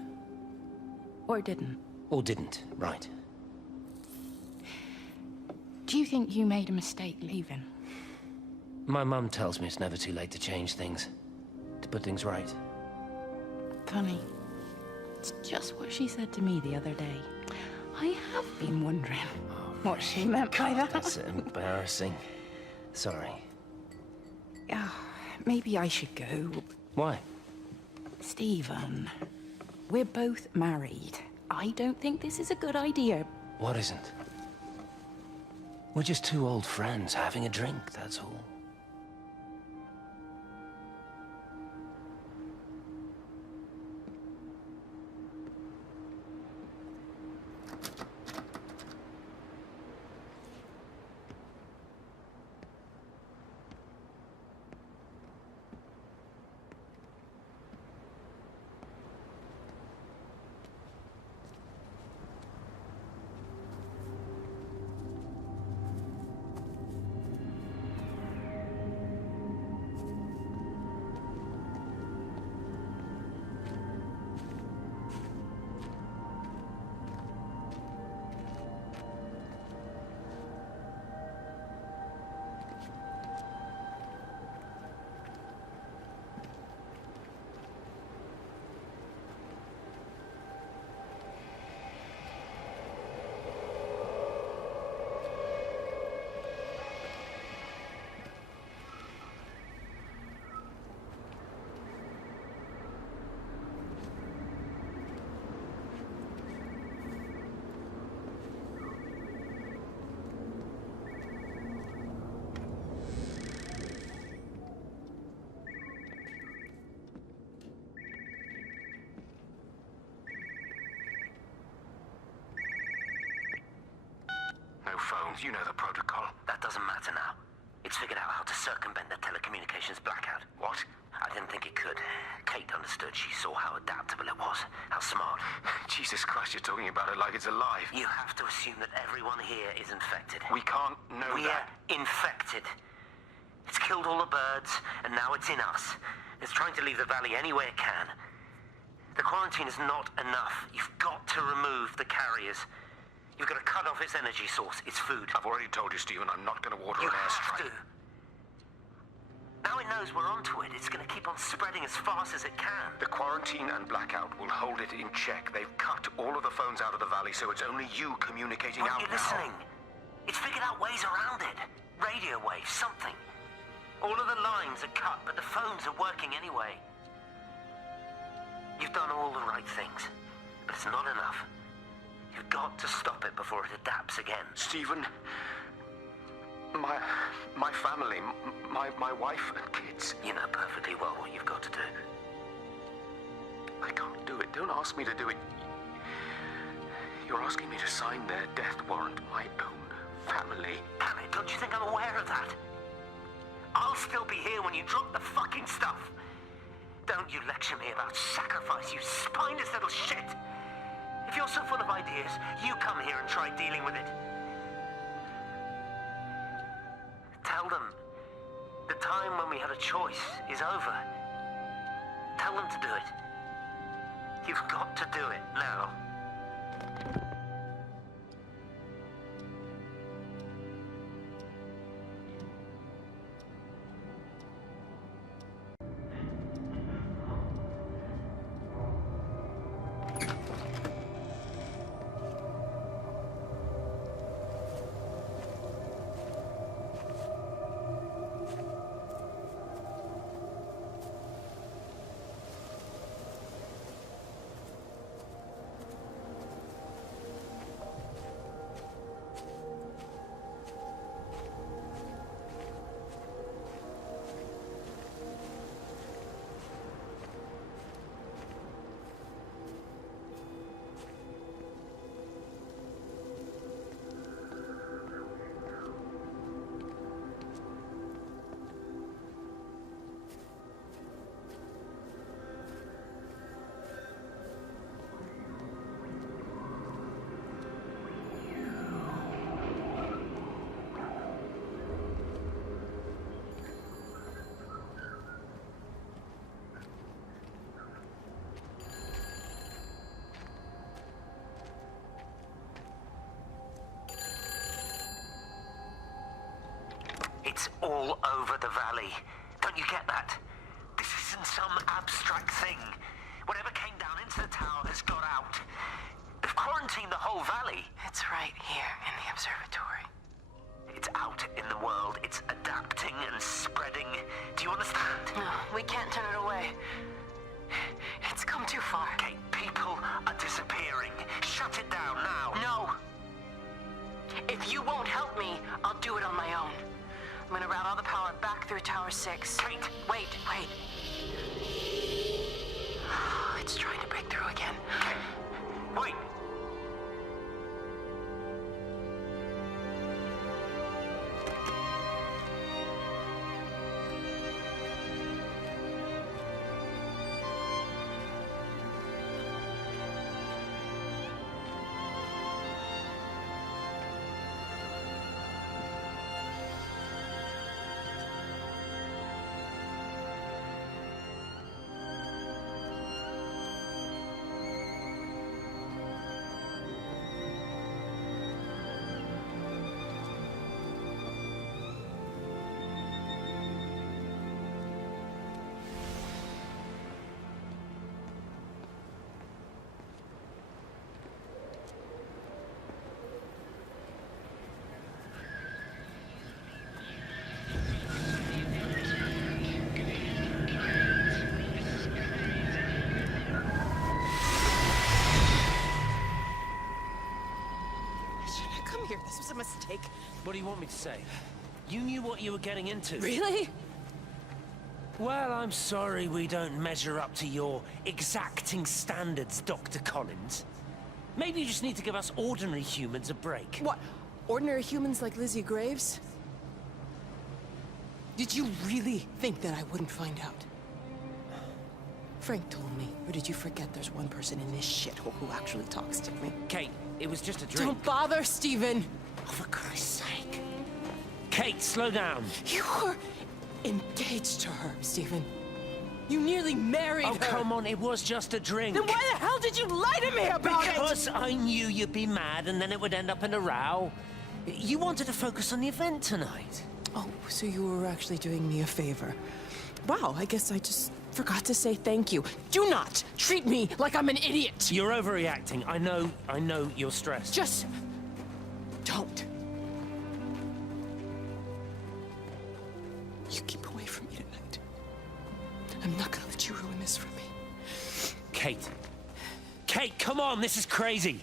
Or didn't. Or didn't, right. Do you think you made a mistake leaving? My mum tells me it's never too late to change things. To put things right. Funny. It's just what she said to me the other day. I have been wondering what she meant by that. That's embarrassing. Sorry. Maybe I should go. Why? Stephen, we're both married. I don't think this is a good idea. What isn't? We're just two old friends having a drink, that's all. Phones, you know the protocol. That doesn't matter now. It's figured out how to circumvent the telecommunications blackout. What? I didn't think it could. Kate understood. She saw how adaptable it was. How smart. Jesus Christ, you're talking about it like it's alive. You have to assume that everyone here is infected. We can't know We're that. infected. It's killed all the birds, and now it's in us. It's trying to leave the valley any way it can. The quarantine is not enough. You've got to remove the carriers. You've got to cut off its energy source, its food. I've already told you, Stephen, I'm not going to water an airstrike. You have to. Now it knows we're onto it. It's going to keep on spreading as fast as it can. The quarantine and blackout will hold it in check. They've cut all of the phones out of the valley, so it's only you communicating out Aren't you now. listening? It's figured out ways around it. Radio waves, something. All of the lines are cut, but the phones are working anyway. You've done all the right things, but it's not enough. You've got to stop it before it adapts again. Stephen, my family, my wife and kids. You know perfectly well what you've got to do. I can't do it. Don't ask me to do it. You're asking me to sign their death warrant, my own family. Damn it, don't you think I'm aware of that? I'll still be here when you drop the fucking stuff. Don't you lecture me about sacrifice, you spineless little shit. If you're so full of ideas, you come here and try dealing with it. Tell them the time when we had a choice is over. Tell them to do it. You've got to do it now. It's all over the valley. Don't you get that? This isn't some abstract thing. Whatever came down into the tower has got out. They've quarantined the whole valley. It's right here in the observatory. It's out in the world. It's adapting and spreading. Do you understand? No, we can't turn it away. It's come too far. Okay, people are disappearing. Shut it down now. No. If you won't help me, I'll do it on my own. I'm gonna route all the power back through Tower 6. Kate! Wait. It's trying to break through again. Kate! Wait! This was a mistake. What do you want me to say? You knew what you were getting into. Really? Well, I'm sorry we don't measure up to your exacting standards, Dr. Collins. Maybe you just need to give us ordinary humans a break. What? Ordinary humans like Lizzie Graves? Did you really think that I wouldn't find out? Frank told me, or did you forget there's one person in this shithole who actually talks to me? Kate, it was just a drink. Don't bother, Stephen! Oh, for Christ's sake. Kate, slow down. You were engaged to her, Stephen. You nearly married her. Oh, come on, it was just a drink. Then why the hell did you lie to me about it? Because I knew you'd be mad and then it would end up in a row. You wanted to focus on the event tonight. Oh, so you were actually doing me a favor. Wow, I guess I just forgot to say thank you. Do not treat me like I'm an idiot. You're overreacting. I know you're stressed. Just don't. You keep away from me tonight. I'm not gonna let you ruin this for me. Kate. Kate, come on, this is crazy.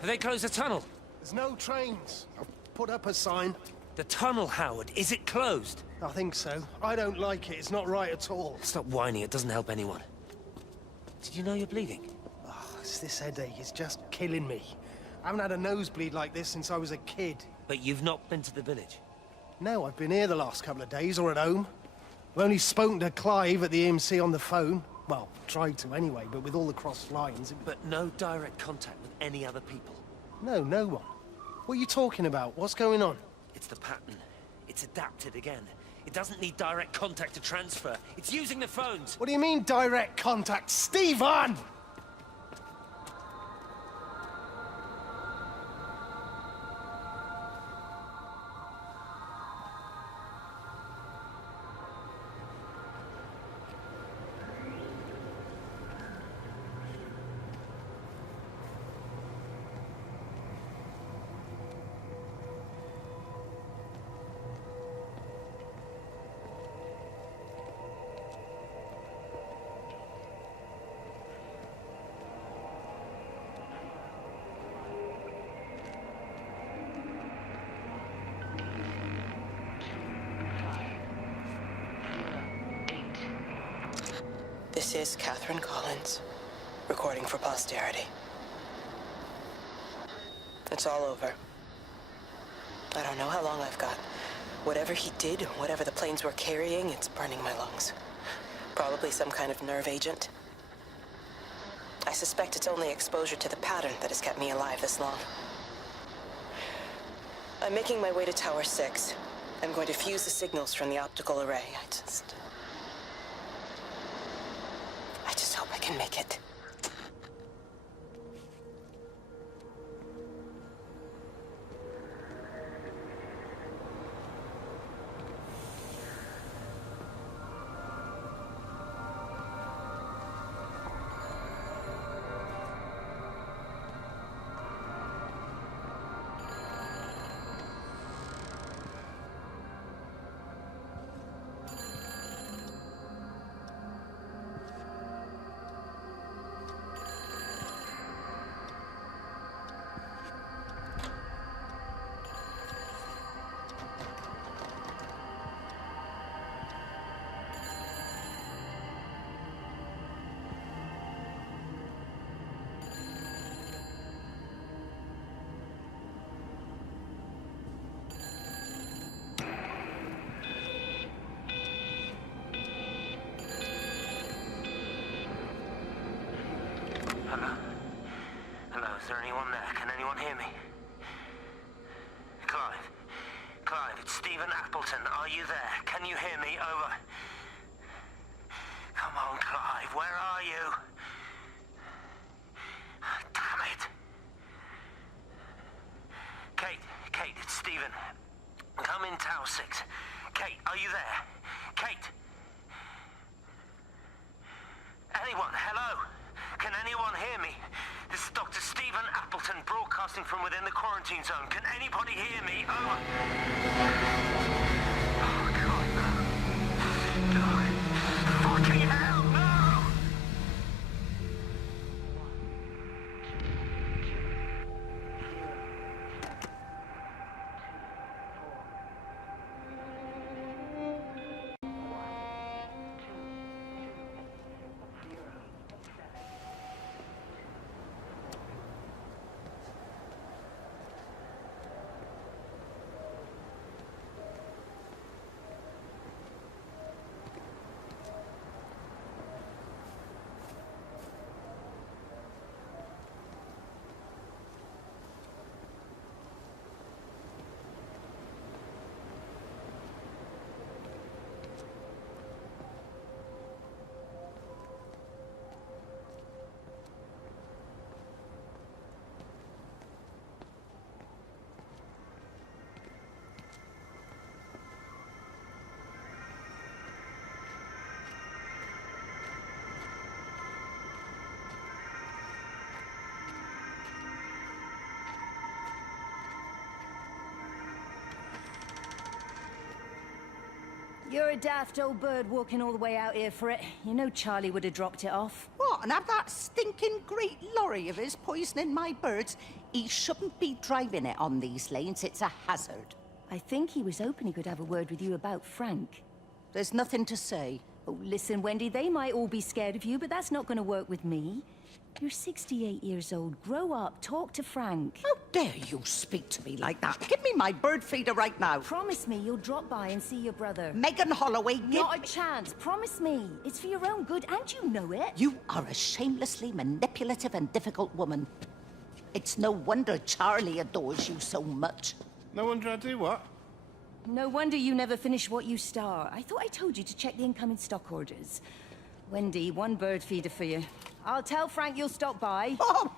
Have they closed the tunnel? There's no trains. I've put up a sign. The tunnel, Howard, is it closed? I think so. I don't like it. It's not right at all. Stop whining, it doesn't help anyone. Did you know you're bleeding? Oh, it's this headache. It's just killing me. I haven't had a nosebleed like this since I was a kid. But you've not been to the village? No, I've been here the last couple of days, or at home. I've only spoken to Clive at the EMC on the phone. Well, tried to anyway, but with all the crossed lines... But no direct contact with any other people? No, no one. What are you talking about? What's going on? It's the pattern. It's adapted again. It doesn't need direct contact to transfer. It's using the phones. What do you mean, direct contact? Stephen! This is Catherine Collins, recording for posterity. It's all over. I don't know how long I've got. Whatever he did, whatever the planes were carrying, it's burning my lungs. Probably some kind of nerve agent. I suspect it's only exposure to the pattern that has kept me alive this long. I'm making my way to Tower 6. I'm going to fuse the signals from the optical array. I just hope I can make it. Hello? Hello, is there anyone there? Can anyone hear me? Clive? Clive, it's Stephen Appleton. Are you there? Can you hear me? Over. Come on, Clive, where are you? Damn it. Kate, it's Stephen. Come in Tower 6. Kate, are you there? Kate? Anyone? Hello? Can anyone hear me? This is Dr. Stephen Appleton broadcasting from within the quarantine zone. Can anybody hear me? Over. Oh, God, no. No. Fucking hell, no! You're a daft old bird walking all the way out here for it. You know Charlie would have dropped it off. What? what, and have that stinking great lorry of his poisoning my birds? He shouldn't be driving it on these lanes. It's a hazard. I think he was hoping he could have a word with you about Frank. There's nothing to say. Oh, listen, Wendy, they might all be scared of you, but that's not going to work with me. You're 68 years old. Grow up. Talk to Frank. How dare you speak to me like that? Give me my bird feeder right now. Promise me you'll drop by and see your brother. Megan Holloway, Not a chance. Promise me. It's for your own good, and you know it. You are a shamelessly manipulative and difficult woman. It's no wonder Charlie adores you so much. No wonder I do what? No wonder you never finish what you start. I thought I told you to check the incoming stock orders. Wendy, one bird feeder for you. I'll tell Frank you'll stop by. Oh!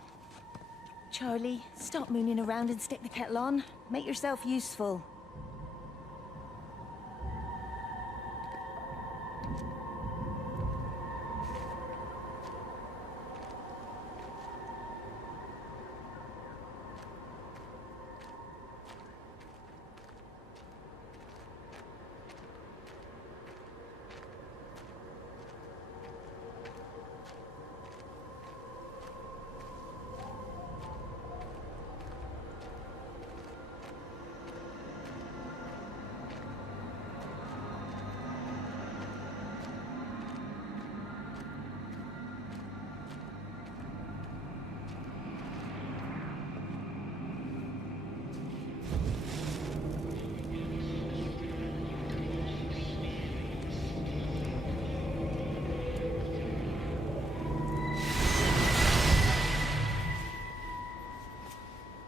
Charlie, stop mooning around and stick the kettle on. Make yourself useful.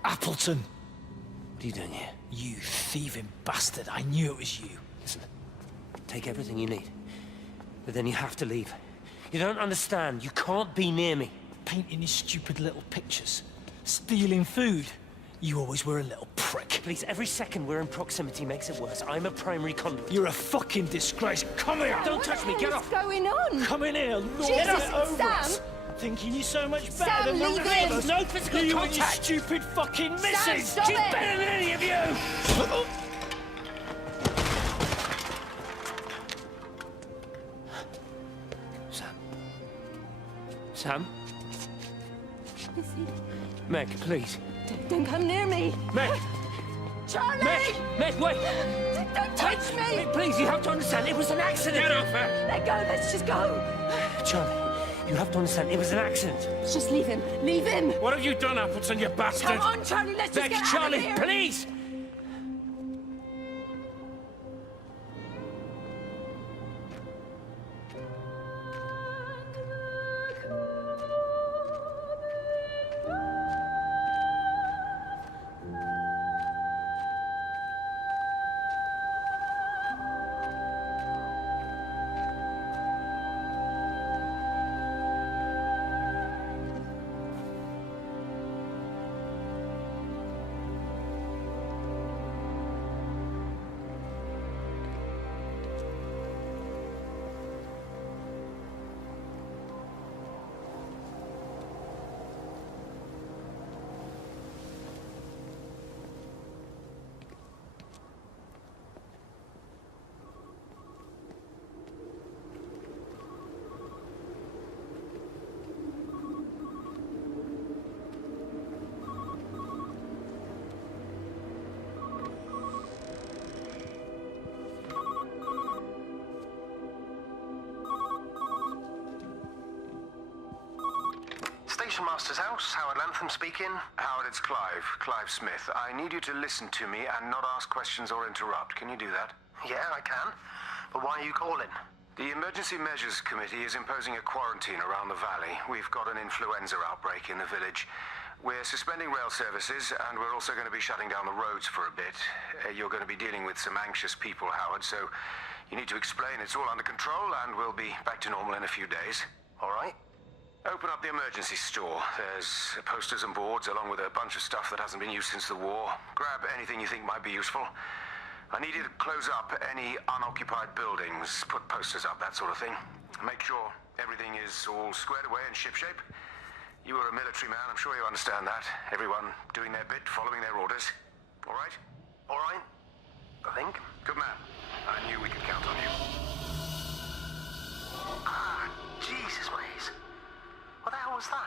Appleton! What are you doing here? You thieving bastard. I knew it was you. Listen, take everything you need. But then you have to leave. You don't understand. You can't be near me. Painting your stupid little pictures. Stealing food. You always were a little prick. Please, every second we're in proximity makes it worse. I'm a primary conduit. You're a fucking disgrace. Come here! Don't touch me, get off! What's going on? Come in here, Lord. Jesus, Get over Sam! us. Thinking you're so much better Sam, than the leave rest him. of us. No physical you contact. and your stupid fucking missus. Sam, stop She's it. better than any of you! Sam? Meg, please. Don't come near me. Meg! Charlie! Meg, wait! Don't touch me! Meg, please, you have to understand, it was an accident! Get off her! Let go, let's just go. Charlie, you have to understand, it was an accident. Just leave him. Leave him. What have you done, Appleton, you bastard? Come on, Charlie, let's just Meg, get Charlie, out of here. please! Station Master's house, Howard Lantham speaking. Howard, it's Clive. Clive Smith. I need you to listen to me and not ask questions or interrupt. Can you do that? Yeah, I can. But why are you calling? The Emergency Measures Committee is imposing a quarantine around the valley. We've got an influenza outbreak in the village. We're suspending rail services, and we're also going to be shutting down the roads for a bit. You're going to be dealing with some anxious people, Howard, so you need to explain it's all under control, and we'll be back to normal in a few days. All right. Open up the emergency store. There's posters and boards, along with a bunch of stuff that hasn't been used since the war. Grab anything you think might be useful. I need you to close up any unoccupied buildings, put posters up, that sort of thing. Make sure everything is all squared away and shipshape. You are a military man, I'm sure you understand that. Everyone doing their bit, following their orders. All right? All right. I think. Good man. I knew we could count on you. Ah, Jesus, ways. What the hell was that?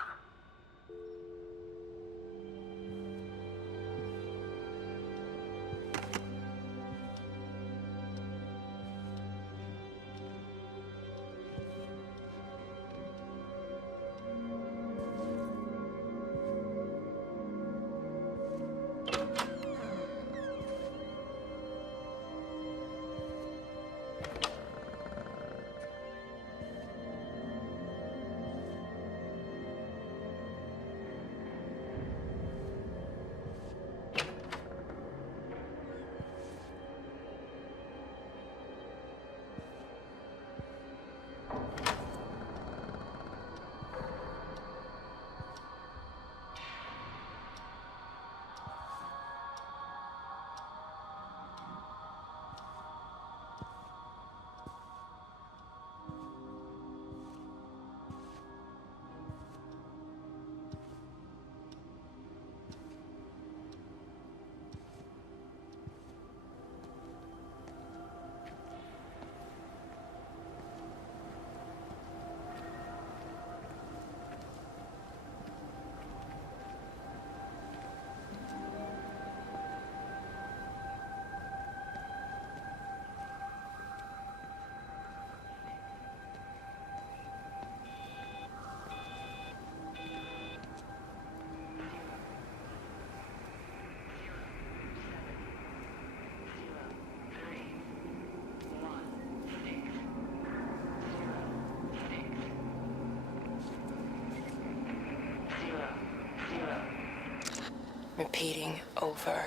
Repeating over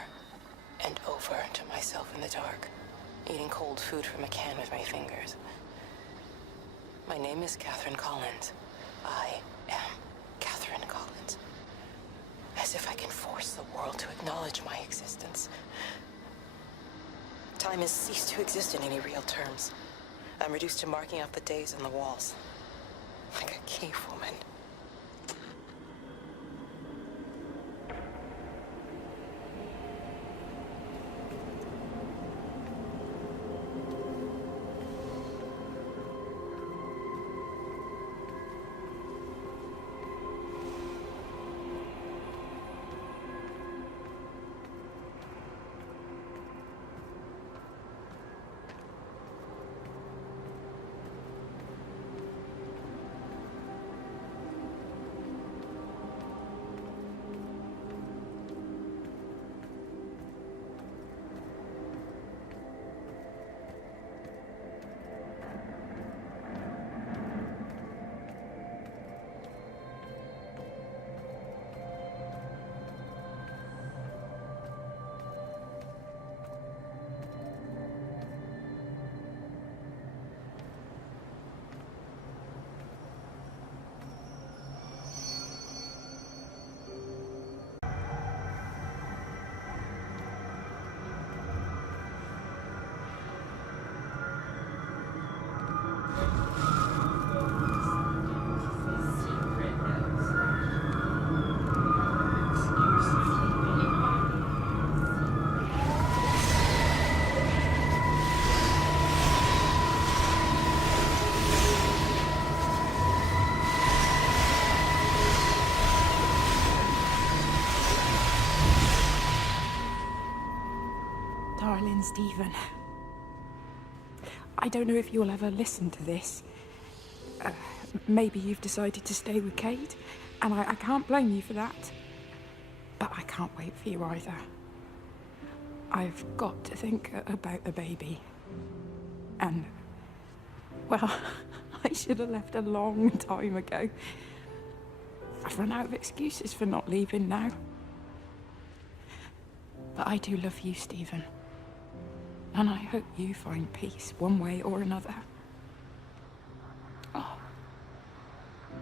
and over to myself in the dark, eating cold food from a can with my fingers. My name is Catherine Collins. I am Catherine Collins. As if I can force the world to acknowledge my existence. Time has ceased to exist in any real terms. I'm reduced to marking out the days on the walls. Like a cave woman. Darling Stephen, I don't know if you'll ever listen to this. Maybe you've decided to stay with Kate, and I can't blame you for that. But I can't wait for you either. I've got to think about the baby. And, well, I should have left a long time ago. I've run out of excuses for not leaving now. But I do love you, Stephen. And I hope you find peace one way or another. Oh,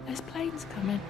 there's planes coming.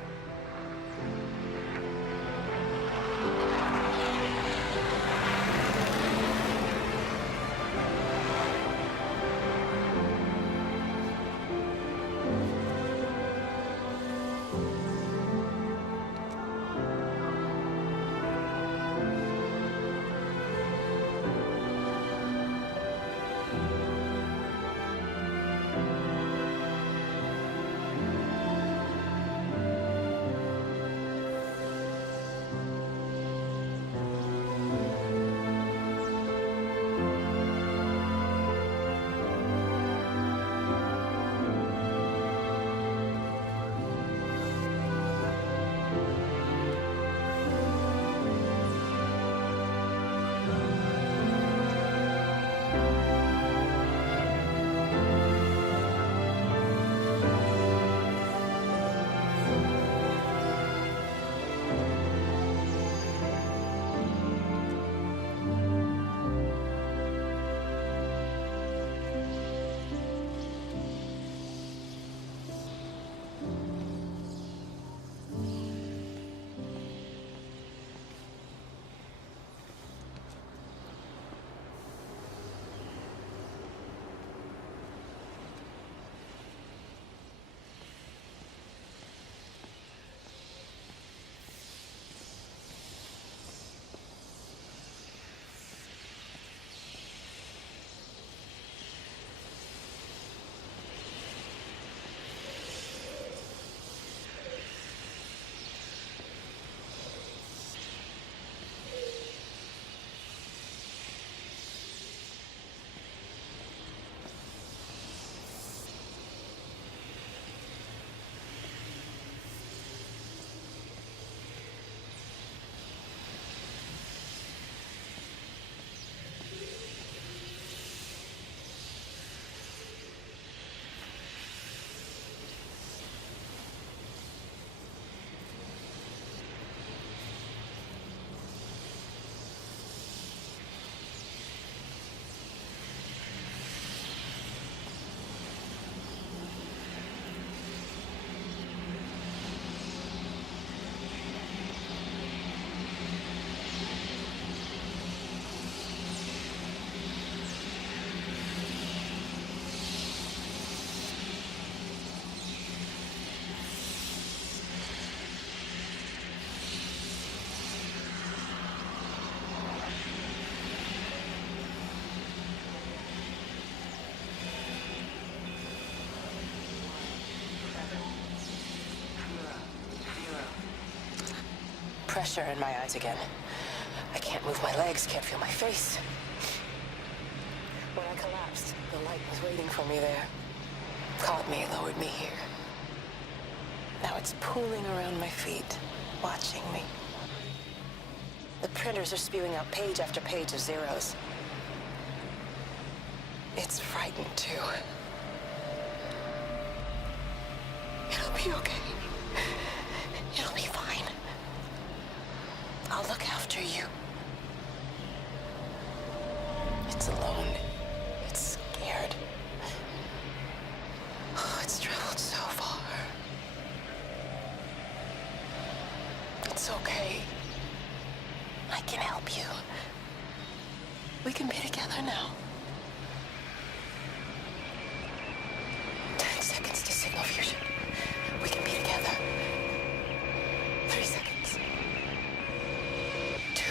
pressure in my eyes again. I can't move my legs, can't feel my face. When I collapsed, the light was waiting for me there. Caught me, lowered me here. Now it's pooling around my feet, watching me. The printers are spewing out page after page of zeros. It's frightened too. It'll be okay. It'll be fine. I'll look after you. It's alone. It's scared. Oh, it's traveled so far. It's okay. I can help you. We can be together now. 10 seconds to signal fusion. We can be together. 3 seconds. 2.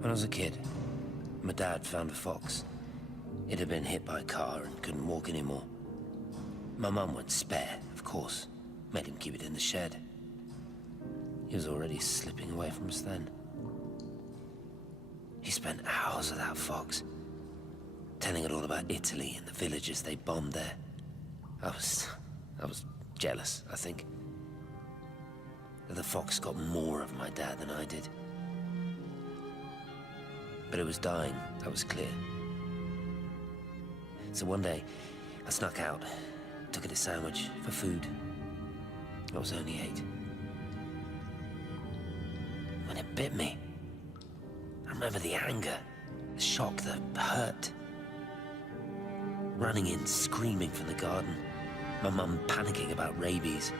When I was a kid, my dad found a fox. It had been hit by a car and couldn't walk anymore. My mum went spare, of course. Made him keep it in the shed. He was already slipping away from us then. He spent hours with that fox, telling it all about Italy and the villages they bombed there. I was jealous, I think. That the fox got more of my dad than I did. But it was dying, that was clear. So one day, I snuck out, took it a sandwich for food. I was only 8. When it bit me, I remember the anger, the shock, the hurt. Running in, screaming from the garden, my mum panicking about rabies.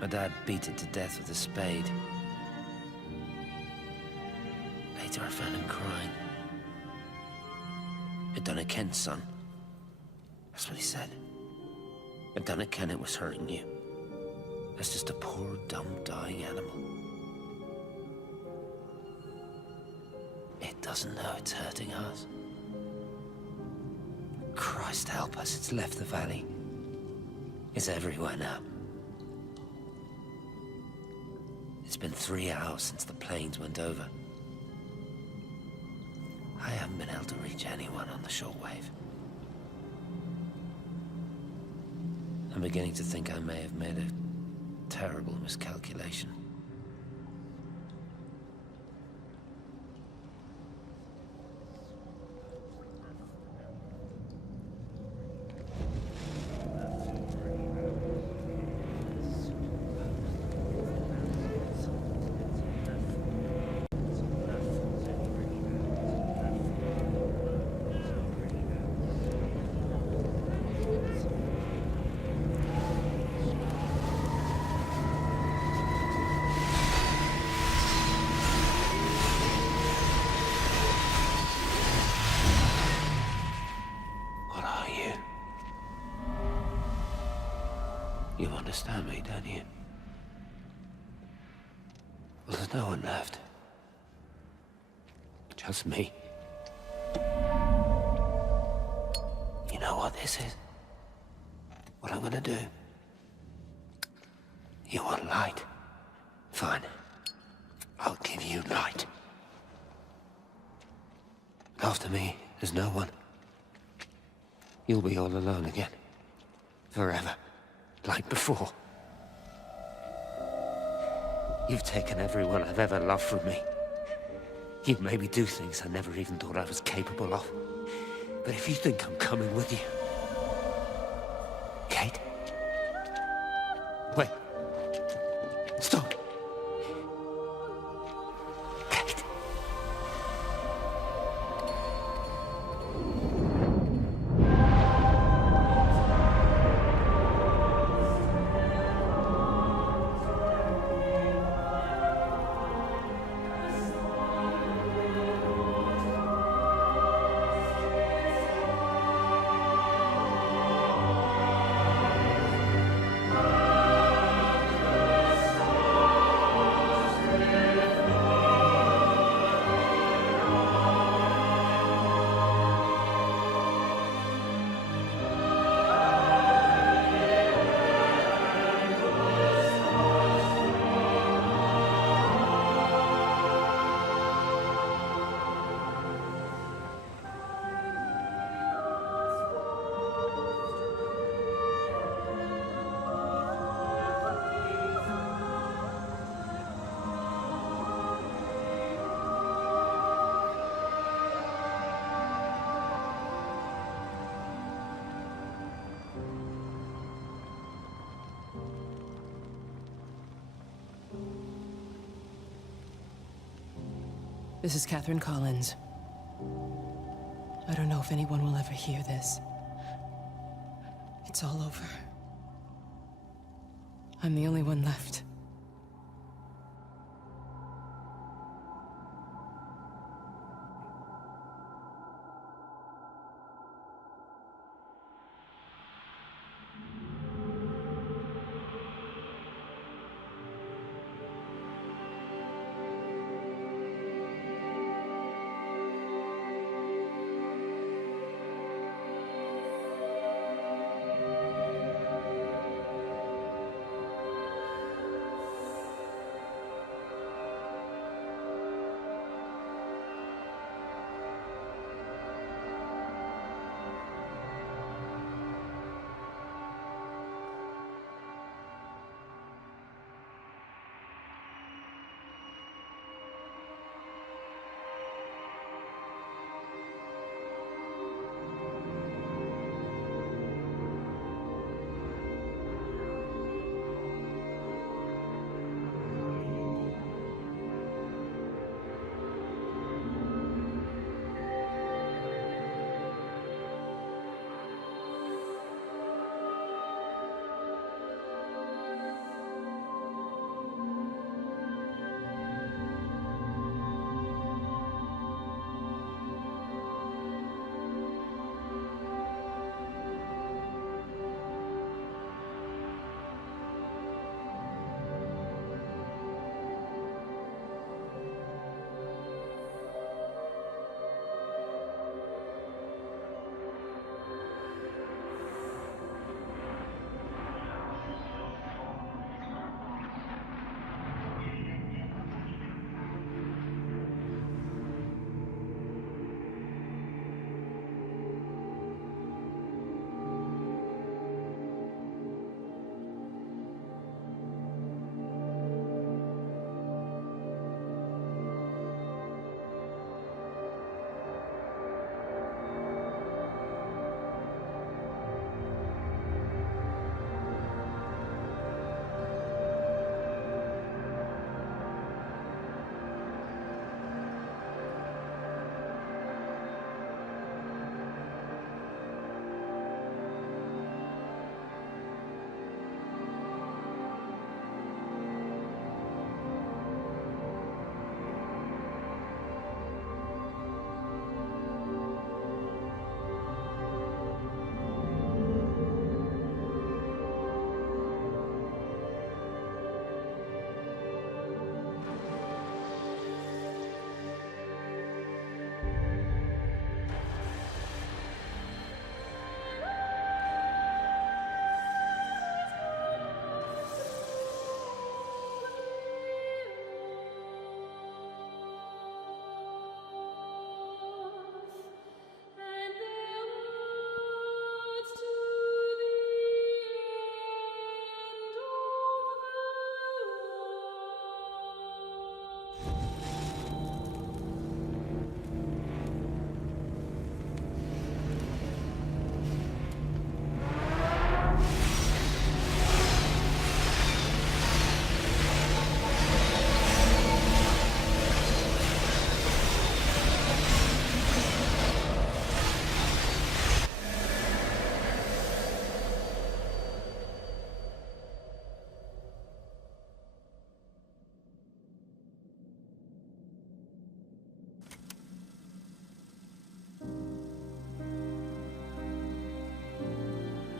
My dad beat it to death with a spade. Later I found him crying. "It done it, Ken, son." That's what he said. "It done it, Ken, it was hurting you. That's just a poor, dumb, dying animal. It doesn't know it's hurting us. Christ help us, it's left the valley. It's everywhere now. It's been 3 hours since the planes went over. I haven't been able to reach anyone on the shortwave. I'm beginning to think I may have made a terrible miscalculation." You understand me, don't you? Well, there's no one left. Just me. You know what this is? What I'm gonna do? You want light? Fine. I'll give you light. After me, there's no one. You'll be all alone again. Forever. Like before. You've taken everyone I've ever loved from me. You've made me do things I never even thought I was capable of. But if you think I'm coming with you... Kate? Wait. Stop. Kate. This is Catherine Collins. I don't know if anyone will ever hear this. It's all over. I'm the only one left.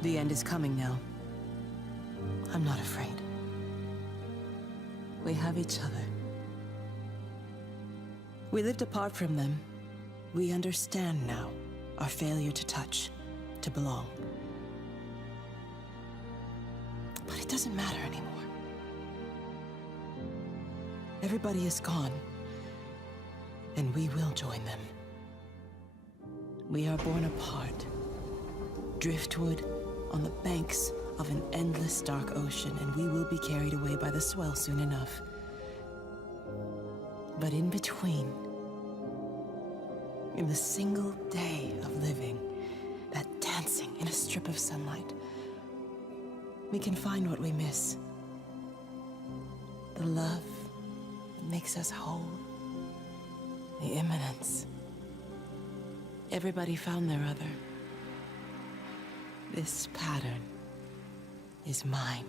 The end is coming now. I'm not afraid. We have each other. We lived apart from them. We understand now our failure to touch, to belong. But it doesn't matter anymore. Everybody is gone, and we will join them. We are born apart, driftwood on the banks of an endless dark ocean, and we will be carried away by the swell soon enough. But in between, in the single day of living, that dancing in a strip of sunlight, we can find what we miss. The love that makes us whole. The imminence. Everybody found their other. This pattern is mine.